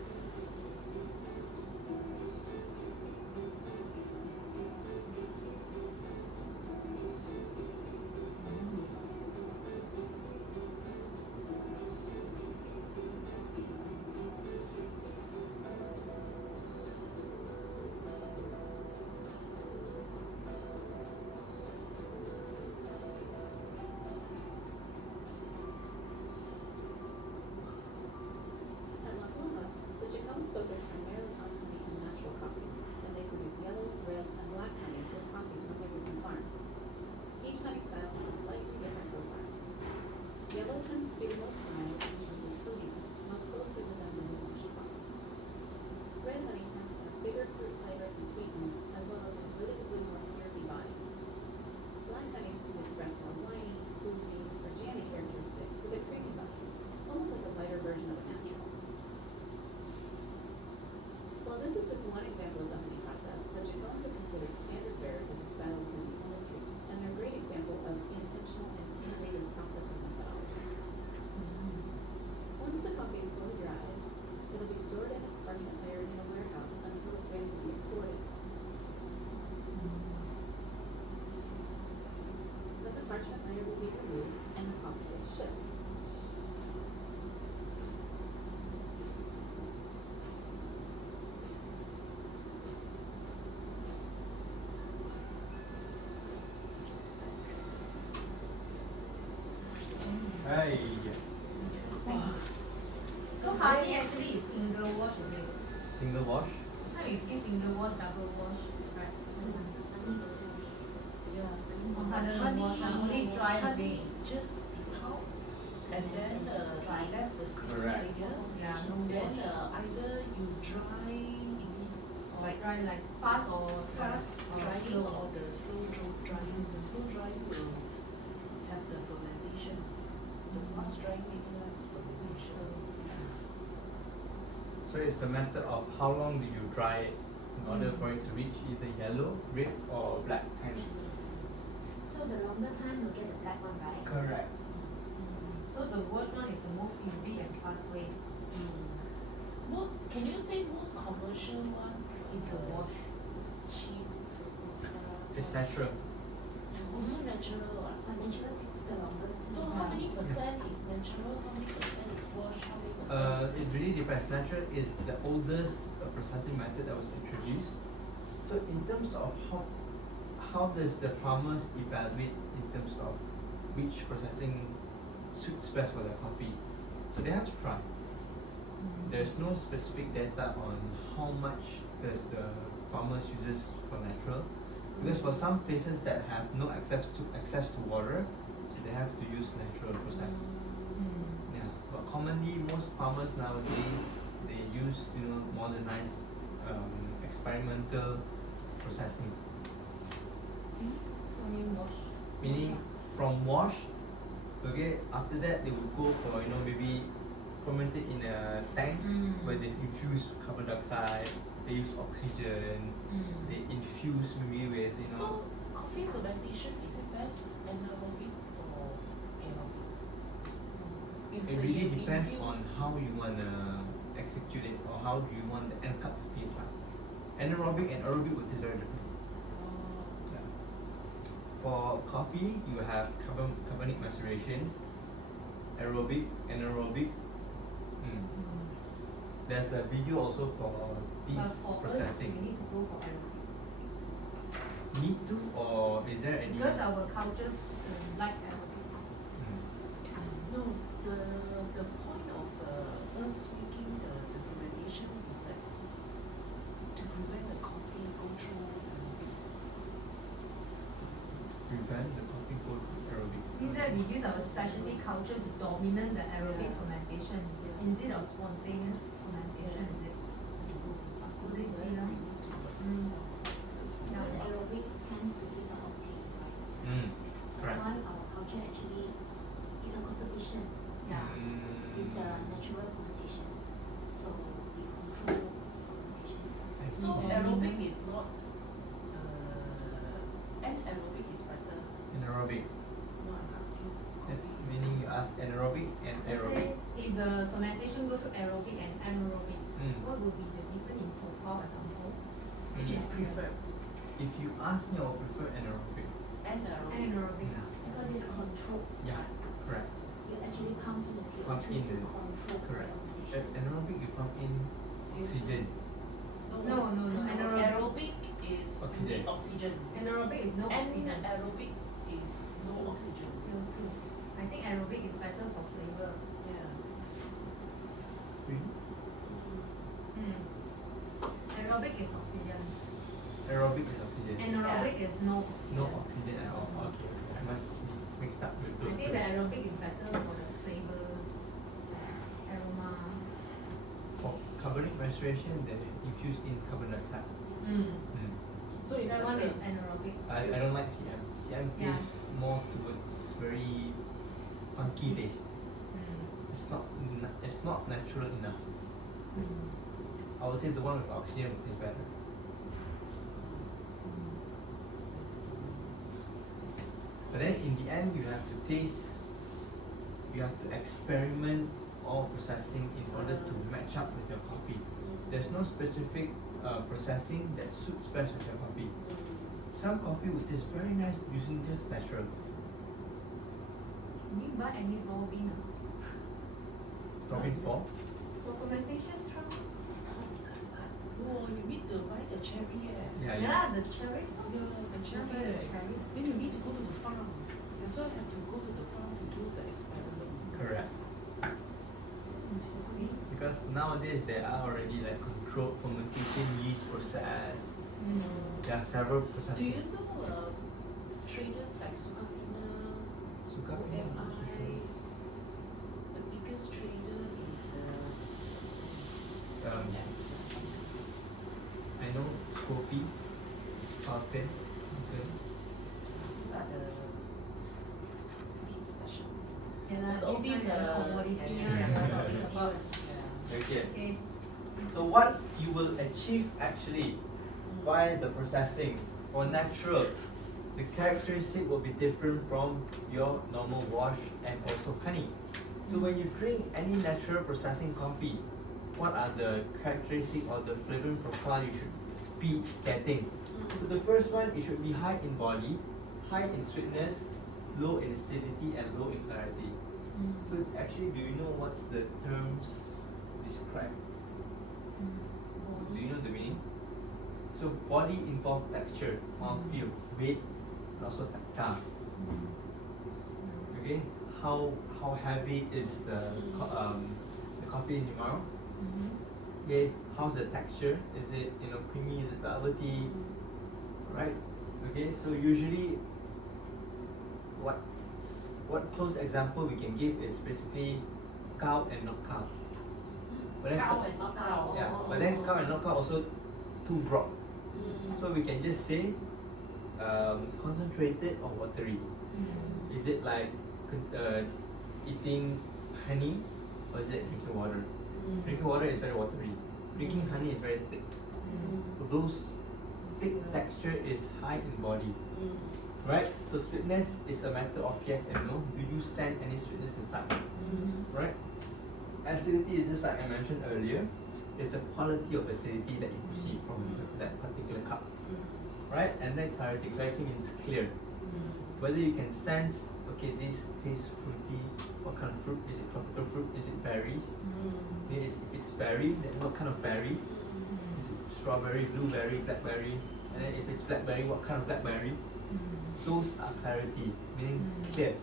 tends to be the most mild in terms of fruitiness, most closely resembling washed coffee. Red honey tends to have bigger fruit flavors and sweetness, as well as a noticeably more syrupy body. Black honey is expressed more winey, boozy, or jammy characteristics with a creamy body, almost like a lighter version of a natural. While this is just one example of the honey process, the Japones are considered standard bearers of the style within the industry, and they're a great example of intentional and innovative processing methodology. Once the coffee is fully dried, it'll be stored in its parchment layer in a warehouse until it's ready to be exported. Then the parchment layer will be removed and the coffee gets shipped. Hey. So honey actually is single wash, is it? Single wash. Now you see single wash, double wash, right? Yeah. Or honey wash, only dry honey away. just out and then Dry. left the sticky Correct. layer. Yeah, no Then wash. either you dry Or like dry, like fast or fast or drying slow. or the slow drying. The slow drying will have the fermentation. The fast drying maybe less fermentation. So it's a matter of how long do you dry it in order for it to reach either yellow, red, or black honey. So the longer time you'll get the black one, right? Correct. So the wash one is the most easy and fast way. Can you say most commercial one Is the wash. Most cheap, most It's natural. also natural one. But natural takes the longest. So how many percent is natural? How many percent is wash? How many percent? It really depends. Natural is the oldest processing method that was introduced. So in terms of how does the farmers evaluate in terms of which processing suits best for their coffee? So they have to try. There's no specific data on how much does the farmers uses for natural, because for some places that have no access to water, they have to use natural process. Yeah, but commonly most farmers nowadays they use modernized experimental processing, So mean wash. meaning from wash. Okay, after that they would go for maybe fermented in a tank where they infuse carbon dioxide, they use oxygen, they infuse maybe with So coffee fermentation is it best anaerobic or aerobic? it really depends on how you wanna execute it or how do you want the end cup to taste like. Anaerobic and aerobic would taste very different. Yeah. For coffee, you have carbonic maceration, aerobic, anaerobic. There's a video also for But this for us, processing. we need to go for aerobic. Need to, or is there any? Because our cultures like aerobic. No, the point of us making the fermentation is that to prevent the coffee go through aerobic. Prevent the coffee go to aerobic. Is that we use our specialty culture to dominate the aerobic fermentation instead of spontaneous fermentation, is it? Could it be lah? Because aerobic tends to give a lot of taste, right? That's Right. why our culture actually is a competition Yeah. with the natural fermentation. So we control fermentation. So aerobic is not anaerobic is better. Anaerobic. No, I'm asking coffee. Meaning you ask anaerobic and Let's aerobic. say if the fermentation goes through aerobic and anaerobics, what will be the difference in profile example? Which is preferred. If you ask me, I would prefer anaerobic. Anaerobic. Anaerobic. Because it's controlled. Yeah, correct. You actually pump in the CO2 Pump in to the- control correct. fermentation. Anaerobic you pump in oxygen. No, anaerobic. Aerobic is Oxygen. need oxygen. Anaerobic is no oxygen. Anaerobic is no oxygen. CO2. I think aerobic is better for flavor. Yeah. Aerobic is oxygen. Aerobic is oxygen. Anaerobic is no oxygen. No oxygen at all. Okay, I must be mixed up with I those think two. the aerobic is better for the flavor. concentration they infuse in carbon dioxide. So it's That one better. is anaerobic. I don't like CM. CM Yeah. tastes more towards very funky taste. It's not natural enough. I would say the one with oxygen would taste better. But then in the end you have to taste, you have to experiment all processing in order to match up with your coffee. There's no specific processing that suits best with your coffee. Some coffee would taste very nice using just natural. Can you buy any raw bean? Robin for For fermentation trial? Oh, you need to buy the cherry yeah, Yeah, the cherries. Yeah, the cherry. Cherry. Then you need to go to the farm. That's why I have to go to the farm to do the experiment. correct. Interesting. Because nowadays there are already like controlled fermentation yeast process. There are several Do processes. you know traders like Sukafina, Sukafina, I'm not so OFI? sure. The biggest trader is I know Scofi, Falcon, okay. these are the meat special. Yeah, So all this these one the are commodity and- one that we're talking about. Yeah. Okay. Okay. So what you will achieve actually by the processing for natural, the characteristic will be different from your normal wash and also honey. So when you drink any natural processing coffee, what are the characteristics or the flavoring profile you should be getting? So the first one, it should be high in body, high in sweetness, low in acidity and low in clarity. So actually, do you know what's the terms describe? Do you know the meaning? So body involves texture, mouthfeel, weight, and also tactile. Okay, how heavy is the coffee in your mouth? Okay, how's the texture? Is it creamy? Is it velvety? Right? Okay, so usually what close example we can give is basically cow and not cow. But then Cow and not cow. yeah, but then cow and not cow also too broad. So we can just say concentrated or watery. Is it like eating honey or is it drinking water? Drinking water is very watery. Drinking honey is very thick. So those thick texture is high in body. Right? So sweetness is a matter of yes and no. Do you send any sweetness inside? Right? Acidity is just like I mentioned earlier. It's the quality of acidity that you perceive from that particular cup. Right? And then clarity. Clarity means clear. Whether you can sense, okay, this tastes fruity. What kind of fruit? Is it tropical fruit? Is it berries? If it's berry, then what kind of berry? Is it strawberry, blueberry, blackberry? And then if it's blackberry, what kind of blackberry? Those are clarity, meaning clear.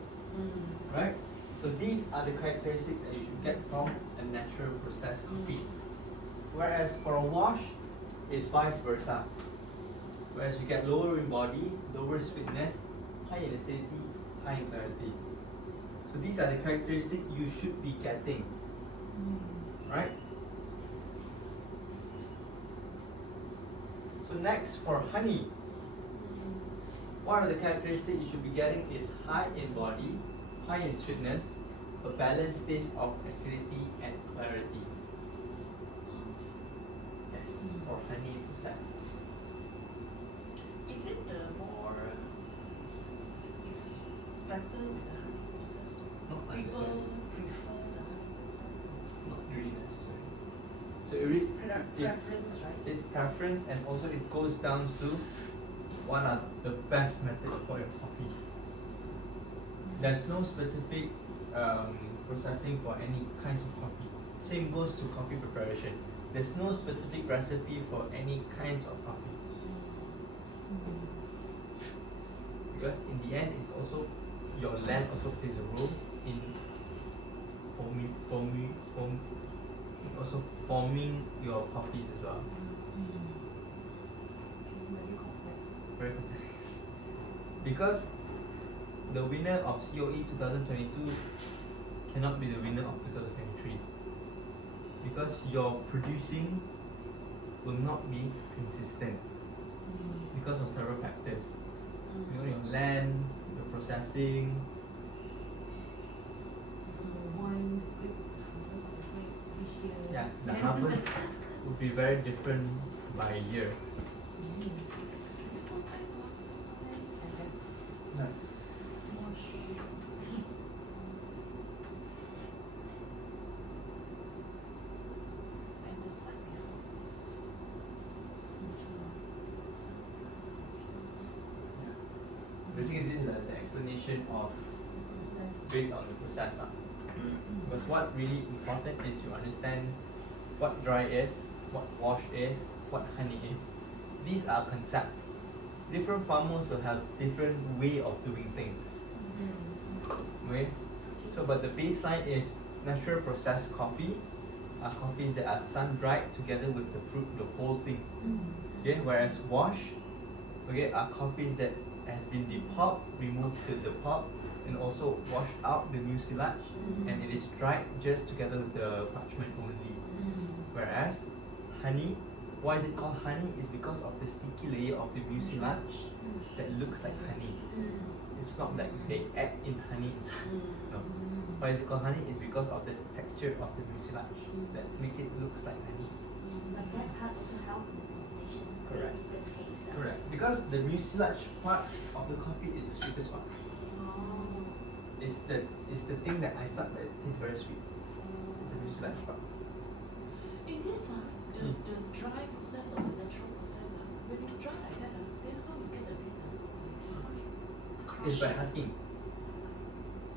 Right? So these are the characteristics that you should get from a natural processed coffee. Whereas for a wash, it's vice versa. Whereas you get lower in body, lower sweetness, high in acidity, high in clarity. So these are the characteristics you should be getting. Right? So next for honey. What are the characteristics you should be getting is high in body, high in sweetness, a balanced taste of acidity and clarity. Yes, for honey process. Is it the more? It's better with the honey process. Not People necessary. prefer the honey process. Not really necessary. So It's it preference, right? it preference and also it goes down to what are the best methods for your coffee. There's no specific processing for any kinds of coffee. Same goes to coffee preparation. There's no specific recipe for any kinds of coffee. Because in the end, it's also your land also plays a role in forming your coffees as well. Very complex. Very complex. Because the winner of COE 2022 cannot be the winner of 2023. Because you're producing will not be consistent because of several factors. You know, your land, the processing, Wine, grape, harvest of the grape each year. yeah, the Then- harvest would be very different by year. Right. Basically, this is the explanation of based on the process now. Because what really important is you understand what dry is, what wash is, what honey is. These are concepts. Different farmers will have different way of doing things. Okay? So, but the baseline is natural processed coffee, are coffees that are sun dried together with the fruit, the whole thing. Okay? Whereas wash, okay, are coffees that has been depulped, removed the pulp, and also washed out the mucilage, and it is dried just together with the parchment only. Whereas honey, why is it called honey? Is because of the sticky layer of the mucilage that looks like honey. It's not like they add in honey inside. No. Why is it called honey? Is because of the texture of the mucilage that make it looks like honey. But that part also help in the fermentation. Correct. In the case. Correct. Because the mucilage part of the coffee is the sweetest one. It's the thing that I suck that tastes very sweet. It's the mucilage part. In this, the dry process or the natural process, when it's dry like that, then how you get the bean? It's by husking.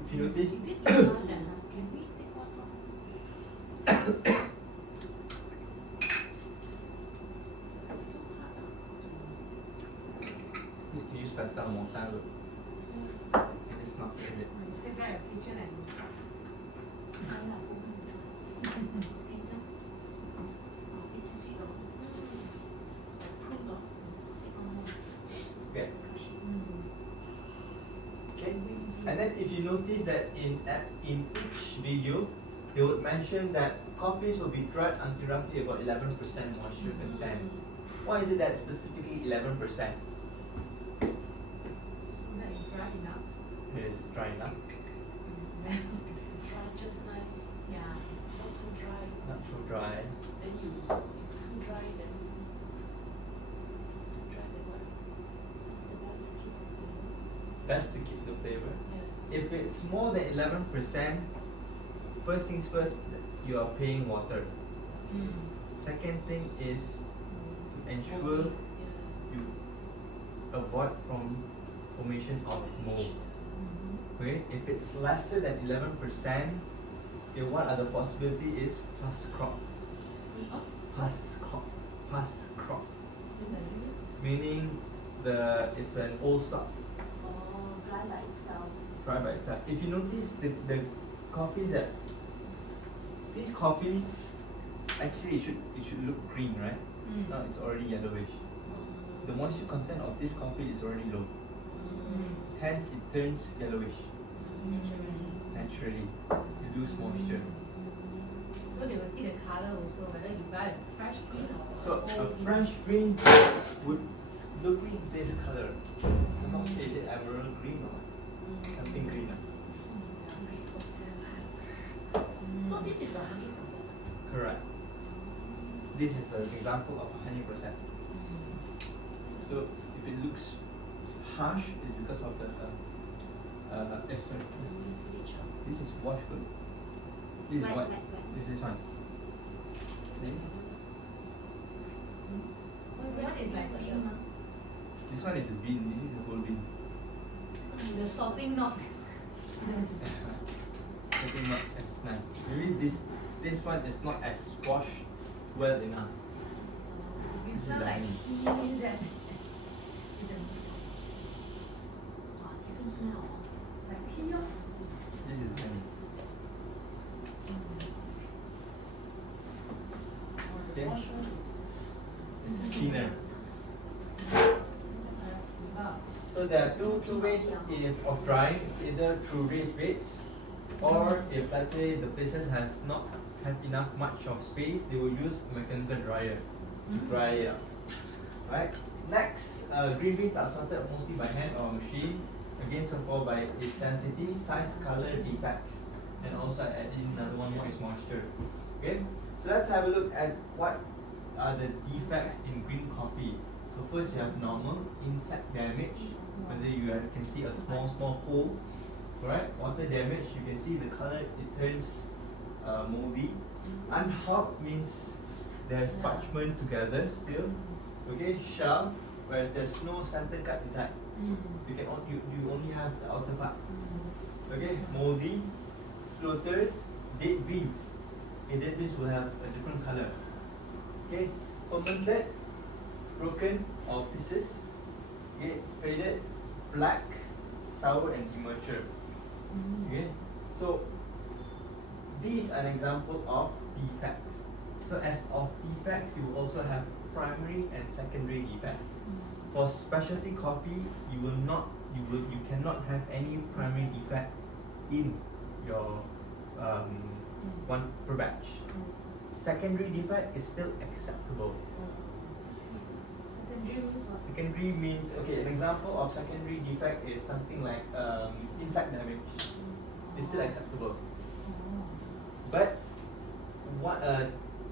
If you notice, Is it easy to can we take one out? It's so hard need to use pastel mortar. Look. It is not really. Take back your kitchen and try. Okay. Okay. And then if you notice that in each video, they would mention that coffees will be dried until roughly about 11% moisture content. Why is it that specifically 11%? That is dry enough. It is dry enough, Dry, just nice, Yeah. not too dry. not too dry. Then if too dry, then what? Best to keep the flavor. Yeah. If it's more than 11%, first things first, you are paying water. Second thing is to ensure you avoid from formation of mold. Okay, if it's lesser than 11%, okay, what are the possibility is past crop. Past crop, meaning it's an old stock, Dry by itself. dry by itself. If you notice the coffees that these coffees actually it should look green, right? Now it's already yellowish. The moisture content of this coffee is already low. Hence it turns yellowish naturally. You lose moisture. So they will see the color also, whether you buy a fresh bean or So a old bean. fresh bean would look this color. I'm not sure is it emerald green or something green. So this is a honey process. Correct. This is an example of a honey process. So if it looks harsh, it's because of the sorry. This is wash good. This is what? This is one. See? What is like bean? This one is a bean. This is a whole bean. The salting knot. I think not as nice. Maybe this one is not as washed well enough. You smell like tea means that Different smell. like tea. Lor. This is honey. Okay. Wash one It's cleaner. Wow. So there are two ways of drying. It's either through raised beds, or if let's say the places has not have enough much of space, they will use a mechanical dryer. to dry it out. Right. Next, green beans are sorted mostly by hand or machine. Again, so for by its density, size, color, defects, and also add in another one more is moisture. Okay. So let's have a look at what are the defects in green coffee. So first you have normal insect damage, whether you can see a small hole. Correct. Water damage, you can see the color, it turns moldy. Unhopped means there's parchment together still. Okay, sharp, whereas there's no center cut inside. You only have the outer part. Okay, moldy, floaters, dead beans. Okay, dead beans will have a different color. Okay, fermented, broken or pieces. Okay, faded, black, sour and immature. Okay, so these are an example of defects. So as of defects, you will also have primary and secondary defect. For specialty coffee, you cannot have any primary defect in your one per batch. Secondary defect is still acceptable. Secondary means what? Secondary means, okay, an example of secondary defect is something like insect damage. It's still acceptable. But what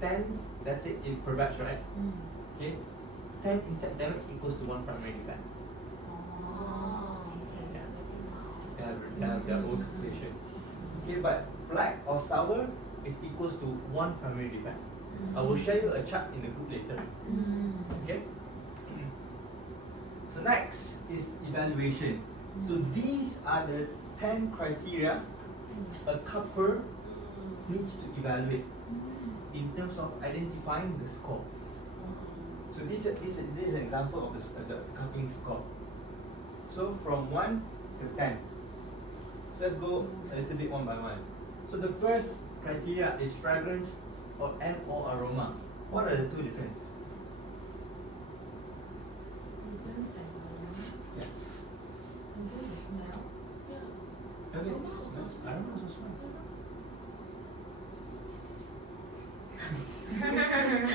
10, that's it in per batch, right? Okay, 10 insect damage equals to 1 primary defect. Yeah. They have their own calculation. Okay, but black or sour is equals to 1 primary defect. I will share you a chart in the group later. Okay. So next is evaluation. So these are the 10 criteria a cupper needs to evaluate in terms of identifying the score. So this is an example of the cupping score. So from 1 to 10. So let's go a little bit one by one. So the first criteria is fragrance or aroma. What are the two differences? Fragrance and aroma. Yeah. Fragrance is smell. Okay, aroma also smell.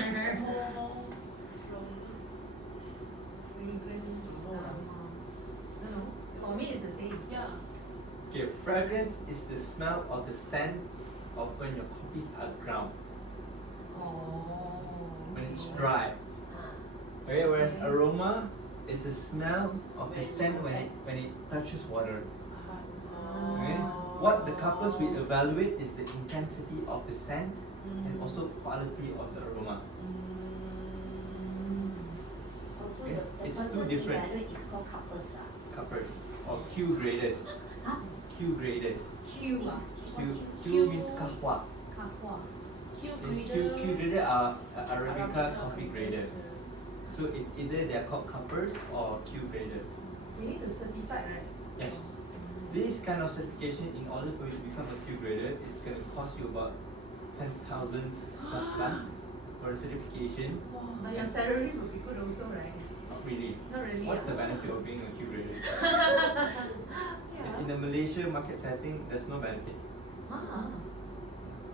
Small from Fragrance, aroma. I don't know. For me, it's the same. yeah. Okay, fragrance is the smell or the scent of when your coffees are ground, Oh. when it's dry. Okay, whereas Okay. aroma is the smell of the scent when it touches water. Okay? What the couples will evaluate is the intensity of the scent and also quality of the aroma. Also, Okay, the it's person two different. evaluate is called couples. Cuppers or Q graders. Huh? Q graders. Q ah. Q means kahwa. Kahwa. Q And grader. Q grader are Arabica coffee grader. So it's either they are called cuppers or Q grader. You need to certify, right? Yes. This kind of certification, in order for you to become a Q grader, it's going to cost you about 10,000 plus for a certification. But your salary will be good also, right? Not really. Not really. What's ah. the benefit of being a Q grader? Yeah. In the Malaysia market setting, there's no benefit. Ah.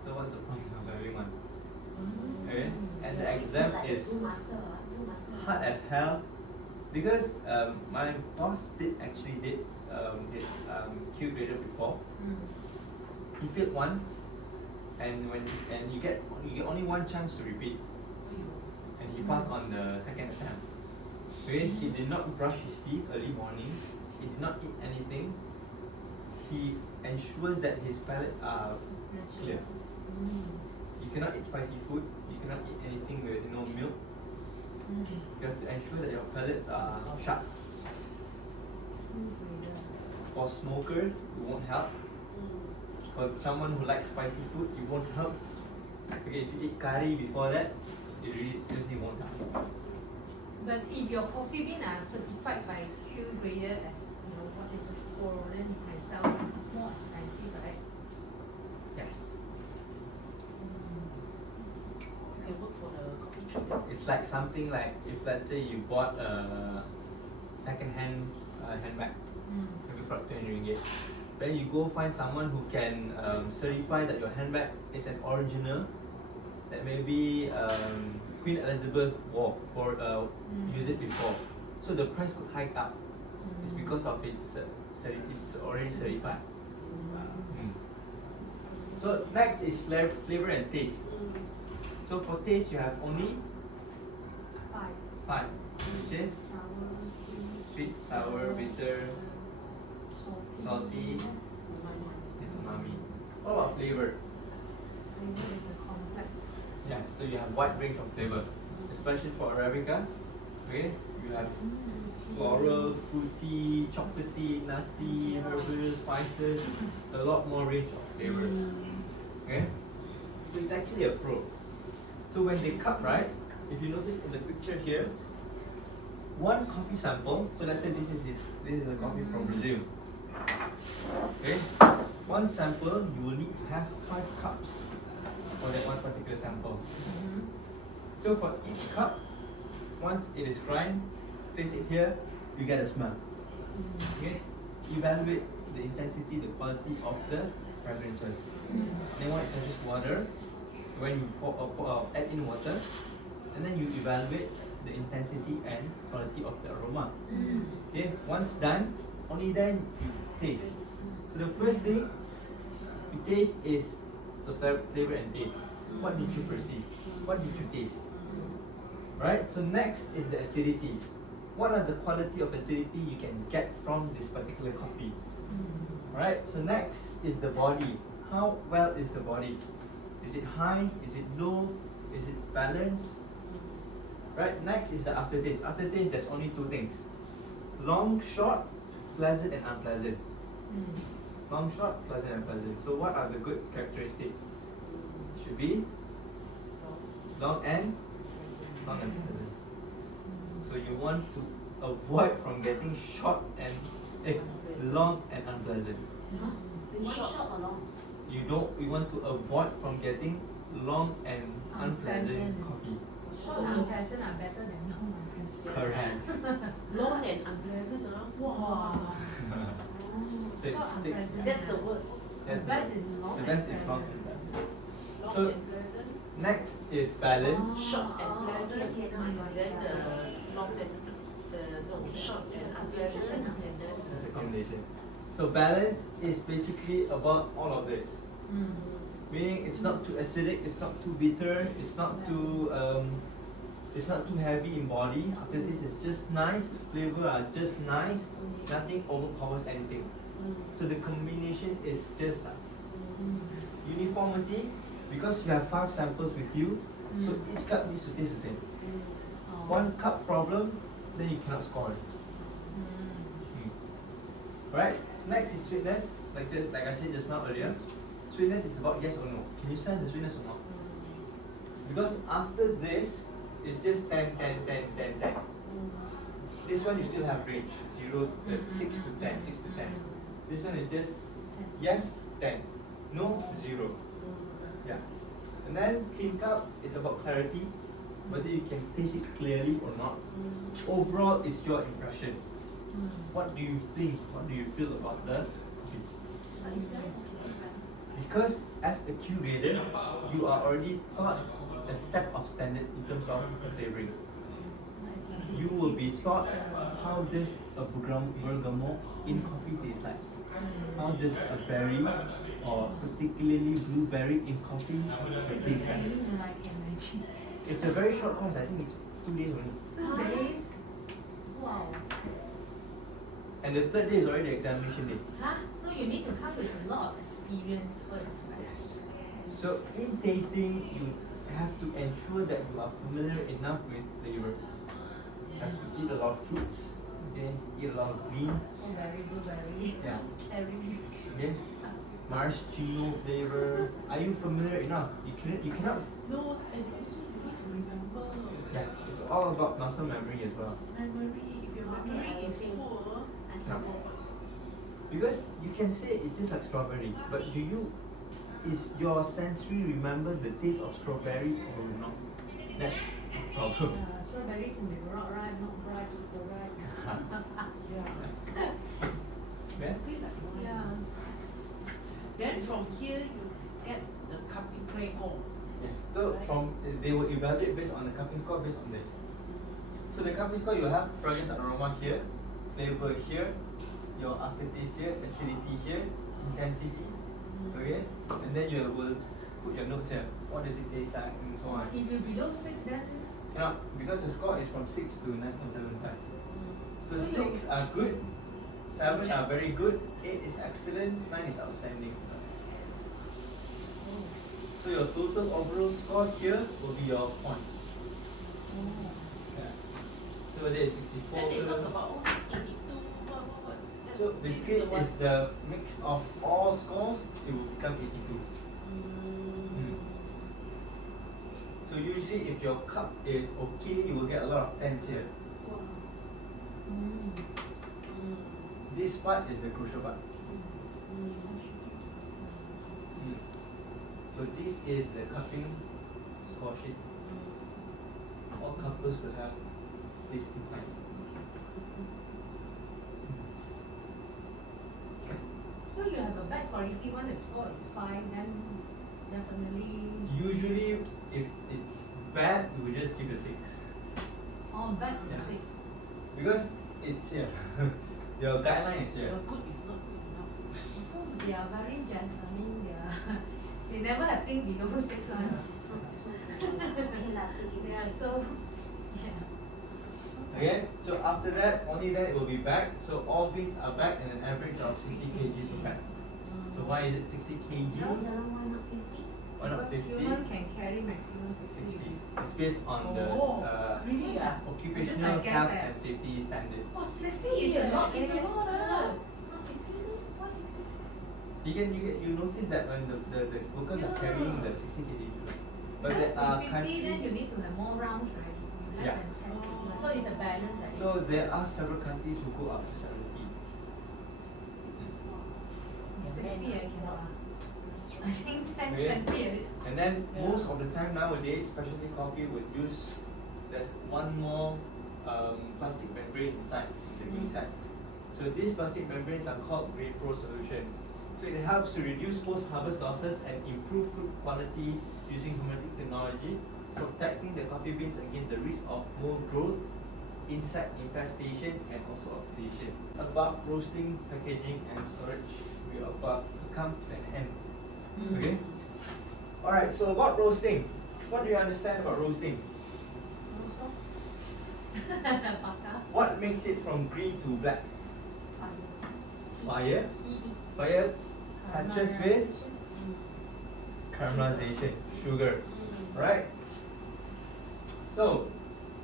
So what's the point of having one? Okay? And the Yeah, it's exam not like is brewmaster, brewmaster. hard as hell because my boss did his Q grader before. He failed once, and you get only one chance to repeat, and he passed on the second attempt. Okay, he did not brush his teeth early morning. He did not eat anything. He ensures that his palate are clear. You cannot eat spicy food. You cannot eat anything with milk. You have to ensure that your palates are sharp. For smokers, it won't help. For someone who likes spicy food, it won't help. Okay, if you eat curry before that, it really seriously won't help. But if your coffee bean are certified by Q grader as what is the score, then you can sell it more expensive, right? Yes. You can work for the coffee traders. It's like something like if let's say you bought a second-hand handbag, maybe for 20 ringgit. Then you go find someone who can certify that your handbag is an original, that maybe Queen Elizabeth wore or used it before. So the price could hike up. It's because of it's already certified. Mm. So next is flavor and taste. So for taste you have only 5, which is sweet, sour, bitter, salty, and umami. What about flavor? Flavor is a complex. Yeah, so you have wide range of flavor, especially for Arabica. Okay, you have floral, fruity, chocolatey, nutty, herbal, spices, a lot more range of flavors. Okay, so it's actually a fruit. So when they cup, right? If you notice in the picture here, one coffee sample. So let's say this is a coffee from Brazil. Okay, one sample you will need to have 5 cups for that one particular sample. So for each cup, once it is grind, place it here, you get a smell. Okay, evaluate the intensity, the quality of the fragrances. Then when it touches water, when you add in water, and then you evaluate the intensity and quality of the aroma. Okay, once done, only then you taste. So the first thing you taste is the flavor and taste. What did you perceive? What did you taste? Right? So next is the acidity. What are the quality of acidity you can get from this particular coffee? Right? So next is the body. How well is the body? Is it high? Is it low? Is it balanced? Right? Next is the aftertaste. Aftertaste, there's only 2 things. Long, short, pleasant and unpleasant. Long, short, pleasant and unpleasant. So what are the good characteristics? Should be long and pleasant. So you want to avoid from getting short and long and unpleasant. One shot or long? You want to avoid from getting long and unpleasant coffee. Short unpleasant are better than long unpleasant. Correct. Long and unpleasant, wow. So it Short sticks. unpleasant. That's the worst. That's The best is long the best and is long pleasant. and pleasant. Long So- and pleasant, Next is balance. short and pleasant, okay, now I and got then it. long and short and unpleasant, and then It's a combination. So balance is basically about all of this. Meaning it's not too acidic, it's not too bitter, it's not too heavy in body. After this it's just nice, flavor are just nice, nothing overpowers anything. So the combination is just nice. Uniformity, because you have 5 samples with you, so each cup needs to taste the same. One cup problem, then you cannot score it. Right? Next is sweetness, like I said just now earlier. Sweetness is about yes or no. Can you sense the sweetness or not? Because after this, it's just 10, 10, 10, 10, 10. This one you still have range, 0, 6 to 10, 6 to 10. This one is just yes, 10, no, 0. Yeah. And then clean cup is about clarity, whether you can taste it clearly or not. Overall, it's your impression. What do you think? What do you feel about the coffee? But it's very different. Because as a curator, you are already taught a set of standard in terms of flavoring. You will be taught how does a bergamot in coffee tastes like. How does a berry or particularly blueberry in coffee It's taste like. exactly what I can imagine. It's a very short course, I think it's 2 days only. 2 days? Wow. And the 3rd day is already the examination day. Huh? So you need to come with a lot of experience first, right? So in tasting, you have to ensure that you are familiar enough with flavor. You have to eat a lot of fruits, okay? Eat a lot of greens, Strawberry, blueberry, Yeah. cherry. okay? Maraschino flavor. Are you familiar enough? You cannot. no, and also you need to remember Yeah, it's all about muscle memory as well. memory. If your memory is poor, I Yeah. can go. Because you can say it tastes like strawberry, but is your sensory remember the taste of strawberry or not? That's the problem. Strawberry can be ripe, not ripe, super ripe. yeah, Yeah? exactly like wine. Yeah. Then from here you get the cupping score. Yes. So from they will evaluate based on the cupping score based on this. So the cupping score you have fragrance and aroma here, flavor here, your aftertaste here, acidity here, intensity. Okay, and then you will put your notes here. What does it taste like and so on. If you below 6, then You know, because the score is from 6 to 9.75. So So 6 are good, 7 are very good, 8 is excellent, 9 is outstanding. So your total overall score here will be your point. Yeah. So whether it's 64. Then they ke- talk about all this 82, what. So This basically is the one. it's the mix of all scores, it will become 82. So usually if your cup is okay, you will get a lot of 10s here. This part is the crucial part. So this is the cupping score sheet. All couples will have this in mind. so you have a bad quality one, the score is 5, then definitely Usually if it's bad, we will just give a 6. bad on Yeah. 6. Because it's here. Your guideline is here. Your good is not good enough. So they are very gentle. I mean, they are they never have thing below 6 one. Okay lah, still give They it are six. so yeah. Okay, so after that, only then it will be back. So all beans are back and an average of 60 kg to back. So why is it 60 kg? No, the other one not 50. Why not Because 50? human can carry maximum 60. 60. It's based on the Oh, really ah? occupational I guess health that- and safety standards. Oh, 60 is a lot, It's a eh? lot ah. Not 50 meh? Why 60? You notice that when the workers are Yeah. carrying the 60 kg, but Because there are with 50 then you countries. need to have more rounds, right? Less Yeah. than 10. So it's a balance. I think. So there are several countries who go up to 70. 60 I cannot. I think 10, Okay. 20 a bit. And then Yeah. most of the time nowadays, specialty coffee would use, there's one more plastic membrane inside the green side. So these plastic membranes are called Green Pro solution. So it helps to reduce post-harvest losses and improve fruit quality using hermetic technology, protecting the coffee beans against the risk of mold growth, insect infestation, and also oxidation. About roasting, packaging, and storage, we are about to come to an end. Okay. Alright, so about roasting. What do you understand about roasting? Also. Bakar. What makes it from green to black? Fire. Heat. Fire touches with Caramelization. caramelization, sugar. Right? So,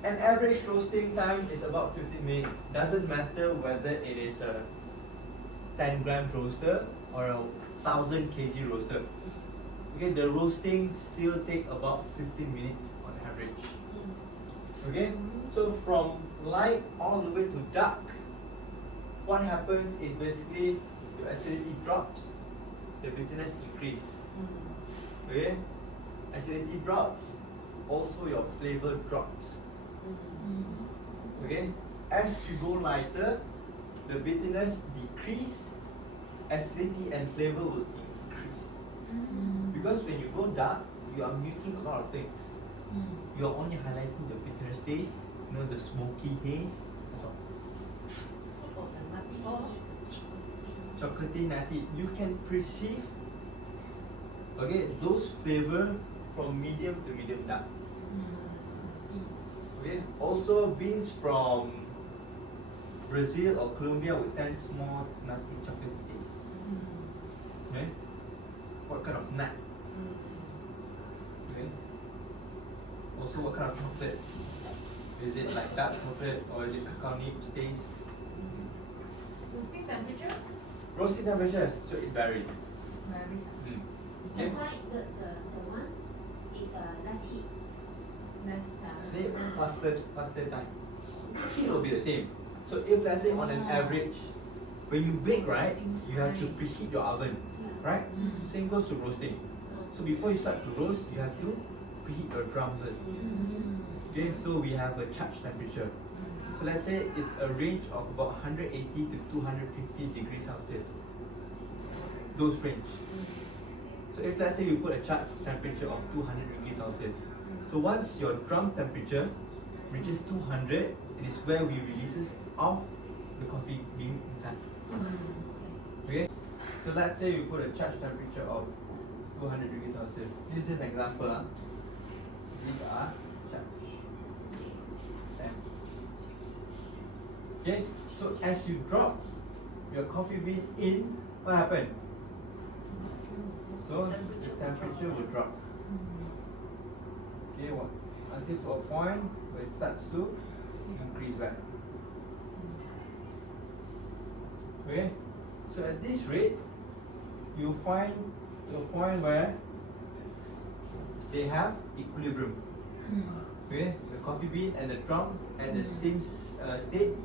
an average roasting time is about 15 minutes. Doesn't matter whether it is a 10 gram roaster or a 1000 kg roaster. Okay, the roasting still take about 15 minutes on average. Okay, so from light all the way to dark, what happens is basically your acidity drops, the bitterness increase. Okay, acidity drops, also your flavor drops. Okay, as you go lighter, the bitterness decrease, acidity and flavor will increase. Because when you go dark, you are muting a lot of things. You are only highlighting the bitterness taste, the smoky taste. That's all. Oh, the nutty. Oh. Chocolatey, nutty. You can perceive, okay, those flavor from medium to medium dark. Okay. Also, beans from Brazil or Colombia would tend more nutty, chocolatey taste. Okay. What kind of nut? Okay. Also, what kind of chocolate? Is it like dark chocolate or is it cacao nibs taste? Roasting temperature? Roasting temperature, so it varies. Varies. Mm. That's Okay. why the one is less heat. Less. They faster time. Heat will be the same. So if let's say on an average, when you bake, right, you have to preheat your oven, right? Same goes to roasting. So before you start to roast, you have to preheat your drum first. Okay, so we have a charge temperature. So let's say it's a range of about 180 to 250 degrees Celsius. Those range. So So if let's say you put a charge temperature of 200 degrees Celsius, so once your drum temperature reaches 200, it is where we releases off the coffee bean inside. Okay? So let's say you put a charge temperature of 200 degrees Celsius. This is an example. These are charge. Okay? So as you drop your coffee bean in, what happened? So the temperature will drop. Okay, what? Until to a point where it starts to increase back. Okay? So at this rate, you find to a point where they have equilibrium. Okay? The coffee bean and the drum at the same state.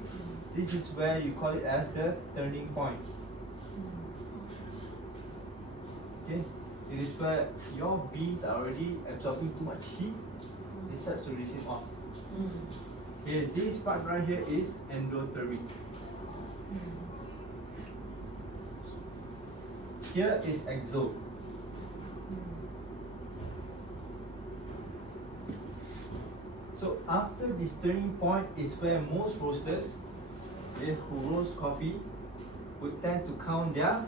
This is where you call it as the turning point. Okay? It is where your beans are already absorbing too much heat. It starts to release it off. Okay, this part right here is endothermic. Here is exo. So after this turning point is where most roasters, okay, who roast coffee, would tend to count their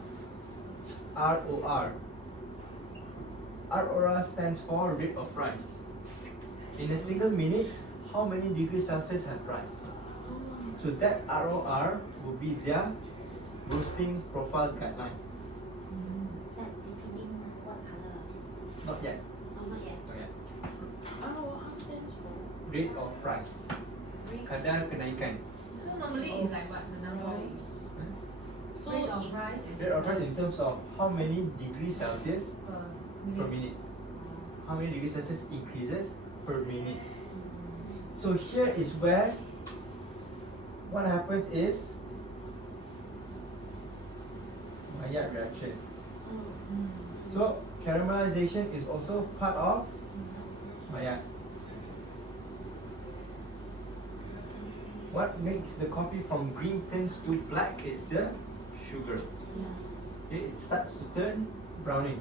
ROR. ROR stands for rate of rise. In a single minute, how many degrees Celsius have rise? So that ROR will be their roasting profile guideline. That determine what color? Not yet. Oh, not yet. Not yet. ROR stands for Rate of rise. Kadar kenaikan. So normally it's like what the number is So rate of it's- rise Rate of rise in terms of how many degrees Celsius per per minute. minute. How many degrees Celsius increases per minute. So here is where what happens is Maillard reaction. So caramelization is also part of Maillard. What makes the coffee from green turns to black is the sugar. Okay, it starts to turn browning.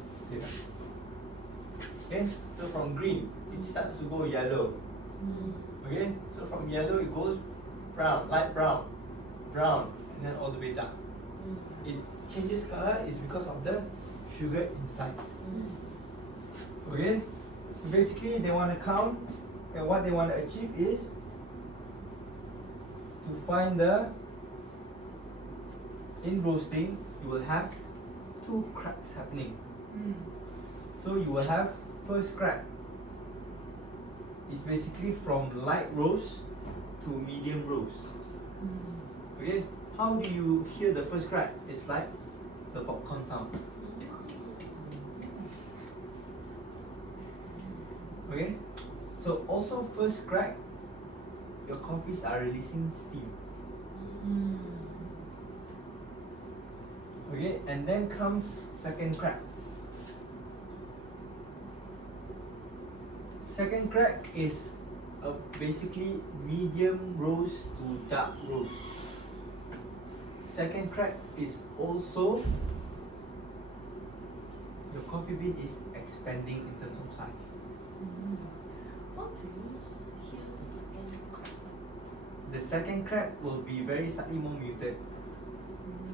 Okay, so from green it starts to go yellow. Okay, so from yellow it goes brown, light brown, brown, and then all the way down. It changes color is because of the sugar inside. Okay, so basically they want to count, and what they want to achieve is to find the, in roasting you will have two cracks happening. So you will have first crack. It's basically from light roast to medium roast. Okay, how do you hear the first crack? It's like the popcorn sound. Okay, so also first crack, your coffees are releasing steam. Okay, and then comes second crack. Second crack is basically medium roast to dark roast. Second crack is also your coffee bean is expanding in terms of size. How to hear the second crack? The second crack will be very slightly more muted.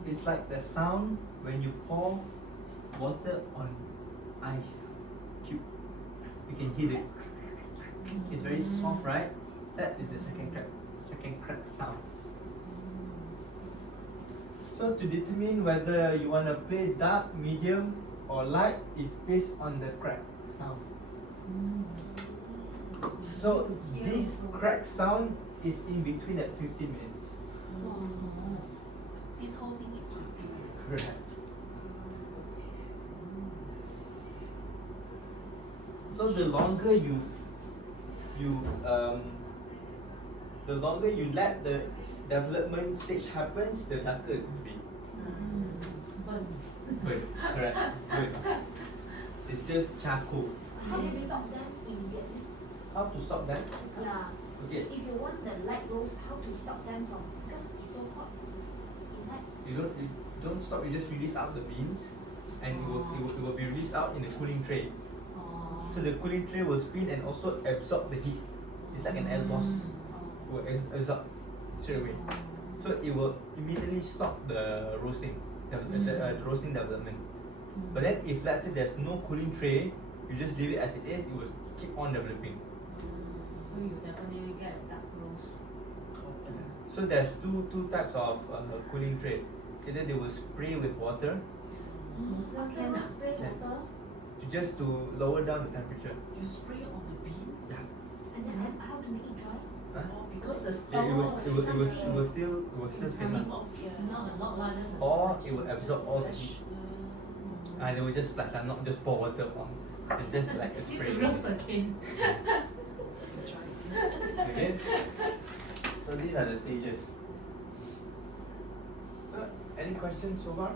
It's like the sound when you pour water on ice cube. You can hear it. It's very soft, right? That is the second crack sound. So to determine whether you want to play dark, medium or light is based on the crack sound. So this crack sound is in between at 15 minutes. This whole thing is 15 minutes. Correct. So the longer you let the development stage happens, the darker it's going to be. Good, correct, good. It's just charcoal. How do you stop them immediately? How to stop that? Yeah. Okay, If you want the light roast, how to stop them from, because it's so hot inside. you don't stop. You just release out the beans, and it will be released spits out in the cooling tray. Oh. So the cooling tray will spin and also absorb the heat. It's like an exhaust. It will absorb straight away. So it will immediately stop the roasting, the roasting development. But then if let's say there's no cooling tray, you just leave it as it is, it will keep on developing. So you definitely get a dark roast. So there's two types of cooling tray. It's either they will spray with water After Can you ah? spray Can. water, just to lower down the temperature. You spray on the beans. Yeah. and then how to make it dry? Huh? Oh, because the Yeah, it stock will still spin steam lah. off, yeah. Not a lot lah, just a Or splash. it will absorb all the heat. And they will just splash lah, not just pour water on. It's just like a Need spray. to roast again. Okay? So these are the stages. Any questions so far?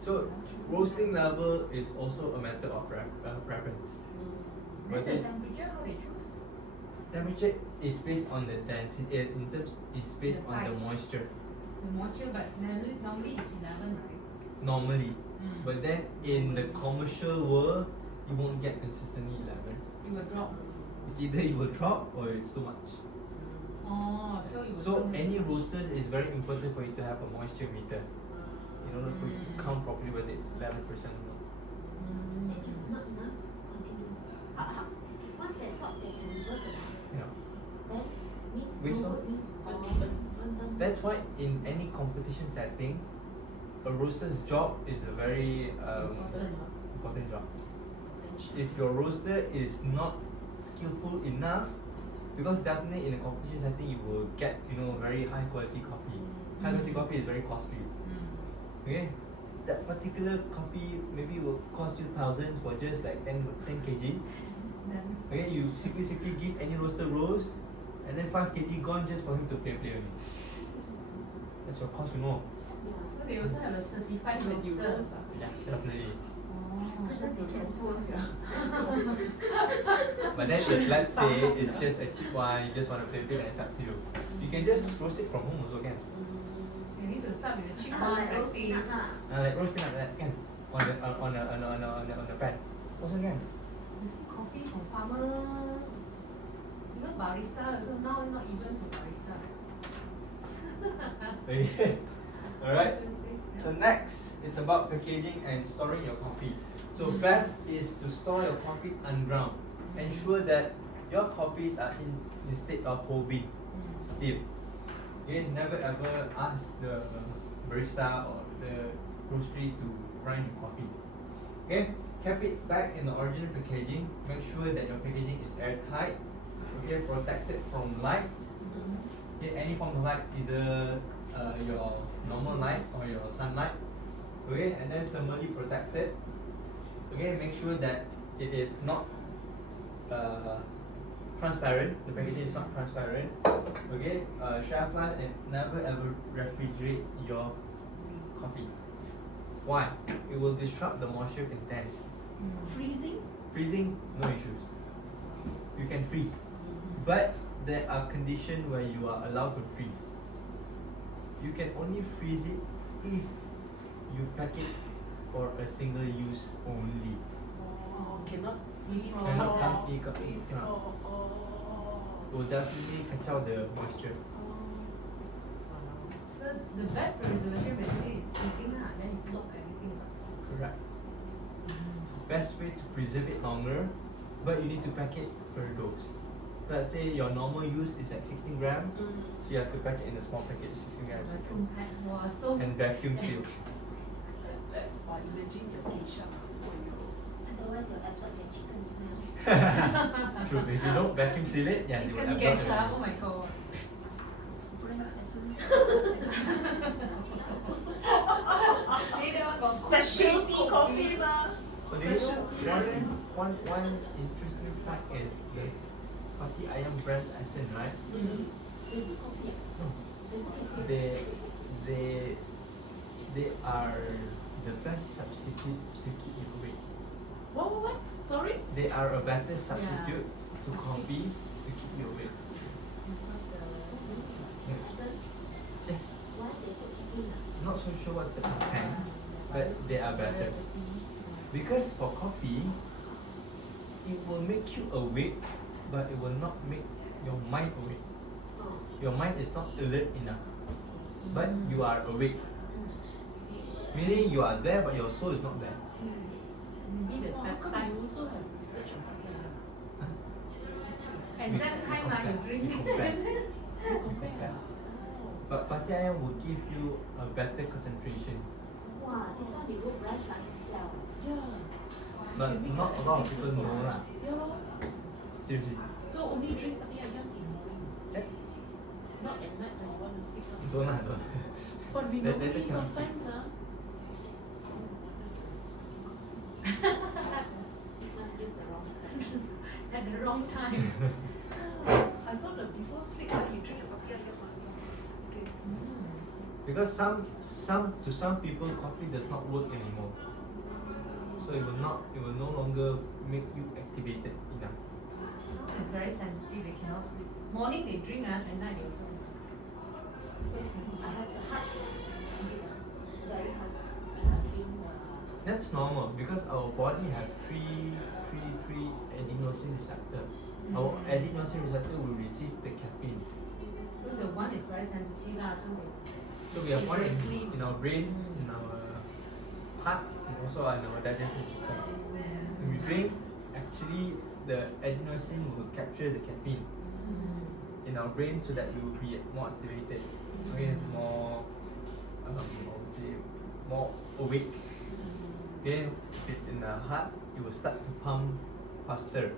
So roasting level is also a matter of preference. Then But the then temperature, how they choose? temperature is based on the density. In terms, is based The on the size. moisture. The moisture, but normally it's 11, right? Normally, Mm. but then in the commercial world, you won't get consistently 11. It will drop. It's either it will drop or it's too much. Oh, so it will So turn any red. roasters is very important for you to have a moisture meter in order for you to count properly whether it's 11% or not. Then if not enough, continue. Once they stop, they can reverse it. Yeah. Then means Waste no of- good means burn. That's why in any competition setting, a roaster's job is a very important job. If your roaster is not skillful enough, because definitely in a competition setting you will get very high quality coffee. High quality coffee is very costly. Okay, that particular coffee maybe will cost you thousands for just like 10 kg. Then Okay, you simply give any roaster roast, and then 5 kg gone just for him to play only. That's your cost, Yeah. so they also have a certified So when you roaster. roast, Yeah, definitely. Oh. But then if let's say it's just a cheap one, you just want to play with it, it's up to you. You can just roast it from home also can. You need to start with the cheap one, Like roast practice. peanut lah. Like roast peanut like that can on the pan. Also can. You see coffee from farmer, even barista also now not even to barista. Okay. Alright. Interesting. So next is about packaging and storing your coffee. So best is to store your coffee underground. Ensure that your coffees are in state of whole bean, still. Okay, never ever ask the barista or the roastery to grind your coffee. Okay, keep it back in the original packaging. Make sure that your packaging is airtight. Okay, protected from light. Okay, any form of light, either your normal light or your sunlight. Okay, and then thermally protected. Okay, make sure that it is not transparent. The packaging is not transparent. Okay, shelf life, and never ever refrigerate your coffee. Why? It will disrupt the moisture content. Freezing? Freezing, no issues. You can freeze, but there are conditions where you are allowed to freeze. You can only freeze it if you pack it for a single use only. Cannot freeze. Cannot or come in, freeze cannot. or It will definitely kacau the moisture. So the best preservation basically is freezing lah, then you block everything. Correct. Best way to preserve it longer, but you need to pack it per dose. Let's say your normal use is like 16 grams, so you have to pack it in a small package, 16 grams, Vacuum pack, wow, so and vacuum seal. or imagine your geisha. Otherwise you'll absorb your chicken smell. True, if you don't vacuum seal it, yeah, they will chicken absorb geisha, it. oh my god. Brand's essence. They that one got Specialty coffee lah. So do you know one interesting fact is the Pati Ayam brand essence, right? They put coffee. No. They put coffee. They are the best substitute to keep you awake. What? Sorry? They are a better substitute to coffee to keep you awake. Yes. Why they put coffee lah? Not so sure what's the content, but they are better. Because for coffee, it will make you awake, but it will not make your mind awake. Your mind is not alert enough, but you are awake. Meaning you are there, but your soul is not there. Maybe the How come peptide. you also have research on that? Exact time you drink. We compare. But Pati Ayam will give you a better concentration. Wow, this one they go brands I can sell. Yeah. But Can make not a an lot of application people for know lah. us. Yeah, lor. Seriously. So only drink pati ayam in morning, Yeah. not at night when you want to sleep. lah. Don't lah, don't. But we That- normally that cannot sometimes This one use the wrong brand. At the wrong time. I thought that before sleep you drink a pati ayam. Okay. Because to some people coffee does not work anymore. So it will no longer make you activated enough. It's very sensitive, they cannot sleep. Morning they drink at night they also have to sleep. So I sensitive. have the heart very fast if I drink the That's normal because our body have three adenosine receptor. Our adenosine receptor will receive the caffeine. So the one is very sensitive lah, so they So we have one in our brain, in our heart, and also in our digestive system. When we drink, actually the adenosine will capture the caffeine in our brain so that we will be more activated. Okay, more I would say more awake. Okay, if it's in the heart, it will start to pump faster.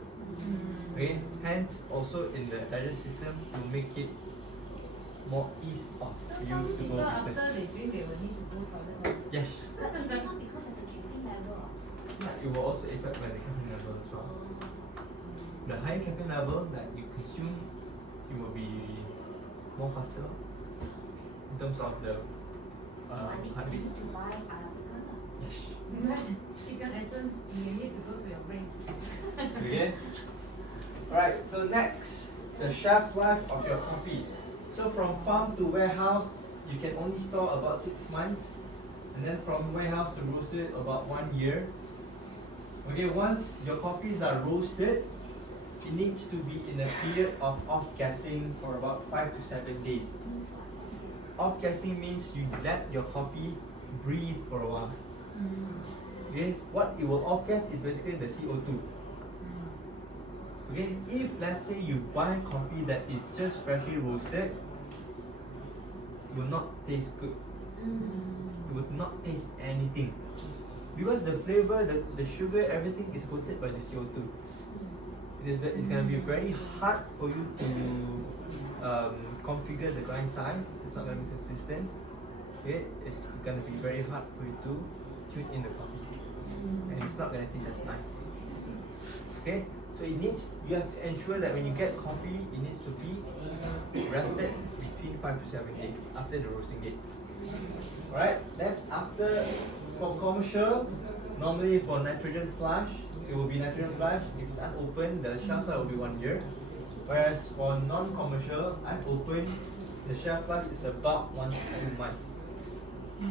Okay, hence also in the digestive system, it will make it more ease of So you some to people go after business. they drink they will need to go toilet. Yes, but is it not because of the caffeine level? it will also affect by the caffeine level as well. The higher caffeine level that you consume, it will be more faster in terms of the So I need heartbeat. to buy Arabica lah. Yes. Chicken essence, you need to go to your brain. Okay. Alright, so next, the shelf life of your coffee. So from farm to warehouse, you can only store about 6 months, and then from warehouse to roasted about 1 year. Okay, once your coffees are roasted, it needs to be in a period of off-gassing for about 5 to 7 days. Means what? Off-gassing means you let your coffee breathe for a while. Okay, what it will off-gas is basically the CO2. Okay, if let's say you buy coffee that is just freshly roasted, it will not taste good. It will not taste anything. Because the flavor, the sugar, everything is coated by the CO2. It's going to be very hard for you to configure the grind size. It's not going to be consistent. Okay, it's going to be very hard for you to tune in the coffee. And it's not going to taste as nice. Okay, so you have to ensure that when you get coffee, it needs to be rested between 5 to 7 days after the roasting date. Alright, then for commercial, normally for nitrogen flush, it will be nitrogen flush. If it's unopened, the shelf life will be 1 year. Whereas for non-commercial, unopened, the shelf life is about 1 to 2 months.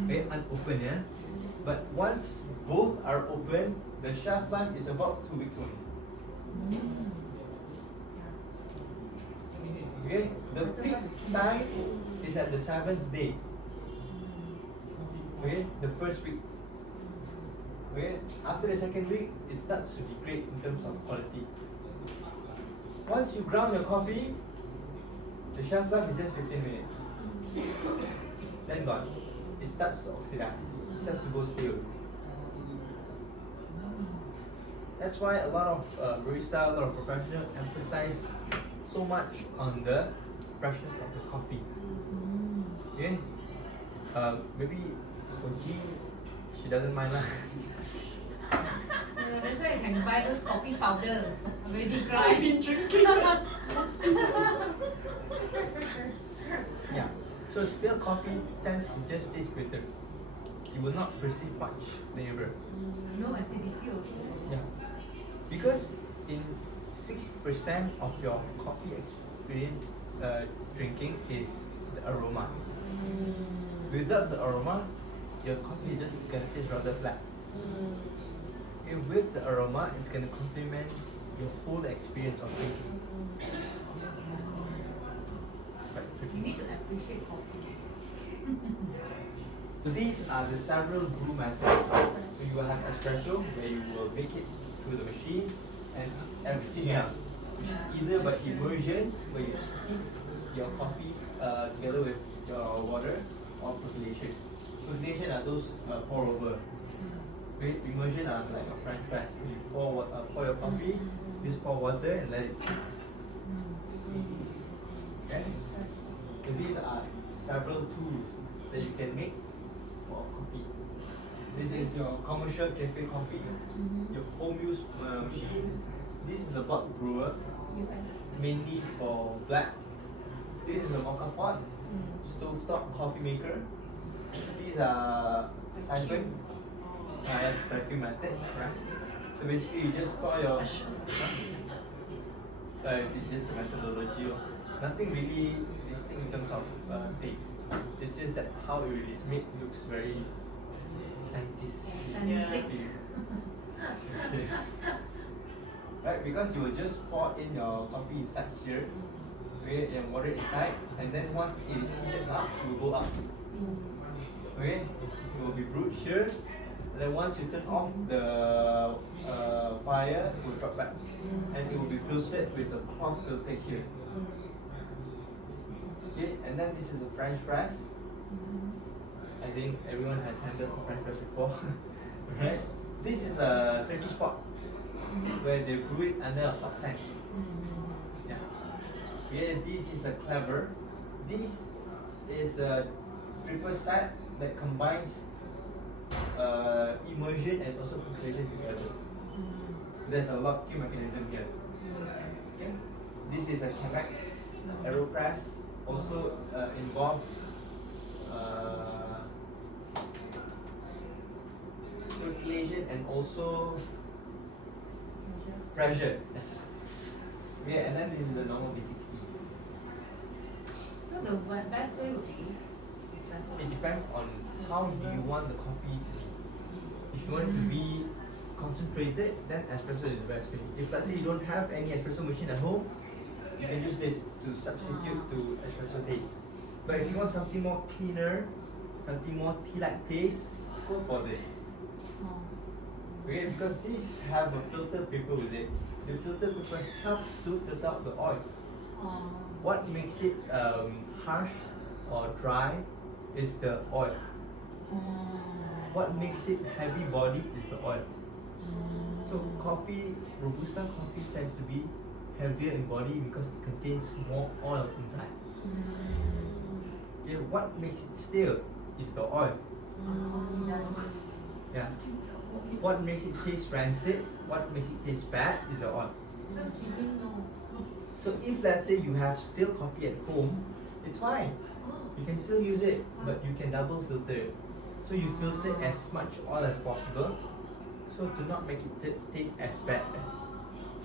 Okay, unopened, yeah. But once both are open, the shelf life is about 2 weeks only. Okay, the peak time is at the 7th day. Okay, the first week. Okay, after the second week, it starts to degrade in terms of quality. Once you ground your coffee, the shelf life is just 15 minutes. Then gone. It starts to oxidize. It starts to go stale. That's why a lot of barista, a lot of professionals emphasize so much on the freshness of the coffee. Okay? Maybe for G, she doesn't mind lah. That's why you can buy those coffee powder already I've grind. been drinking. Yeah. So still coffee tends to just taste bitter. You will not perceive much flavor. No acidity also. Yeah. Because in 60% of your coffee experience drinking is the aroma. Without the aroma, your coffee is just gonna taste rather flat. And with the aroma, it's gonna complement your whole experience of drinking. Right, so You need to appreciate coffee. So these are the several brew methods. So you will have espresso, where you will make it through the machine, and everything else, which is either by immersion, where you steep your coffee together with your water, or percolation. Percolation are those pour over. Okay, immersion are like a French press. You pour your coffee, just pour water and let it steep. Okay. So these are several tools that you can make for coffee. This is your commercial cafe coffee, your home use machine. This is a bud brewer, mainly for black. This is a mocha pot, stovetop coffee maker. These are siphon, that's vacuum method, right? So basically, you just store your. It's just a methodology. Nothing really distinct in terms of taste. It's just that how it is made looks very scientific. Scientific. Okay. Right, because you will just pour in your coffee inside here, okay, and water inside, and then once it is heated up, it will go up. Okay, it will be brewed here, and then once you turn off the fire, it will drop back, and it will be filtered with the cloth filter here. Okay, and then this is a French press. I think everyone has handled a French press before, right? This is a Turkish pot where they brew it under a hot sand. Yeah. Yeah, this is a clever. This is a triple set that combines immersion and also percolation together. There's a locking mechanism here. Okay. This is a Chemex AeroPress. Also involve percolation and also pressure. Yes. Yeah, and then this is a normal V60. So the best way would be espresso. It depends on how do you want the coffee to be. If you want it to be concentrated, then espresso is the best way. If let's say you don't have any espresso machine at home, you can use this to substitute to espresso taste. But if you want something more cleaner, something more tea-like taste, go for this. Okay, because these have a filter paper with it. The filter paper helps to filter out the oils. What makes it harsh or dry is the oil. What makes it heavy body is the oil. So coffee, Robusta coffee tends to be heavier in body because it contains more oils inside. Yeah, what makes it stale is the oil. Yeah. What makes it taste rancid, what makes it taste bad is the oil. So steaming no. So if let's say you have still coffee at home, it's fine. You can still use it, but you can double filter it. So you filter as much oil as possible, so to not make it taste as bad as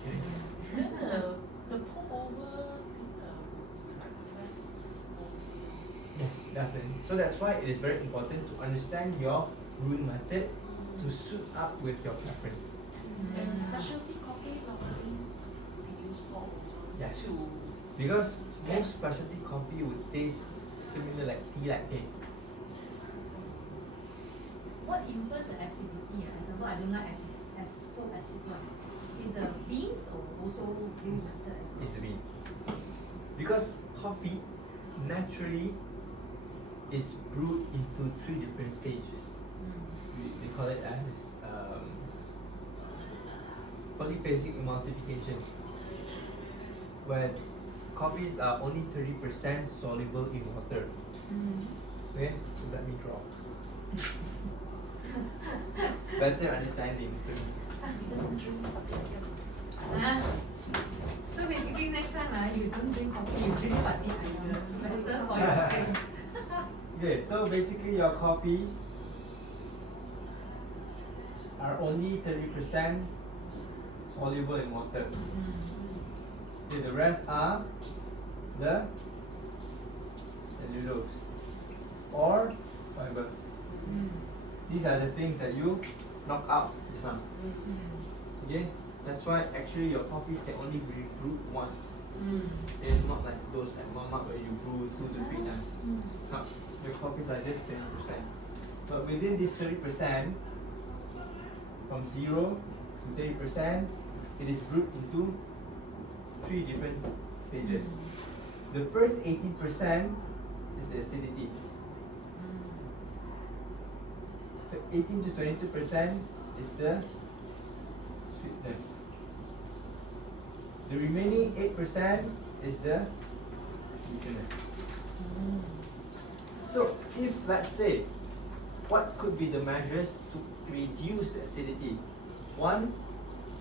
it is. Then the pour over press. Yes, definitely. So that's why it is very important to understand your brewing method to suit up with your preference. And specialty coffee normally we use pour over Yes. to Because most specialty coffee would taste similar like tea-like taste. What influence the acidity? Example, I don't like so acid one. Is the beans or also brewing method as well? It's the beans. Because coffee naturally is brewed into 3 different stages. We call it as polyphasic emulsification, where coffees are only 30% soluble in water. Okay, so let me draw. Better understanding. So So basically next time you don't drink coffee, you drink pati ayam. Better for your brain. okay, so basically your coffees are only 30% soluble in water. Okay, the rest are the cellulose or fiber. these are the things that you knock out just now. Okay? That's why actually your coffee can only be brewed once. It's not like those at Walmart where you brew 2 to 3 times. No, your coffees are just 20%. But within this 30%, from 0 to 30%, it is brewed into 3 different stages. The first 18% is the acidity. 18 to 22% is the sweetness. The remaining 8% is the sweetness. So if let's say, what could be the measures to reduce the acidity? One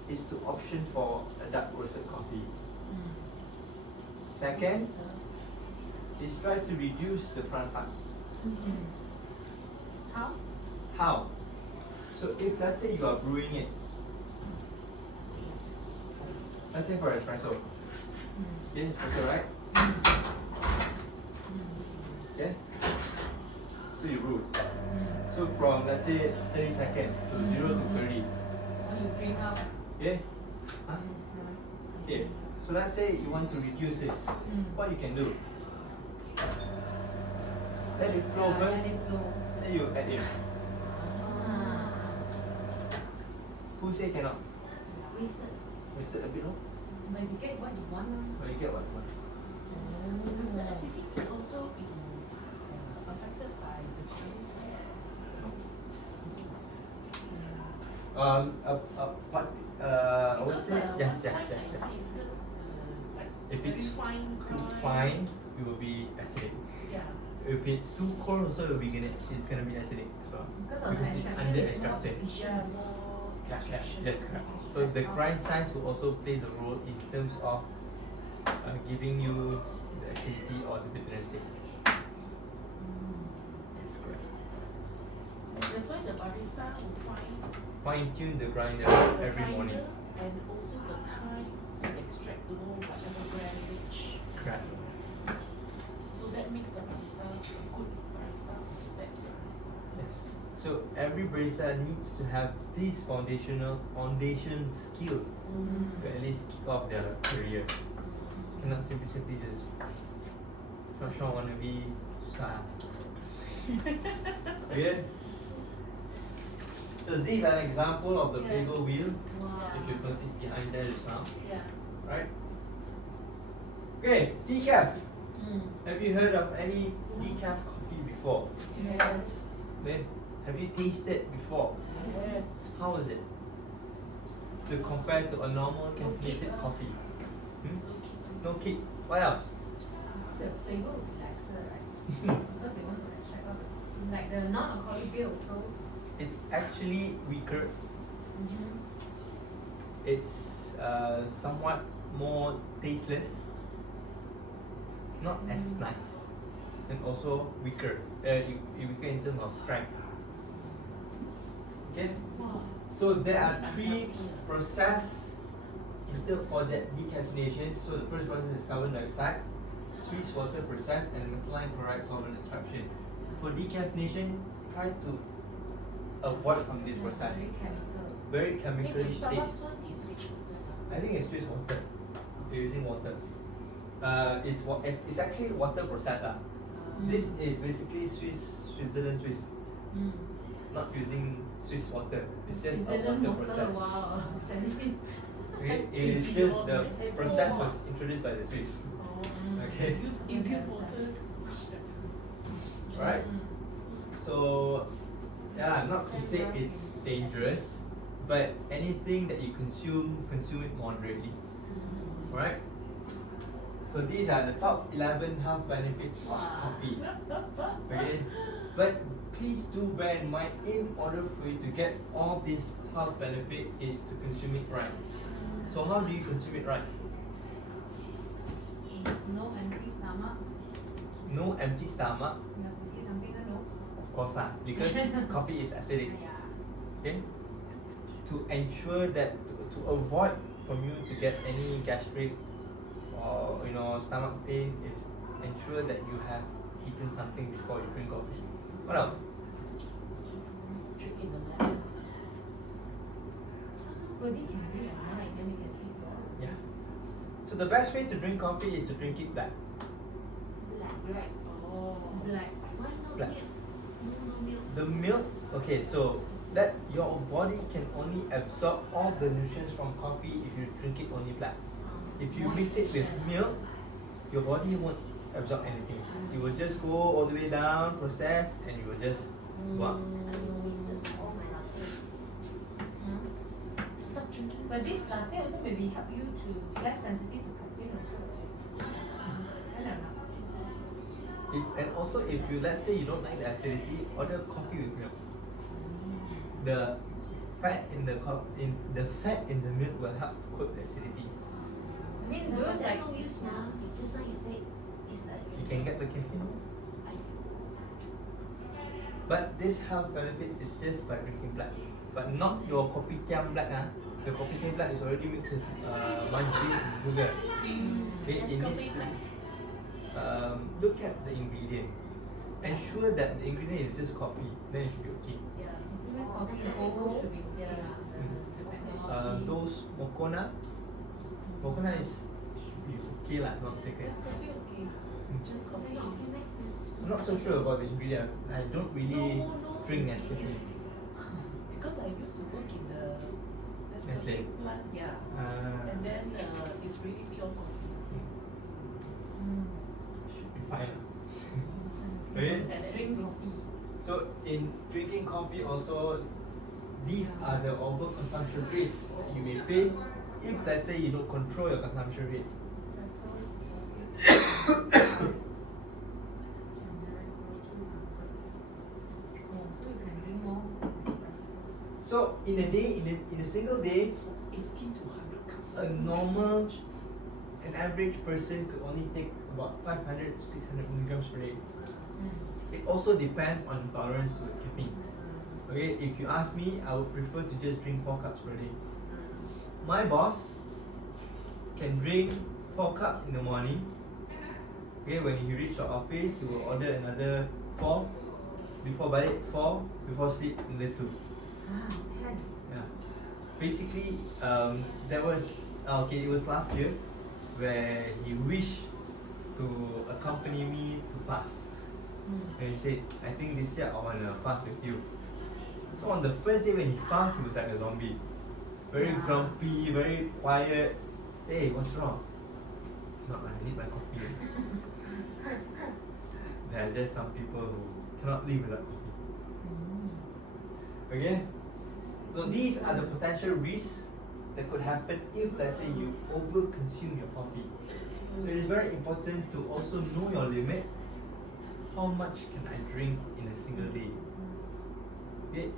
is to option for a dark roasted coffee. Second is try to reduce the front part. How? How? So if let's say you are brewing it, let's say for espresso. Okay, espresso, right? Yeah? So you brew. So from let's say 30 seconds, so 0 to 30. When you drink out. Okay? Huh? Okay. So let's say you want to reduce this. What you can do? Let it flow first, Let it flow. then you add in. Who say cannot? Wasted. Wasted a bit, no? But you get what you want. But you get what you want. Does the acidity also be affected by the grain size? But I would Because say yes, one yes, time yes, yes. I tasted like If very it's fine too grind. fine, it will be acidic. Yeah. If it's too cold, also it's gonna be acidic as well. Because of the Because it's extraction, under it's more extracted. efficient. More Yeah, extraction. yes, correct. So the grind size will also plays a role in terms of giving you the acidity or the bitterness taste. Yes, correct. That's why the barista will Fine tune the grinder the every morning. grinder and also the time to extract to know whatever brand which. Correct. So that makes the barista a good barista, bad barista. Yes. So every barista needs to have these foundation skills to at least kick off their career. Cannot simply just Sean wanna be susah. Okay? So these are an example of the Yeah. Fago wheel. Wow. If you notice behind there just now, Yeah. right? Okay, decaf. Mm. Have you heard of any decaf coffee before? Yes. Then have you tasted before? Yes. How is it? To compare to a normal caffeinated kick. coffee. Hmm? Okay. No kick. What else? The flavor will be lesser, right? Because they want to extract all the, like the non-alcoholic beer also. It's actually weaker. It's somewhat more tasteless. Not as nice. And also weaker. Weaker in terms of strength. Okay? Wow. So there are 3 processes for that decaffeination. So the first process is carbon dioxide, Swiss water process, and methylene chloride solvent extraction. For decaffeination, try to avoid from this process. Very chemical. Very Hey, the chemically Starbucks tastes. one is which process? I think it's Swiss water. If you're using water. It's actually water process. This is basically Switzerland Swiss. Not using Swiss water. It's just a Switzerland water process. wow, expensive. Okay? It is just the process was introduced by the Swiss. Oh. Okay. Use infused water to Right? So yeah, not to say it's dangerous, but anything that you consume it moderately. Alright? So these are the top 11 health benefits of coffee. Okay? But please do bear in mind, in order for you to get all these health benefit is to consume it right. So how do you consume it right? No empty stomach. No empty stomach, You have to eat something, no? of course lah, because coffee is acidic. Yeah. Okay? To ensure that to avoid from you to get any gastric or stomach pain is ensure that you have eaten something before you drink coffee. What else? drink in the morning. Birdie can drink at night, then we can sleep well. Yeah. So the best way to drink coffee is to drink it black. Black. Oh. Black. Why no Black. milk? No milk. The milk, okay, so that your body can only absorb all the nutrients from coffee if you drink it only black. If you mix it with milk, your body won't absorb anything. It will just go all the way down, process, and you will just go up. I wasted all my latte. Stop drinking. But this latte also maybe help you to be less sensitive to caffeine also. I don't know. And also, if you, let's say you don't like the acidity, order coffee with milk. The fat in the fat in the milk will help to coat the acidity. I mean, No, those but like that no use now. Just like you said, it's like You can get the caffeine. But this health benefit is just by drinking black. But not your kopitiam black. The kopitiam black is already mixed with margarine and sugar. Okay, it needs Nescafe to black. look at the ingredient. Ensure that the ingredient is just coffee, then it should be okay. Yeah. US coffee gold should be okay Yeah. lah. Mm. Depending on Those Moccona should be okay lah, not secret. Nescafe okay. Just coffee. okay, mate. I'm not so sure about the ingredient. I don't really drink Nescafe. Because I used to work in the Nestle. Nescafe plant, yeah. And then it's really pure coffee. Should be fine. Okay. And then drink coffee. So in drinking coffee also, these are the overconsumption risks you may face if, let's say, you don't control your consumption rate. So you can drink more espresso. So in a day, in a single day, 80 to 100 cups. a normal, an average person could only take about 500 to 600 milligrams per day. It also depends on tolerance to caffeine. Okay, if you ask me, I would prefer to just drink 4 cups per day. My boss can drink 4 cups in the morning. Okay, when he reaches the office, he will order another 4. Before balik 4, before sleep another 2. Wow, 10. Yeah. Basically, there was it was last year where he wished to accompany me to fast. And he said, I think this year I wanna fast with you. So on the first day when he fasted, he was like a zombie. Very grumpy, very quiet. Hey, what's wrong? Not, I need my coffee. There are just some people who cannot live without coffee. Okay? So these are the potential risks that could happen if, let's say, you over-consume your coffee. So it is very important to also know your limit. How much can I drink in a single day? Okay?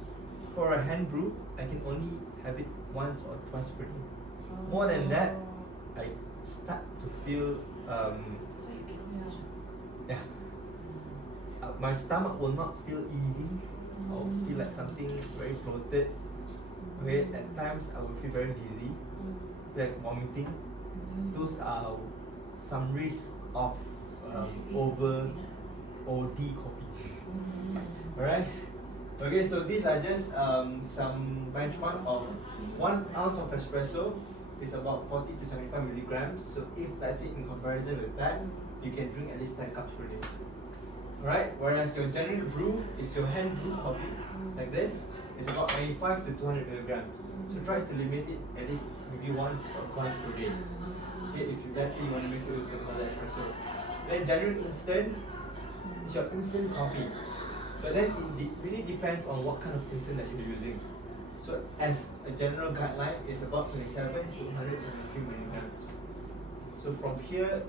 For a hand brew, I can only have it once or twice per day. More than that, I start to feel So you cannot finish. yeah. My stomach will not feel easy. I'll feel like something very bloated. Okay, at times I will feel very dizzy, like vomiting. Those are some risks of over OD coffee. Alright? Okay, so these are just some benchmark of 1 ounce of espresso is about 40 to 75 milligrams. So if, let's say, in comparison with that, you can drink at least 10 cups per day. Alright, whereas your generic brew is your hand brew coffee, like this, it's about 95 to 200 milligrams. So try to limit it at least maybe once or twice per day. Okay, if you, let's say you want to mix it with vanilla espresso. Then generic instant is your instant coffee. But then it really depends on what kind of instant that you're using. So as a general guideline, it's about 27 to 173 milligrams. So from here,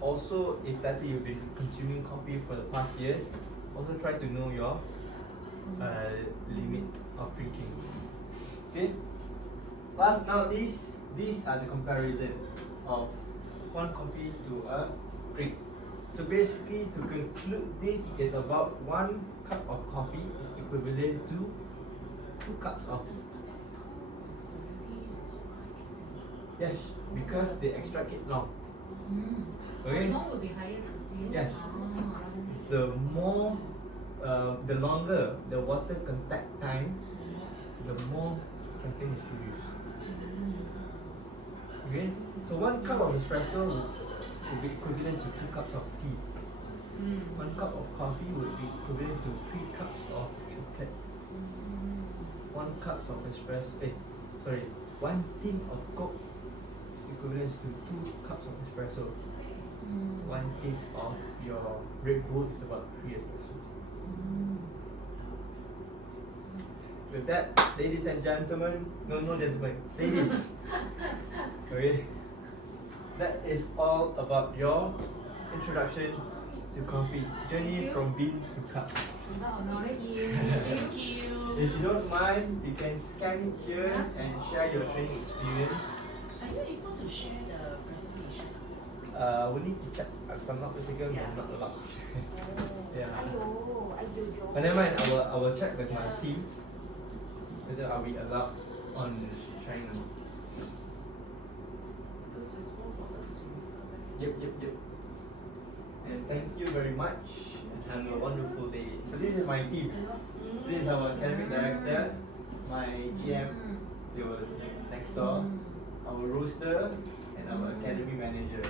also if let's say you've been consuming coffee for the past years, also try to know your limit of drinking. Okay. Last but not least, these are the comparison of one coffee to a drink. So basically, to conclude, this is about 1 cup of coffee is equivalent to 2 cups of yes, because they extract it long. Okay. How long will be higher caffeine? Yes. Ah. The more the longer the water contact time, the more caffeine is produced. Okay, so 1 cup of espresso would be equivalent to 2 cups of tea. 1 cup of coffee would be equivalent to 3 cups of chocolate. 1 cup of espresso, 1 tin of Coke is equivalent to 2 cups of espresso. 1 tin of your Red Bull is about 3 espressos. With that, ladies and gentlemen, no gentlemen, ladies. Okay, that is all about your introduction to coffee. Journey from bean to cup. Thank Thank you. If you don't mind, you can scan it here and share your training experience. Are you able to share the presentation? We need to check. If I'm not mistaken, we're not allowed. Yeah. !aiyo! But never mind, I will check with my team whether are we allowed on China. Because it's more for us to refer back. Yep. And thank you very much and have a wonderful day. So this is my team. This is our academic director, my GM, he was next door, our roaster, and our academy manager.